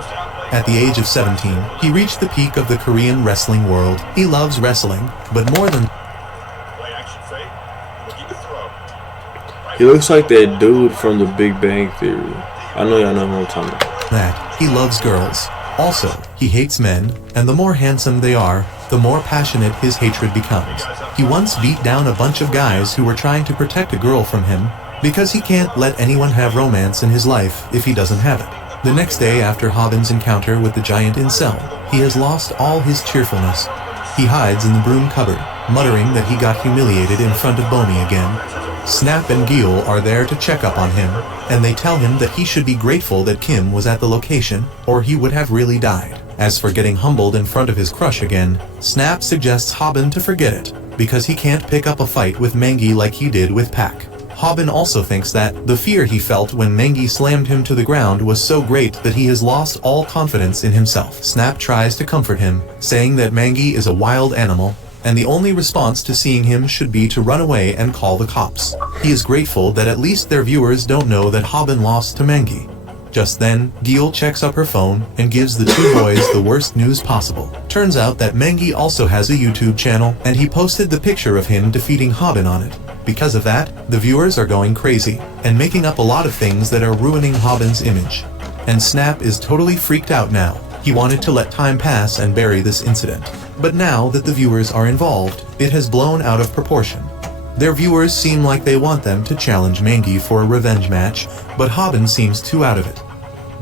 At the age of 17, he reached the peak of the Korean wrestling world. He loves wrestling, but more than he looks like that dude from the Big Bang Theory. I know y'all know who I'm talking about. that, he loves girls. Also, he hates men, and the more handsome they are, the more passionate his hatred becomes. He once beat down a bunch of guys who were trying to protect a girl from him, because he can't let anyone have romance in his life if he doesn't have it. The next day after Haben's encounter with the giant incel, he has lost all his cheerfulness. He hides in the broom cupboard, muttering that he got humiliated in front of Bomi again. Snap and Gil are there to check up on him, and they tell him that he should be grateful that Kim was at the location, or he would have really died. As for getting humbled in front of his crush again, Snap suggests Haben to forget it, because he can't pick up a fight with Mangi like he did with Pak. Haben also thinks that the fear he felt when Mangi slammed him to the ground was so great that he has lost all confidence in himself. Snap tries to comfort him, saying that Mangi is a wild animal, and the only response to seeing him should be to run away and call the cops. He is grateful that at least their viewers don't know that Haben lost to Mangi. Just then, Gil checks up her phone and gives the two boys the worst news possible. Turns out that Mangi also has a YouTube channel, and he posted the picture of him defeating Haben on it. Because of that, the viewers are going crazy, and making up a lot of things that are ruining Haben's image. And Snap is totally freaked out now. He wanted to let time pass and bury this incident. But now that the viewers are involved, it has blown out of proportion. Their viewers seem like they want them to challenge Mangi for a revenge match, but Haben seems too out of it.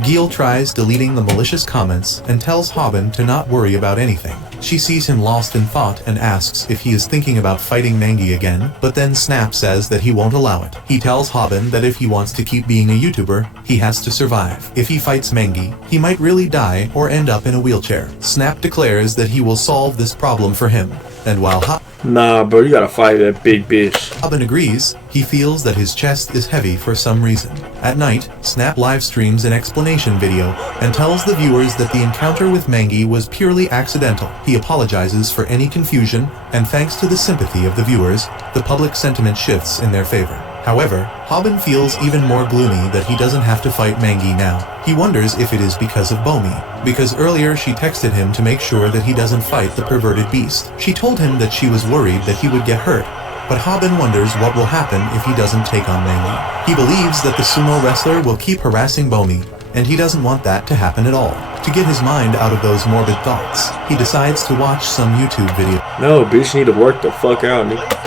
Gil tries deleting the malicious comments and tells Haben to not worry about anything. She sees him lost in thought and asks if he is thinking about fighting Mangi again, but then Snap says that he won't allow it. He tells Haben that if he wants to keep being a YouTuber, he has to survive. If he fights Mangi, he might really die or end up in a wheelchair. Snap declares that he will solve this problem for him, and while Nah, bro, you gotta fight that big bitch. Haben agrees, he feels that his chest is heavy for some reason. At night, Snap live streams an explanation video and tells the viewers that the encounter with Mangi was purely accidental. He apologizes for any confusion, and thanks to the sympathy of the viewers, the public sentiment shifts in their favor. However, Haben feels even more gloomy that he doesn't have to fight Mangi now. He wonders if it is because of Bomi, because earlier she texted him to make sure that he doesn't fight the perverted beast. She told him that she was worried that he would get hurt, but Haben wonders what will happen if he doesn't take on Mangi. He believes that the sumo wrestler will keep harassing Bomi, and he doesn't want that to happen at all. To get his mind out of those morbid thoughts, he decides to watch some YouTube video. No, bitch, you need to work the fuck out, nigga.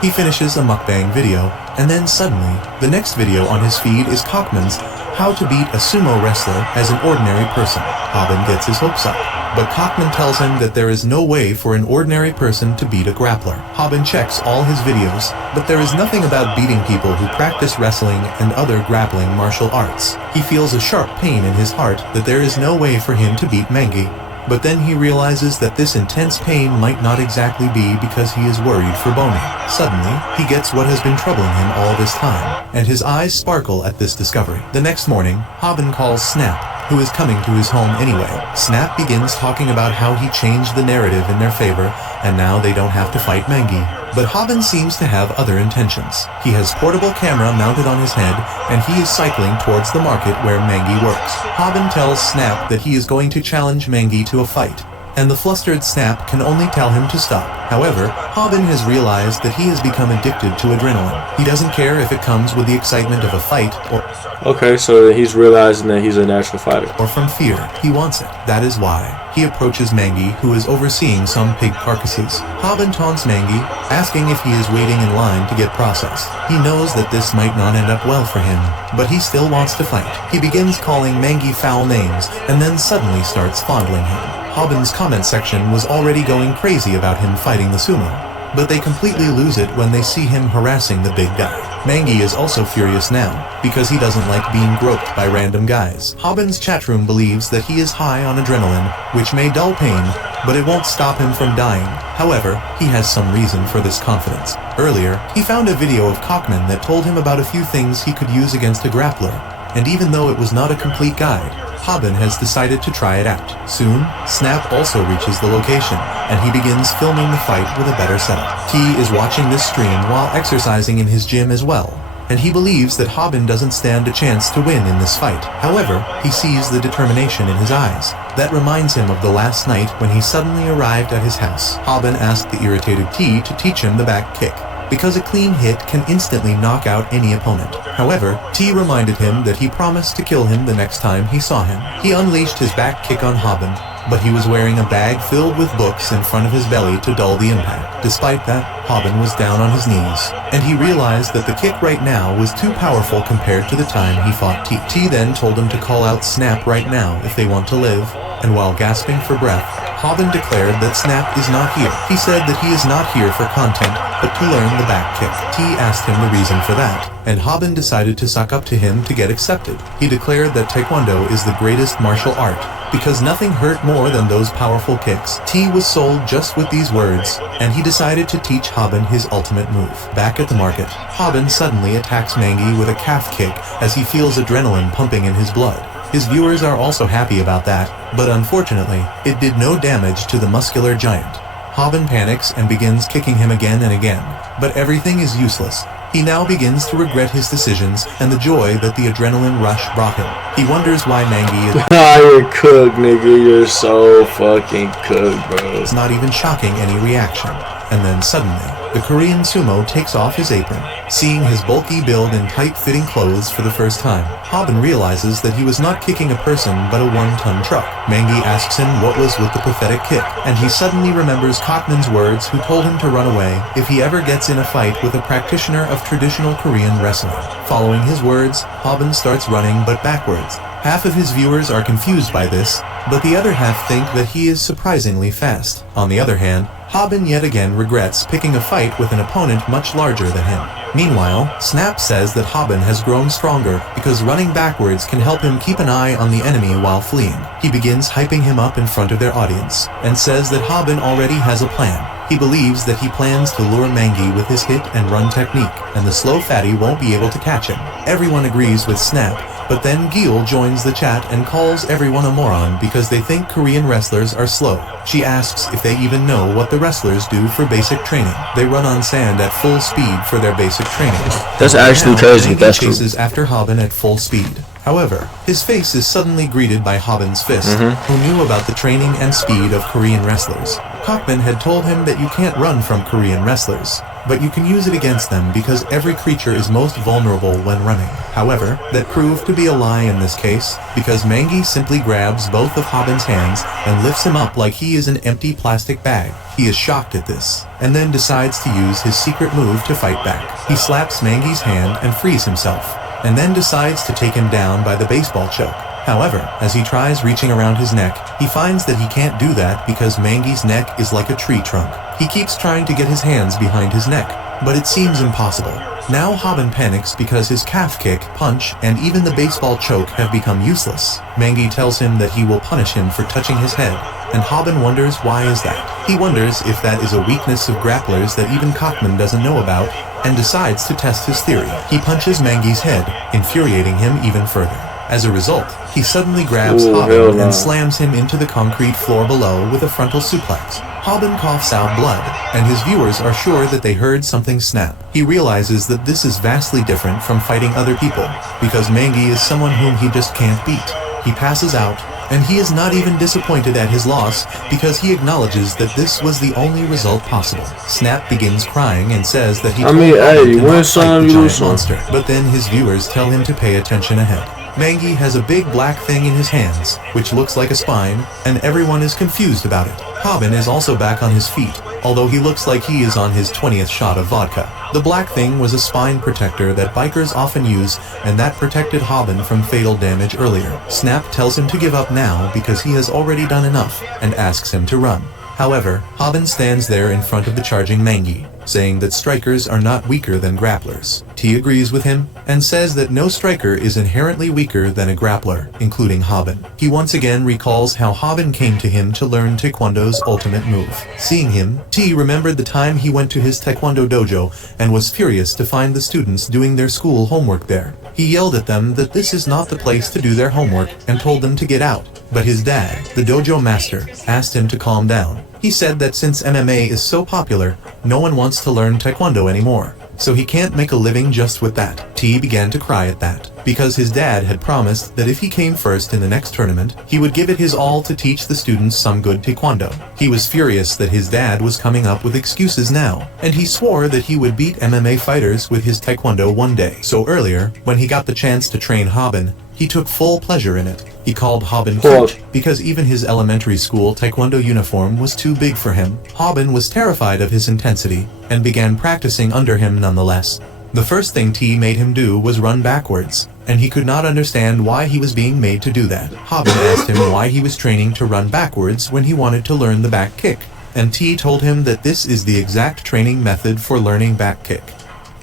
He finishes a mukbang video, and then suddenly, the next video on his feed is Cockman's how to beat a sumo wrestler as an ordinary person. Haben gets his hopes up, but Cockman tells him that there is no way for an ordinary person to beat a grappler. Haben checks all his videos, but there is nothing about beating people who practice wrestling and other grappling martial arts. He feels a sharp pain in his heart that there is no way for him to beat Mengi. But then he realizes that this intense pain might not exactly be because he is worried for Boney. Suddenly, he gets what has been troubling him all this time, and his eyes sparkle at this discovery. The next morning, Haben calls Snap, who is coming to his home anyway. Snap begins talking about how he changed the narrative in their favor, and now they don't have to fight Mengi. But Haben seems to have other intentions. He has portable camera mounted on his head, and he is cycling towards the market where Mengi works. Haben tells Snap that he is going to challenge Mengi to a fight, and the flustered Snap can only tell him to stop. However, Haben has realized that he has become addicted to adrenaline. He doesn't care if it comes with the excitement of a fight or... Okay, so he's realizing that he's a natural fighter. Or from fear. He wants it. That is why he approaches Mengi, who is overseeing some pig carcasses. Haben taunts Mengi, asking if he is waiting in line to get processed. He knows that this might not end up well for him, but he still wants to fight. He begins calling Mengi foul names, and then suddenly starts fondling him. Haben's comment section was already going crazy about him fighting the sumo, but they completely lose it when they see him harassing the big guy. Mengi is also furious now, because he doesn't like being groped by random guys. Haben's chat room believes that he is high on adrenaline, which may dull pain, but it won't stop him from dying. However, he has some reason for this confidence. Earlier, he found a video of Cockman that told him about a few things he could use against a grappler, and even though it was not a complete guide, Haben has decided to try it out. Soon, Snap also reaches the location, and he begins filming the fight with a better setup. T is watching this stream while exercising in his gym as well, and he believes that Haben doesn't stand a chance to win in this fight. However, he sees the determination in his eyes. That reminds him of the last night when he suddenly arrived at his house. Haben asked the irritated T to teach him the back kick, because a clean hit can instantly knock out any opponent. However, T reminded him that he promised to kill him the next time he saw him. He unleashed his back kick on Haben, but he was wearing a bag filled with books in front of his belly to dull the impact. Despite that, Haben was down on his knees, and he realized that the kick right now was too powerful compared to the time he fought T. T then told him to call out Snap right now if they want to live, and while gasping for breath, Haben declared that Snap is not here. He said that he is not here for content, but to learn the back kick. T asked him the reason for that, and Haben decided to suck up to him to get accepted. He declared that Taekwondo is the greatest martial art, because nothing hurt more than those powerful kicks. T was sold just with these words, and he decided to teach Haben his ultimate move. Back at the market, Haben suddenly attacks Mengi with a calf kick as he feels adrenaline pumping in his blood. His viewers are also happy about that, but unfortunately, it did no damage to the muscular giant. Haben panics and begins kicking him again and again, but everything is useless. He now begins to regret his decisions and the joy that the adrenaline rush brought him. He wonders why Mengi is You're cooked, nigga. You're so fucking cooked, bro. It's not even shocking any reaction. And then suddenly, the Korean sumo takes off his apron. Seeing his bulky build in tight-fitting clothes for the first time, Haben realizes that he was not kicking a person but a one-ton truck. Mengi asks him what was with the pathetic kick, and he suddenly remembers Cockman's words who told him to run away if he ever gets in a fight with a practitioner of traditional Korean wrestling. Following his words, Haben starts running but backwards. Half of his viewers are confused by this, but the other half think that he is surprisingly fast. On the other hand, Haben yet again regrets picking a fight with an opponent much larger than him. Meanwhile, Snap says that Haben has grown stronger because running backwards can help him keep an eye on the enemy while fleeing. He begins hyping him up in front of their audience, and says that Haben already has a plan. He believes that he plans to lure Mengi with his hit and run technique, and the slow fatty won't be able to catch him. Everyone agrees with Snap, but then Gil joins the chat and calls everyone a moron because they think Korean wrestlers are slow. She asks if they even know what the wrestlers do for basic training. They run on sand at full speed for their basic training. That's actually crazy. That's true. Mengi chases after Haben at full speed. However, his face is suddenly greeted by Haben's fist, who knew about the training and speed of Korean wrestlers. Cockman had told him that you can't run from Korean wrestlers, but you can use it against them because every creature is most vulnerable when running. However, that proved to be a lie in this case, because Mengi simply grabs both of Haben's hands and lifts him up like he is an empty plastic bag. He is shocked at this, and then decides to use his secret move to fight back. He slaps Mengi's hand and frees himself. and then decides to take him down by the baseball choke. However, as he tries reaching around his neck, he finds that he can't do that because Mangy's neck is like a tree trunk. He keeps trying to get his hands behind his neck, but it seems impossible. Now Haben panics because his calf kick, punch, and even the baseball choke have become useless. Mangy tells him that he will punish him for touching his head, and Haben wonders why is that. He wonders if that is a weakness of grapplers that even Cockman doesn't know about, and decides to test his theory. He punches Mangy's head, infuriating him even further. As a result, he suddenly grabs Haben and slams him into the concrete floor below with a frontal suplex. Haben coughs out blood, and his viewers are sure that they heard something snap. He realizes that this is vastly different from fighting other people, because Mangy is someone whom he just can't beat. He passes out, and he is not even disappointed at his loss because he acknowledges that this was the only result possible. Snap begins crying and says that he told Haben to not fight the giant monster, but then his viewers tell him to pay attention ahead. Mangy has a big black thing in his hands, which looks like a spine, and everyone is confused about it. Haben is also back on his feet, although he looks like he is on his 20th shot of vodka. The black thing was a spine protector that bikers often use, and that protected Haben from fatal damage earlier. Snap tells him to give up now because he has already done enough, and asks him to run. However, Haben stands there in front of the charging Mangy, saying that strikers are not weaker than grapplers. T agrees with him, and says that no striker is inherently weaker than a grappler, including Haben. He once again recalls how Haben came to him to learn Taekwondo's ultimate move. Seeing him, T remembered the time he went to his Taekwondo dojo and was furious to find the students doing their school homework there. He yelled at them that this is not the place to do their homework and told them to get out. But his dad, the dojo master, asked him to calm down. He said that since MMA is so popular, no one wants to learn Taekwondo anymore, so he can't make a living just with that. T began to cry at that, because his dad had promised that if he came first in the next tournament, he would give it his all to teach the students some good Taekwondo. He was furious that his dad was coming up with excuses now, and he swore that he would beat MMA fighters with his Taekwondo one day. So earlier, when he got the chance to train Haben, he took full pleasure in it. He called Haben coach because even his elementary school Taekwondo uniform was too big for him. Haben was terrified of his intensity and began practicing under him nonetheless. The first thing T made him do was run backwards, and he could not understand why he was being made to do that. Haben asked him why he was training to run backwards when he wanted to learn the back kick, and T told him that this is the exact training method for learning back kick.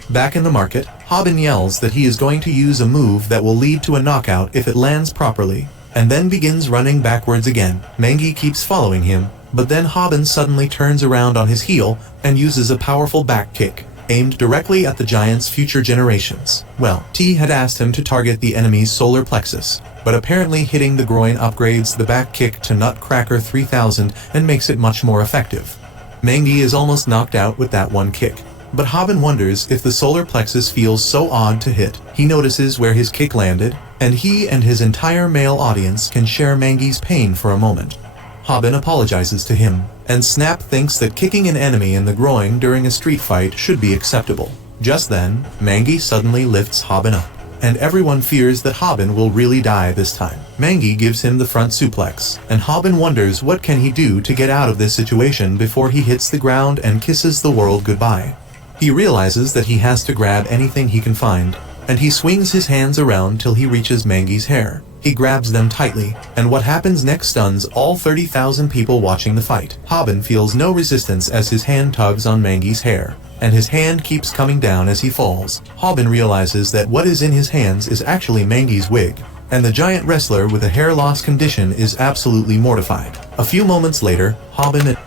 Back in the market, Haben yells that he is going to use a move that will lead to a knockout if it lands properly, and then begins running backwards again. Mangy keeps following him, but then Haben suddenly turns around on his heel and uses a powerful back kick, aimed directly at the giant's future generations. Well, T had asked him to target the enemy's solar plexus, but apparently hitting the groin upgrades the back kick to Nutcracker 3000 and makes it much more effective. Mangy is almost knocked out with that one kick. But Haben wonders if the solar plexus feels so odd to hit. He notices where his kick landed, and he and his entire male audience can share Mangy's pain for a moment. Haben apologizes to him, and Snap thinks that kicking an enemy in the groin during a street fight should be acceptable. Just then, Mangy suddenly lifts Haben up, and everyone fears that Haben will really die this time. Mangy gives him the front suplex, and Haben wonders what can he do to get out of this situation before he hits the ground and kisses the world goodbye. He realizes that he has to grab anything he can find, and he swings his hands around till he reaches Mangy's hair. He grabs them tightly, and what happens next stuns all 30,000 people watching the fight. Haben feels no resistance as his hand tugs on Mangy's hair, and his hand keeps coming down as he falls. Haben realizes that what is in his hands is actually Mangy's wig, and the giant wrestler with a hair loss condition is absolutely mortified. A few moments later, Haben and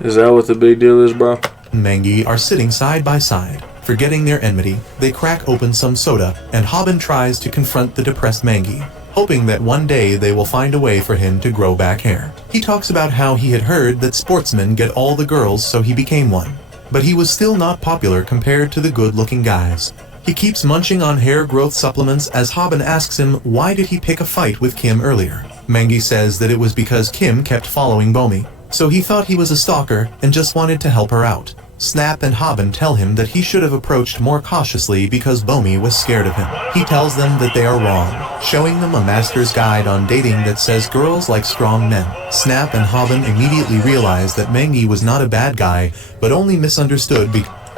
Is that what the big deal is, bro? Mangy are sitting side by side. Forgetting their enmity, they crack open some soda, and Haben tries to confront the depressed Mangy, hoping that one day they will find a way for him to grow back hair. He talks about how he had heard that sportsmen get all the girls, so he became one. But he was still not popular compared to the good-looking guys. He keeps munching on hair growth supplements as Haben asks him why did he pick a fight with Kim earlier. Mangy says that it was because Kim kept following Bomi, so he thought he was a stalker and just wanted to help her out. Snap and Haben tell him that he should have approached more cautiously because Bomi was scared of him. He tells them that they are wrong, showing them a master's guide on dating that says girls like strong men. Snap and Haben immediately realize that Mangy was not a bad guy, but only misunderstood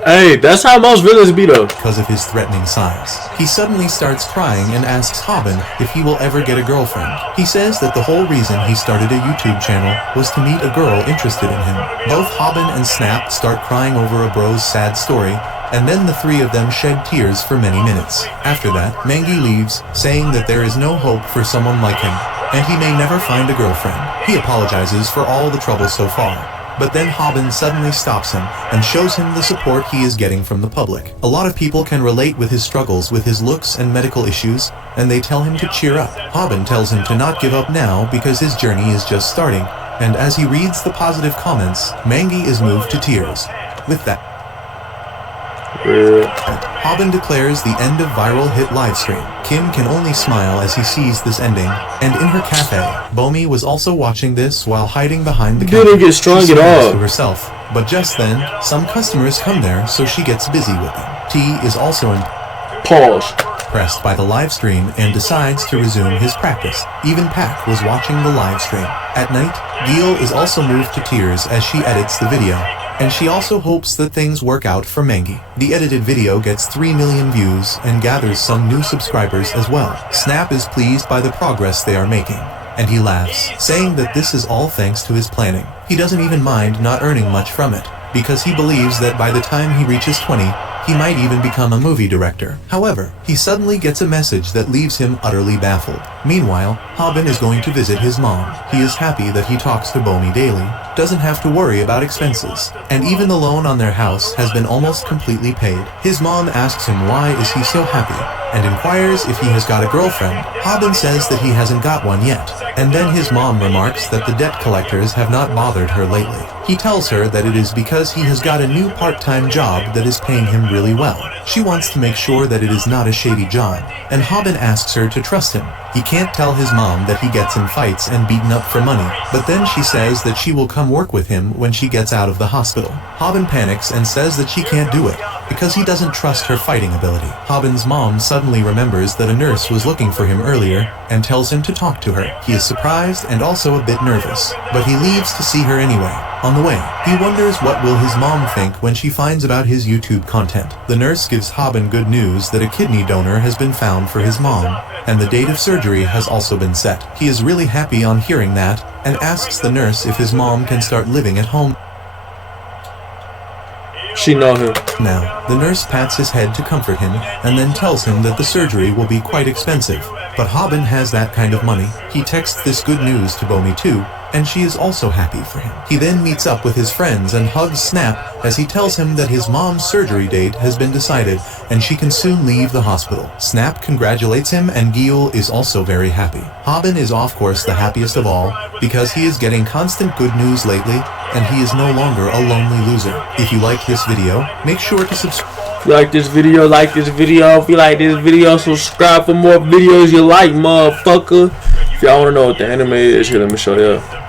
Hey, that's how most villains be though. Because of his threatening size. He suddenly starts crying and asks Haben if he will ever get a girlfriend. He says that the whole reason he started a YouTube channel was to meet a girl interested in him. Both Haben and Snap start crying over a bro's sad story, and then the three of them shed tears for many minutes. After that, Mangi leaves, saying that there is no hope for someone like him, and he may never find a girlfriend. He apologizes for all the trouble so far. But then Haben suddenly stops him and shows him the support he is getting from the public. A lot of people can relate with his struggles with his looks and medical issues, and they tell him to cheer up. Haben tells him to not give up now because his journey is just starting, and as he reads the positive comments, Mangi is moved to tears. With that, Haben declares the end of viral hit livestream. Kim can only smile as he sees this ending, and in her cafe, Bomi was also watching this while hiding behind the counter. Didn't get strong She at smiles all. to herself, but just then, some customers come there, so she gets busy with them. T is also Pause. impressed by the live stream and decides to resume his practice. Even Pak was watching the live stream. At night, Gil is also moved to tears as she edits the video, and she also hopes that things work out for Mangi. The edited video gets 3 million views and gathers some new subscribers as well. Snap is pleased by the progress they are making, and he laughs, saying that this is all thanks to his planning. He doesn't even mind not earning much from it, because he believes that by the time he reaches 20, he might even become a movie director. However, he suddenly gets a message that leaves him utterly baffled. Meanwhile, Haben is going to visit his mom. He is happy that he talks to Bomi daily, doesn't have to worry about expenses, and even the loan on their house has been almost completely paid. His mom asks him why is he so happy, and inquires if he has got a girlfriend. Haben says that he hasn't got one yet, and then his mom remarks that the debt collectors have not bothered her lately. He tells her that it is because he has got a new part-time job that is paying him really well. She wants to make sure that it is not a shady job, and Haben asks her to trust him. He can't tell his mom that he gets in fights and beaten up for money, but then she says that she will come work with him when she gets out of the hospital. Haben panics and says that she can't do it, because he doesn't trust her fighting ability. Haben's mom suddenly remembers that a nurse was looking for him earlier, and tells him to talk to her. He is surprised and also a bit nervous, but he leaves to see her anyway. On the way, he wonders what will his mom think when she finds about his YouTube content. The nurse gives Haben good news that a kidney donor has been found for his mom, and the date of surgery has also been set. He is really happy on hearing that, and asks the nurse if his mom can start living at home. She know him. Now, the nurse pats his head to comfort him, and then tells him that the surgery will be quite expensive. But Haben has that kind of money. He texts this good news to Bomi too, and she is also happy for him. He then meets up with his friends and hugs Snap as he tells him that his mom's surgery date has been decided and she can soon leave the hospital. Snap congratulates him and Gil is also very happy. Haben is of course the happiest of all because he is getting constant good news lately and he is no longer a lonely loser. If you like this video, make sure to subscribe. If you like this video, like this video. If you like this video, subscribe for more videos you like, motherfucker. If y'all want to know what the anime is, here, let me show you.